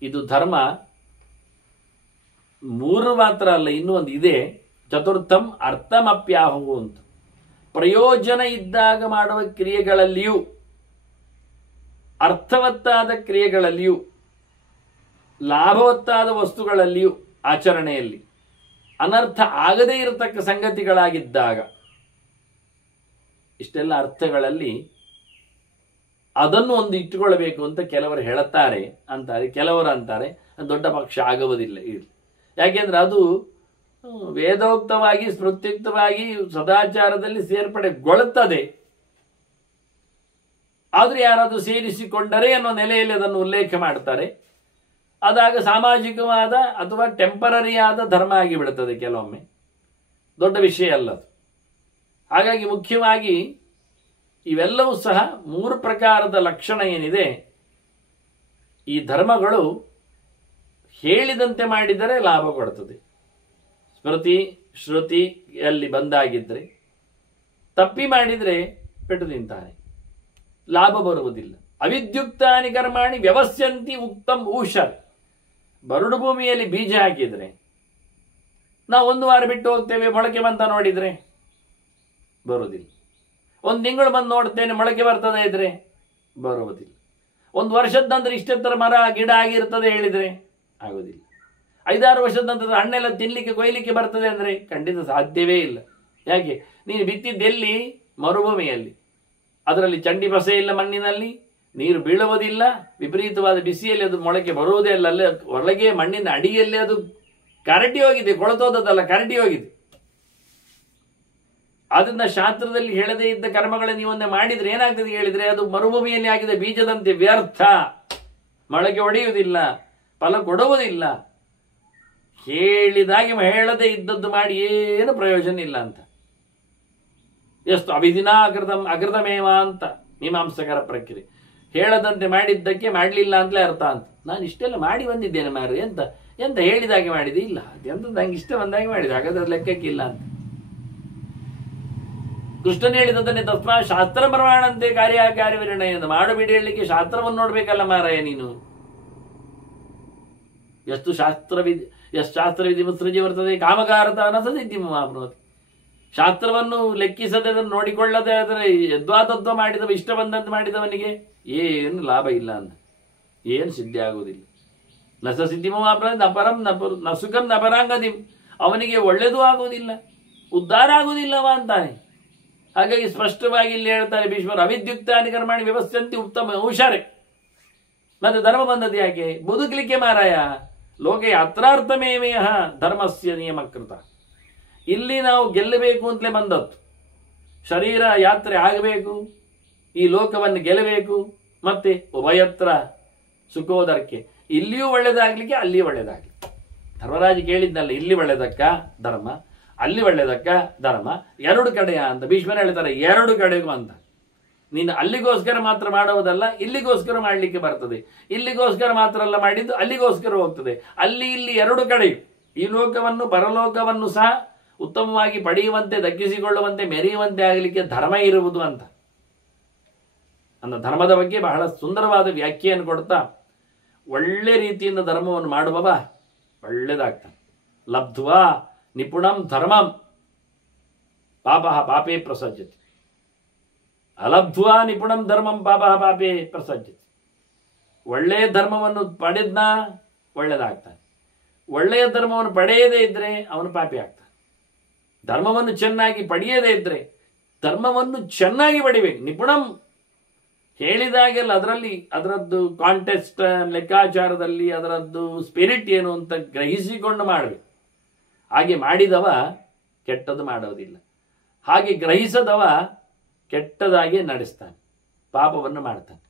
ಇದು ಧರ್ಮ 3 ಮಾತ್ರ ಅಲ್ಲ, ಇನ್ನೂ ಒಂದು ಇದೆ, ಚತುರ್ಥಂ ಅರ್ಥಮಪ್ಯಾಹು ಅಂತ. ಪ್ರಯೋಜನ ಇದ್ದಾಗ ಮಾಡುವ ಕ್ರಿಯೆಗಳಲ್ಲಿಯೂ, ಅರ್ಥವತ್ತಾದ ಕ್ರಿಯೆಗಳಲ್ಲಿಯೂ, ಲಾಭವತ್ತಾದ ವಸ್ತುಗಳಲ್ಲಿಯೂ, ಆಚರಣೆಯಲ್ಲಿ ಅನರ್ಥ ಆಗದೇ ಇರತಕ್ಕ ಸಂಗತಿಗಳಾಗಿದ್ದಾಗ, ಇಷ್ಟೆಲ್ಲ ಅರ್ಥಗಳಲ್ಲಿ ಅದನ್ನು ಒಂದು ಇಟ್ಟುಕೊಳ್ಳಬೇಕು ಅಂತ ಕೆಲವರು ಹೇಳುತ್ತಾರೆ ಅಂತಾರೆ. ಕೆಲವರು ಅಂತಾರೆ ದೊಡ್ಡ ಪಕ್ಷ ಆಗುವುದಿಲ್ಲ. ಯಾಕೆಂದ್ರೆ ಅದು ವೇದೋಕ್ತವಾಗಿ ಸ್ಮೃತ್ಯುಕ್ತವಾಗಿ ಸದಾಚಾರದಲ್ಲಿ ಸೇರ್ಪಡೆಗೊಳ್ಳುತ್ತದೆ. ಆದ್ರೆ ಯಾರಾದರೂ ಸೇರಿಸಿಕೊಂಡರೆ ಅನ್ನೋ ನೆಲೆಯಲ್ಲಿ ಅದನ್ನು ಉಲ್ಲೇಖ ಮಾಡ್ತಾರೆ. ಅದಾಗ ಸಾಮಾಜಿಕವಾದ ಅಥವಾ ಟೆಂಪರರಿ ಆದ ಧರ್ಮ ಆಗಿಬಿಡುತ್ತದೆ ಕೆಲವೊಮ್ಮೆ. ದೊಡ್ಡ ವಿಷಯ ಅಲ್ಲ ಅದು. ಹಾಗಾಗಿ ಮುಖ್ಯವಾಗಿ ಇವೆಲ್ಲವೂ ಸಹ 3 ಪ್ರಕಾರದ ಲಕ್ಷಣ ಏನಿದೆ, ಈ ಧರ್ಮಗಳು ಹೇಳಿದಂತೆ ಮಾಡಿದರೆ ಲಾಭ ಕೊಡ್ತದೆ. ಸ್ಮೃತಿ ಶ್ರುತಿಯಲ್ಲಿ ಬಂದಾಗಿದ್ರೆ, ತಪ್ಪಿ ಮಾಡಿದರೆ ಪೆಟ್ಟು ತಿಂತಾನೆ, ಲಾಭ ಬರುವುದಿಲ್ಲ. ಅವಿದ್ಯುಕ್ತಾನಿ ಕರ್ಮಾಣಿ ವ್ಯವಸ್ಯಂತಿ ಉಕ್ತಂ ಊಷರ್. ಬರಡು ಭೂಮಿಯಲ್ಲಿ ಬೀಜ ಹಾಕಿದ್ರೆ ನಾವು 1 ವಾರ ಬಿಟ್ಟು ಹೋಗ್ತೇವೆ, ಮೊಳಕೆ ಬಂತ ನೋಡಿದ್ರೆ ಬರುವುದಿಲ್ಲ. 1 ತಿಂಗಳು ಬಂದು ನೋಡ್ತೇನೆ, ಮೊಳಕೆ ಬರ್ತದೆ ಇದ್ರೆ ಬರುವುದಿಲ್ಲ. ಒಂದು ವರ್ಷದ ನಂತರ ಇಷ್ಟೆತ್ತರ ಮರ ಗಿಡ ಆಗಿರ್ತದೆ ಹೇಳಿದ್ರೆ ಆಗೋದಿಲ್ಲ. 5-6 ವರ್ಷದ ನಂತರ ಹಣ್ಣೆಲ್ಲ ತಿನ್ಲಿಕ್ಕೆ ಕೊಯ್ಲಿಕ್ಕೆ ಬರ್ತದೆ ಅಂದ್ರೆ ಖಂಡಿತ ಸಾಧ್ಯವೇ ಇಲ್ಲ. ಯಾಕೆ? ನೀನು ಬಿತ್ತಿದ್ದೆಲ್ಲಿ? ಮರುಭೂಮಿಯಲ್ಲಿ. ಅದರಲ್ಲಿ ಚಂಡಿ ಬಸೆ ಇಲ್ಲ, ಮಣ್ಣಿನಲ್ಲಿ ನೀರು ಬೀಳುವುದಿಲ್ಲ, ವಿಪರೀತವಾದ ಬಿಸಿಯಲ್ಲಿ ಅದು ಮೊಳಕೆ ಬರುವುದೇ ಇಲ್ಲ. ಅಲ್ಲೇ ಒಳಗೆ ಮಣ್ಣಿನ ಅಡಿಯಲ್ಲಿ ಅದು ಕರಟಿ ಹೋಗಿದೆ, ಕೊಳತೋದಲ್ಲ, ಕರಟಿ ಹೋಗಿದೆ. ಅದನ್ನ ಶಾಸ್ತ್ರದಲ್ಲಿ ಹೇಳದೇ ಇದ್ದ ಕರ್ಮಗಳನ್ನು ನೀವೊಂದೇ ಮಾಡಿದ್ರೆ ಏನಾಗ್ತದೆ ಹೇಳಿದ್ರೆ ಅದು ಮರುಭೂಮಿಯಲ್ಲಿ ಆಗಿದೆ ಬೀಜದಂತೆ ವ್ಯರ್ಥ, ಮೊಳಕೆ ಹೊಡೆಯುವುದಿಲ್ಲ, ಫಲ ಕೊಡುವುದಿಲ್ಲ. ಹೇಳಿದಾಗೆ ಹೇಳದೇ ಇದ್ದದ್ದು ಮಾಡಿ ಏನು ಪ್ರಯೋಜನ ಇಲ್ಲ ಅಂತ. ಎಷ್ಟು ಅವಿಧಿನಾ ಅಕೃತಮೇವ ಅಂತ ಮೀಮಾಂಸಕರ ಪ್ರಕ್ರಿಯೆ. ಹೇಳದಂತೆ ಮಾಡಿದ್ದಕ್ಕೆ ಮಾಡಲಿಲ್ಲ ಅಂತಲೇ ಅರ್ಥ ಅಂತ. ನಾನು ಇಷ್ಟೆಲ್ಲ ಮಾಡಿ ಬಂದಿದ್ದೇನೆ ಮಾರು, ಎಂತ ಎಂತ ಹೇಳಿದಾಗೆ ಮಾಡಿದೆ ಇಲ್ಲ, ಅದೆಂತ ನಂಗೆ ಇಷ್ಟ ಬಂದಾಗೆ ಮಾಡಿದೆ, ಹಾಗಾದ್ರೆ ಲೆಕ್ಕಕ್ಕಿಲ್ಲ ಅಂತ. ಕೃಷ್ಣನ್ ಹೇಳಿದನ್ನೇ ತತ್ವ ಶಾಸ್ತ್ರ ಪ್ರಮಾಣಂತೆ ಕಾರ್ಯವಿರಣಯ ಎಂದು ಮಾಡಬಿಡಿ ಹೇಳಲಿಕ್ಕೆ ಶಾಸ್ತ್ರವನ್ನು ನೋಡ್ಬೇಕಲ್ಲ ಮಾರಾಯ ನೀನು. ಎಷ್ಟು ಶಾಸ್ತ್ರವಿಧಿ ಮುತ್ಸೃಜಿ ಬರ್ತದೆ ಕಾಮಕಾರತ ಅನಸದಿದ್ದಿ ಮಾಪ್ನೋತಿ. ಶಾಸ್ತ್ರವನ್ನು ಲೆಕ್ಕಿಸದೆ ಅದನ್ನು ನೋಡಿಕೊಳ್ಳದೆ ಆದರೆ ಯದ್ವಾತತ್ವ ಮಾಡಿದವ ಇಷ್ಟ ಬಂದಂತೆ ಮಾಡಿದವನಿಗೆ ಏನು ಲಾಭ ಇಲ್ಲ ಅಂತ, ಏನು ಸಿದ್ಧಿ ಆಗುವುದಿಲ್ಲ. ನಸ ಸಿದ್ಧಿಮೋ ನಪರಂ ನ ಸುಖಂ ನಪರಾಂಗದಿಂ, ಅವನಿಗೆ ಒಳ್ಳೆಯದೂ ಆಗುವುದಿಲ್ಲ, ಉದ್ಧಾರ ಆಗುವುದಿಲ್ಲವ ಅಂತಾನೆ. ಹಾಗಾಗಿ ಸ್ಪಷ್ಟವಾಗಿ ಇಲ್ಲಿ ಹೇಳ್ತಾರೆ ಭೀಷ್ಮರು, ಅವಿದ್ಯುಕ್ತಾನಿ ಕರ್ಮಾಣಿ ವ್ಯವಸ್ಥಂತಿ ಉತ್ತಮ ಹುಷಾರೆ. ಮತ್ತೆ ಧರ್ಮ ಬಂದದ್ದು ಯಾಕೆ? ಬದುಕಲಿಕ್ಕೆ ಮಾರಾಯ. ಲೋಕೆ ಯಾತ್ರಾರ್ಥಮೇಮೇಯ ಧರ್ಮಸ್ಯ ನಿಯಮಕೃತ. ಇಲ್ಲಿ ನಾವು ಗೆಲ್ಲಬೇಕು ಅಂತಲೇ ಬಂದದ್ದು. ಶರೀರ ಯಾತ್ರೆ ಆಗಬೇಕು, ಈ ಲೋಕವನ್ನು ಗೆಲ್ಲಬೇಕು, ಮತ್ತೆ ಉಭಯತ್ರ ಸುಖೋದರಕ್ಕೆ. ಇಲ್ಲಿಯೂ ಒಳ್ಳೇದಾಗ್ಲಿಕ್ಕೆ ಅಲ್ಲಿಯೂ ಒಳ್ಳೇದಾಗ್ಲಿಕ್ಕೆ. ಧರ್ಮರಾಜ ಕೇಳಿದ್ನಲ್ಲ, ಇಲ್ಲಿ ಒಳ್ಳೇದಕ್ಕ ಧರ್ಮ, ಅಲ್ಲಿ ಒಳ್ಳೇದಕ್ಕ ಧರ್ಮ, ಎರಡು ಕಡೆಯ ಅಂತ ಭೀಷ್ಮರು ಹೇಳ್ತಾರೆ. ಎರಡು ಕಡೆಗೂ ಅಂತ. ನೀನು ಅಲ್ಲಿಗೋಸ್ಕರ ಮಾತ್ರ ಮಾಡುವುದಲ್ಲ, ಇಲ್ಲಿಗೋಸ್ಕರ ಮಾಡಲಿಕ್ಕೆ ಬರ್ತದೆ. ಇಲ್ಲಿಗೋಸ್ಕರ ಮಾತ್ರ ಅಲ್ಲ ಮಾಡಿದ್ದು, ಅಲ್ಲಿಗೋಸ್ಕರ ಹೋಗ್ತದೆ. ಅಲ್ಲಿ ಇಲ್ಲಿ ಎರಡು ಕಡೆ ಈ ಲೋಕವನ್ನು ಪರಲೋಕವನ್ನು ಸಹ ಉತ್ತಮವಾಗಿ ಪಡೆಯುವಂತೆ, ದಕ್ಕಿಸಿಕೊಳ್ಳುವಂತೆ, ಮೆರೆಯುವಂತೆ ಆಗಲಿಕ್ಕೆ ಧರ್ಮ ಇರುವುದು ಅಂತ. ಧರ್ಮದ ಬಗ್ಗೆ ಬಹಳ ಸುಂದರವಾದ ವ್ಯಾಖ್ಯೆಯನ್ನು ಕೊಡ್ತಾ, ಒಳ್ಳೆ ರೀತಿಯಿಂದ ಧರ್ಮವನ್ನು ಮಾಡುವವ ಒಳ್ಳೆದಾಗ್ತಾನೆ. ಲಬ್ಧ್ವಾ ನಿಪುಣಂ ಧರ್ಮಂ ಪಾಪ ಪಾಪೇ ಪ್ರಸಜ್ಜತಿ. ಅಲಬ್ಧ್ವಾ ನಿಪುಣಂ ಧರ್ಮಂ ಪಾಪ ಪಾಪೇ ಪ್ರಸಜ್ಜತಿ. ಒಳ್ಳೆಯ ಧರ್ಮವನ್ನು ಪಡೆದ್ನ ಒಳ್ಳೆದಾಗ್ತಾನೆ. ಒಳ್ಳೆಯ ಧರ್ಮವನ್ನು ಪಡೆಯದೇ ಇದ್ರೆ ಅವನು ಪಾಪಿ ಆಗ್ತಾನೆ. ಧರ್ಮವನ್ನು ಚೆನ್ನಾಗಿ ಪಡೆಯದೇ ಇದ್ರೆ ಧರ್ಮವನ್ನು ಚೆನ್ನಾಗಿ ಪಡಿಬೇಕು. ನಿಪುಣಂ ಹೇಳಿದಾಗೆಲ್ಲ ಅದರದ್ದು ಕಾಂಟೆಸ್ಟ್ ಲೆಕ್ಕಾಚಾರದಲ್ಲಿ ಅದರದ್ದು ಸ್ಪಿರಿಟ್ ಏನು ಅಂತ ಗ್ರಹಿಸಿಕೊಂಡು ಮಾಡಬೇಕು. ಹಾಗೆ ಮಾಡಿದವ ಕೆಟ್ಟದ್ದು ಮಾಡೋದಿಲ್ಲ. ಹಾಗೆ ಗ್ರಹಿಸದವ ಕೆಟ್ಟದಾಗಿ ನಡೆಸ್ತಾನೆ, ಪಾಪವನ್ನು ಮಾಡ್ತಾನೆ.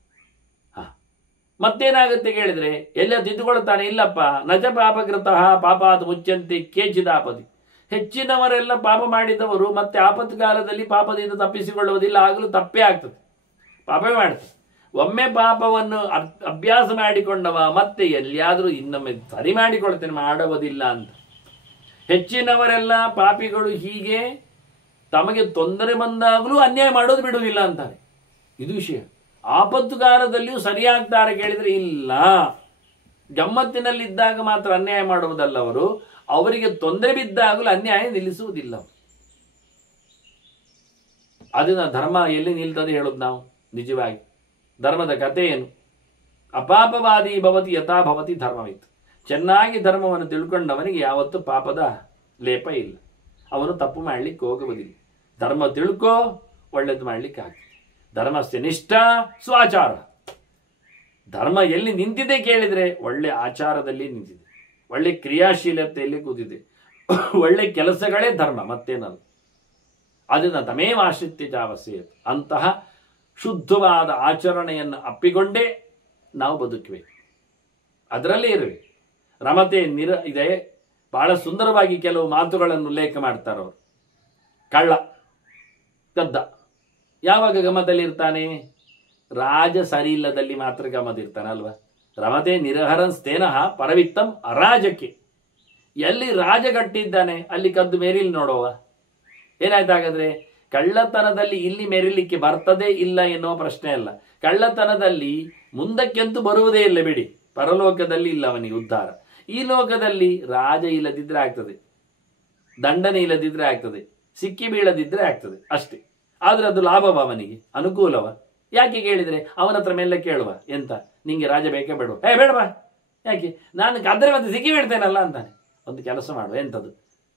ಮತ್ತೇನಾಗುತ್ತೆ ಕೇಳಿದ್ರೆ ಎಲ್ಲ ತಿದ್ದುಕೊಳ್ತಾನೆ. ಇಲ್ಲಪ್ಪ ನಜ ಪಾಪಕೃತಃ ಪಾಪಾತ್ ಮುಚ್ಚಂತೆ ಕೇಚಿದಾಪದಿ. ಹೆಚ್ಚಿನವರೆಲ್ಲ ಪಾಪ ಮಾಡಿದವರು ಮತ್ತೆ ಆಪತ್ಕಾಲದಲ್ಲಿ ಪಾಪದಿಂದ ತಪ್ಪಿಸಿಕೊಳ್ಳುವುದಿಲ್ಲ, ಆಗಲೂ ತಪ್ಪೇ ಆಗ್ತದೆ, ಪಾಪವೇ ಮಾಡ್ತದೆ. ಒಮ್ಮೆ ಪಾಪವನ್ನು ಅಭ್ಯಾಸ ಮಾಡಿಕೊಂಡವ ಮತ್ತೆ ಎಲ್ಲಿಯಾದರೂ ಇನ್ನೊಮ್ಮೆ ಸರಿ ಮಾಡಿಕೊಳ್ತೇನೆ ಮಾಡುವುದಿಲ್ಲ ಅಂತ. ಹೆಚ್ಚಿನವರೆಲ್ಲ ಪಾಪಿಗಳು ಹೀಗೆ ತಮಗೆ ತೊಂದರೆ ಬಂದಾಗಲೂ ಅನ್ಯಾಯ ಮಾಡೋದು ಬಿಡುವುದಿಲ್ಲ ಅಂತಾರೆ. ಇದು ವಿಷಯ. ಆಪತ್ತುಕಾಲದಲ್ಲಿಯೂ ಸರಿಯಾಗ್ತಾರೆ ಕೇಳಿದ್ರೆ ಇಲ್ಲ. ಗಮ್ಮತ್ತಿನಲ್ಲಿದ್ದಾಗ ಮಾತ್ರ ಅನ್ಯಾಯ ಮಾಡುವುದಲ್ಲ ಅವರು, ಅವರಿಗೆ ತೊಂದರೆ ಬಿದ್ದಾಗಲೂ ಅನ್ಯಾಯ ನಿಲ್ಲಿಸುವುದಿಲ್ಲ. ಅದನ್ನ ಧರ್ಮ ಎಲ್ಲಿ ನಿಲ್ತದೆ ಹೇಳೋದು ನಾವು? ನಿಜವಾಗಿ ಧರ್ಮದ ಕಥೆ ಏನು? ಅಪಾಪವಾದಿ ಭವತಿ ಯಥಾ ಭವತಿ ಧರ್ಮವಿತ್ತು. ಚೆನ್ನಾಗಿ ಧರ್ಮವನ್ನು ತಿಳ್ಕೊಂಡವನಿಗೆ ಯಾವತ್ತೂ ಪಾಪದ ಲೇಪ ಇಲ್ಲ. ಅವನು ತಪ್ಪು ಮಾಡಲಿಕ್ಕೆ ಹೋಗುವುದಿಲ್ಲ. ಧರ್ಮ ತಿಳ್ಕೋ, ಒಳ್ಳೇದು ಮಾಡಲಿಕ್ಕೆ ಆಗ್ತದೆ. ಧರ್ಮಸ್ಯ ನಿಷ್ಠಾ ಸ್ವಾಚಾರ. ಧರ್ಮ ಎಲ್ಲಿ ನಿಂತಿದೆ ಕೇಳಿದ್ರೆ ಒಳ್ಳೆ ಆಚಾರದಲ್ಲಿ ನಿಂತಿದೆ, ಒಳ್ಳೆ ಕ್ರಿಯಾಶೀಲತೆಯಲ್ಲಿ ಕೂತಿದೆ, ಒಳ್ಳೆ ಕೆಲಸಗಳೇ ಧರ್ಮ, ಮತ್ತೇನಲ್ಲ. ಅದನ್ನ ತಮೇವ ಆಶ್ರಿತ್ಯ ಜಾವಸ್ಯೇತ್. ಅಂತಹ ಶುದ್ಧವಾದ ಆಚರಣೆಯನ್ನು ಅಪ್ಪಿಕೊಂಡೇ ನಾವು ಬದುಕಬೇಕು, ಅದರಲ್ಲೇ ಇರಬೇಕು. ರಮತೆ ಇದೆ. ಬಹಳ ಸುಂದರವಾಗಿ ಕೆಲವು ಮಾತುಗಳನ್ನು ಉಲ್ಲೇಖ ಮಾಡ್ತಾರವರು. ಕಳ್ಳ ಕದ್ದ ಯಾವಾಗ ಗಮದಲ್ಲಿ ಇರ್ತಾನೆ? ರಾಜ ಸರಿ ಇಲ್ಲದಲ್ಲಿ ಮಾತ್ರ ಗಮದಿರ್ತಾನೆ ಅಲ್ವಾ? ರಮತೆ ನಿರಹರನ್ ಸ್ಥೇನಃ ಪರವಿತ್ತಂ ಅರಾಜಕ್ಕೆ. ಎಲ್ಲಿ ರಾಜ ಗಟ್ಟಿದ್ದಾನೆ ಅಲ್ಲಿ ಕದ್ದು ಮೇರಿಲ್ ನೋಡುವ. ಏನಾಯ್ತಾಗಾದ್ರೆ ಕಳ್ಳತನದಲ್ಲಿ ಇಲ್ಲಿ ಮೆರಿಲಿಕ್ಕೆ ಬರ್ತದೆ ಇಲ್ಲ ಎನ್ನುವ ಪ್ರಶ್ನೆ ಅಲ್ಲ. ಕಳ್ಳತನದಲ್ಲಿ ಮುಂದಕ್ಕೆಂತೂ ಬರುವುದೇ ಇಲ್ಲ ಬಿಡಿ. ಪರಲೋಕದಲ್ಲಿ ಇಲ್ಲ ಅವನಿಗೆ ಉದ್ಧಾರ. ಈ ಲೋಕದಲ್ಲಿ ರಾಜ ಇಲ್ಲದಿದ್ರೆ ಆಗ್ತದೆ, ದಂಡನೆ ಇಲ್ಲದಿದ್ರೆ ಆಗ್ತದೆ, ಸಿಕ್ಕಿ ಬೀಳದಿದ್ರೆ ಆಗ್ತದೆ ಅಷ್ಟೇ. ಆದ್ರೆ ಅದು ಲಾಭವ ಅವನಿಗೆ? ಅನುಕೂಲವ? ಯಾಕೆ ಕೇಳಿದರೆ ಅವನ ಹತ್ರ ಮೇಲೆ ಕೇಳುವ, ಎಂತ ನಿಂಗೆ ರಾಜ ಬೇಕೇ ಬೇಡ, ಬೇಡವಾ, ಯಾಕೆ ನಾನು ಕದ್ದರೆ ಮತ್ತೆ ಸಿಕ್ಕಿ ಬಿಡ್ತೇನಲ್ಲ ಅಂತಾನೆ. ಒಂದು ಕೆಲಸ ಮಾಡುವ,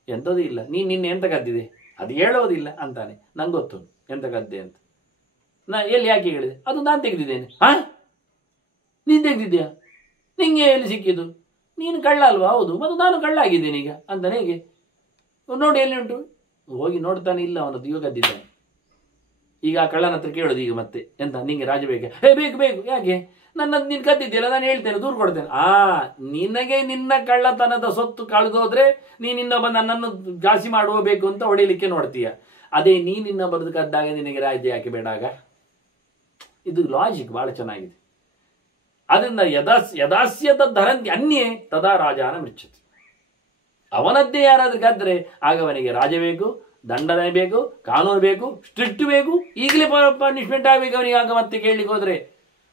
ಎಂಥದ್ದು ಇಲ್ಲ, ನಿನ್ನೆ ಎಂತ ಕದ್ದಿದೆ ಅದು ಹೇಳೋದಿಲ್ಲ ಅಂತಾನೆ. ನಂಗೆ ಗೊತ್ತು ಎಂತ ಕದ್ದೆ ಅಂತ. ನಾ ಎಲ್ಲಿ ಯಾಕೆ ಹೇಳಿದೆ, ಅದು ನಾನು ತೆಗೆದಿದ್ದೇನೆ. ನೀನು ತೆಗೆದಿದ್ಯಾ, ನಿಂಗೆ ಎಲ್ಲಿ ಸಿಕ್ಕಿದ್ದು, ನೀನು ಕಳ್ಳ ಅಲ್ವಾ, ಹೌದು, ಮತ್ತು ನಾನು ಕಳ್ಳ ಆಗಿದ್ದೇನೆ ಈಗ ಅಂತಾನೆ. ಹೇಗೆ ನೋಡಿ ಎಲ್ಲಿ ಉಂಟು, ಹೋಗಿ ನೋಡ್ತಾನೆ, ಇಲ್ಲ ಅವನದ್ದು ಈಗ ಕದ್ದಿದ್ದಾನೆ. ಈಗ ಆ ಕಳ್ಳನ ಹತ್ರ ಕೇಳೋದು ಈಗ ಮತ್ತೆ, ಎಂತ ನಿಂಗೆ ರಾಜ ಬೇಕಾ, ಬೇಕು, ಯಾಕೆ ನೀನು ಕದ್ದಿದ್ದಿಲ್ಲ, ನಾನು ಹೇಳ್ತೇನೆ, ದೂರು ಕೊಡ್ತೇನೆ. ನಿನಗೆ ನಿನ್ನ ಕಳ್ಳತನದ ಸೊತ್ತು ಕಳೆದೋದ್ರೆ ನೀನು ಇನ್ನೊಬ್ಬ ನನ್ನನ್ನು ಘಾಸಿ ಮಾಡುವ ಬೇಕು ಅಂತ ಹೊಡಿಲಿಕ್ಕೆ ನೋಡ್ತೀಯ. ಅದೇ ನೀನಿನ್ನೊಬ್ಬರದ್ದು ಕದ್ದಾಗ ನಿನಗೆ ರಾಜ್ಯ ಯಾಕೆ ಬೇಡಾಗ? ಇದು ಲಾಜಿಕ್ ಬಹಳ ಚೆನ್ನಾಗಿದೆ. ಅದರಿಂದ ಯದಾಸ್ಯದ ಧರಂತಿ ಅನ್ಯೇ ತದಾ ರಾಜಾನ ಮೃಚ್ಛತಿ. ಅವನದ್ದೇ ಯಾರಾದ್ರೂ ಕದ್ರೆ ಆಗ ಅವನಿಗೆ ರಾಜ ಬೇಕು, ದಂಡನೆ ಬೇಕು, ಕಾನೂನು ಬೇಕು, ಸ್ಟ್ರಿಕ್ಟ್ ಬೇಕು, ಈಗಲೇ ಪನಿಷ್ಮೆಂಟ್ ಆಗಬೇಕು ಅವನಿಗೆ. ಆಗ ಮತ್ತೆ ಕೇಳಲಿಕ್ಕೆ ಹೋದ್ರೆ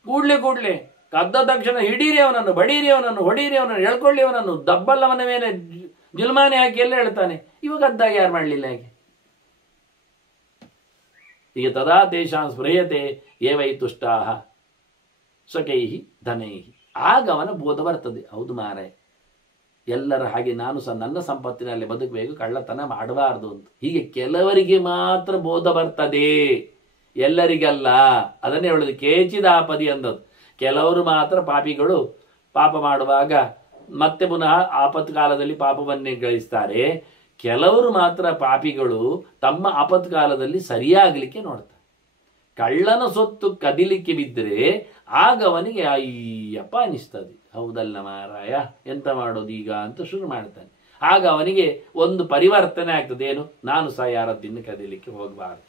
ಕೂಡ್ಲೆ ಕದ್ದ ತಕ್ಷಣ ಹಿಡೀರಿ ಅವನನ್ನು, ಬಡೀರಿ ಅವನನ್ನು, ಹೊಡೀರಿ ಅವನನ್ನು, ಎಳ್ಕೊಳ್ಳಿ ಅವನನ್ನು, ದಬ್ಬಲ್ಲವನ ಮೇಲೆ ಜುಲ್ಮಾನೆ ಹಾಕಿ ಎಲ್ಲ ಹೇಳ್ತಾನೆ. ಇವಾಗ ಕದ್ದಾಗ ಯಾರು ಮಾಡಲಿಲ್ಲ ಹೇಗೆ? ಈಗ ತದಾ ತೇಷಾಂ ಸ್ಮೃಯತೆ ಏವೈ ತುಷ್ಟಾಹ ಸ್ವಕೈಹಿ ಧನೈಹಿ. ಆಗ ಅವನ ಬೋಧ ಬರ್ತದೆ, ಹೌದು ಮಾರಾಯ, ಎಲ್ಲರ ಹಾಗೆ ನಾನು ಸಹ ನನ್ನ ಸಂಪತ್ತಿನಲ್ಲಿ ಬದುಕಬೇಕು, ಕಳ್ಳತನ ಮಾಡಬಾರ್ದು ಅಂತ. ಹೀಗೆ ಕೆಲವರಿಗೆ ಮಾತ್ರ ಬೋಧ ಬರ್ತದೆ, ಎಲ್ಲರಿಗಲ್ಲ. ಅದನ್ನೇ ಹೇಳೋದು ಕೇಚಿದಾಪದಿ ಅಂದದ್ದು. ಕೆಲವರು ಮಾತ್ರ ಪಾಪಿಗಳು, ಪಾಪ ಮಾಡುವಾಗ ಮತ್ತೆ ಪುನಃ ಆಪತ್ತು ಕಾಲದಲ್ಲಿ ಪಾಪವನ್ನೇ ಗಳಿಸ್ತಾರೆ. ಕೆಲವರು ಮಾತ್ರ ಪಾಪಿಗಳು ತಮ್ಮ ಆಪತ್ತು ಕಾಲದಲ್ಲಿ ಸರಿಯಾಗಲಿಕ್ಕೆ ನೋಡ್ತಾರೆ. ಕಳ್ಳನ ಸೊತ್ತು ಕದಿಲಿಕ್ಕೆ ಬಿದ್ದರೆ ಆಗ ಅವನಿಗೆ ಅಯ್ಯಪ್ಪ ಅನಿಸ್ತದೆ, ಹೌದಲ್ಲ ಮಾರಾಯ, ಎಂತ ಮಾಡೋದು ಈಗ ಅಂತ ಶುರು ಮಾಡ್ತಾನೆ. ಆಗ ಅವನಿಗೆ ಒಂದು ಪರಿವರ್ತನೆ ಆಗ್ತದೆ, ಏನು, ನಾನು ಸಹ ಯಾರದ್ದಿನ್ನು ಕದಿಲಿಕ್ಕೆ ಹೋಗಬಾರ್ದು.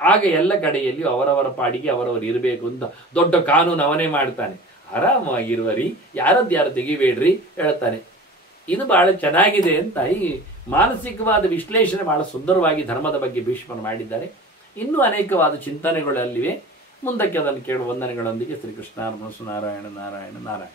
ಆಗ ಎಲ್ಲ ಕಡೆಯಲ್ಲಿ ಅವರವರ ಪಾಡಿಗೆ ಅವರವರು ಇರಬೇಕು ಅಂತ ದೊಡ್ಡ ಕಾನೂನು ಅವನೇ ಮಾಡ್ತಾನೆ. ಆರಾಮಾಗಿರುವರಿ, ಯಾರು ತೆಗಿಬೇಡ್ರಿ ಹೇಳ್ತಾನೆ. ಇದು ಬಹಳ ಚೆನ್ನಾಗಿದೆ ಅಂತ ಈ ಮಾನಸಿಕವಾದ ವಿಶ್ಲೇಷಣೆ ಬಹಳ ಸುಂದರವಾಗಿ ಧರ್ಮದ ಬಗ್ಗೆ ಭೀಷ್ಮನು ಮಾಡಿದ್ದಾರೆ. ಇನ್ನೂ ಅನೇಕವಾದ ಚಿಂತನೆಗಳಲ್ಲಿವೆ. ಮುಂದಕ್ಕೆ ಅದನ್ನು ಕೇಳುವ ವಂದನೆಗಳೊಂದಿಗೆ ಶ್ರೀಕೃಷ್ಣ ನಾರಾಯಣ ನಾರಾಯಣ ನಾರಾಯಣ.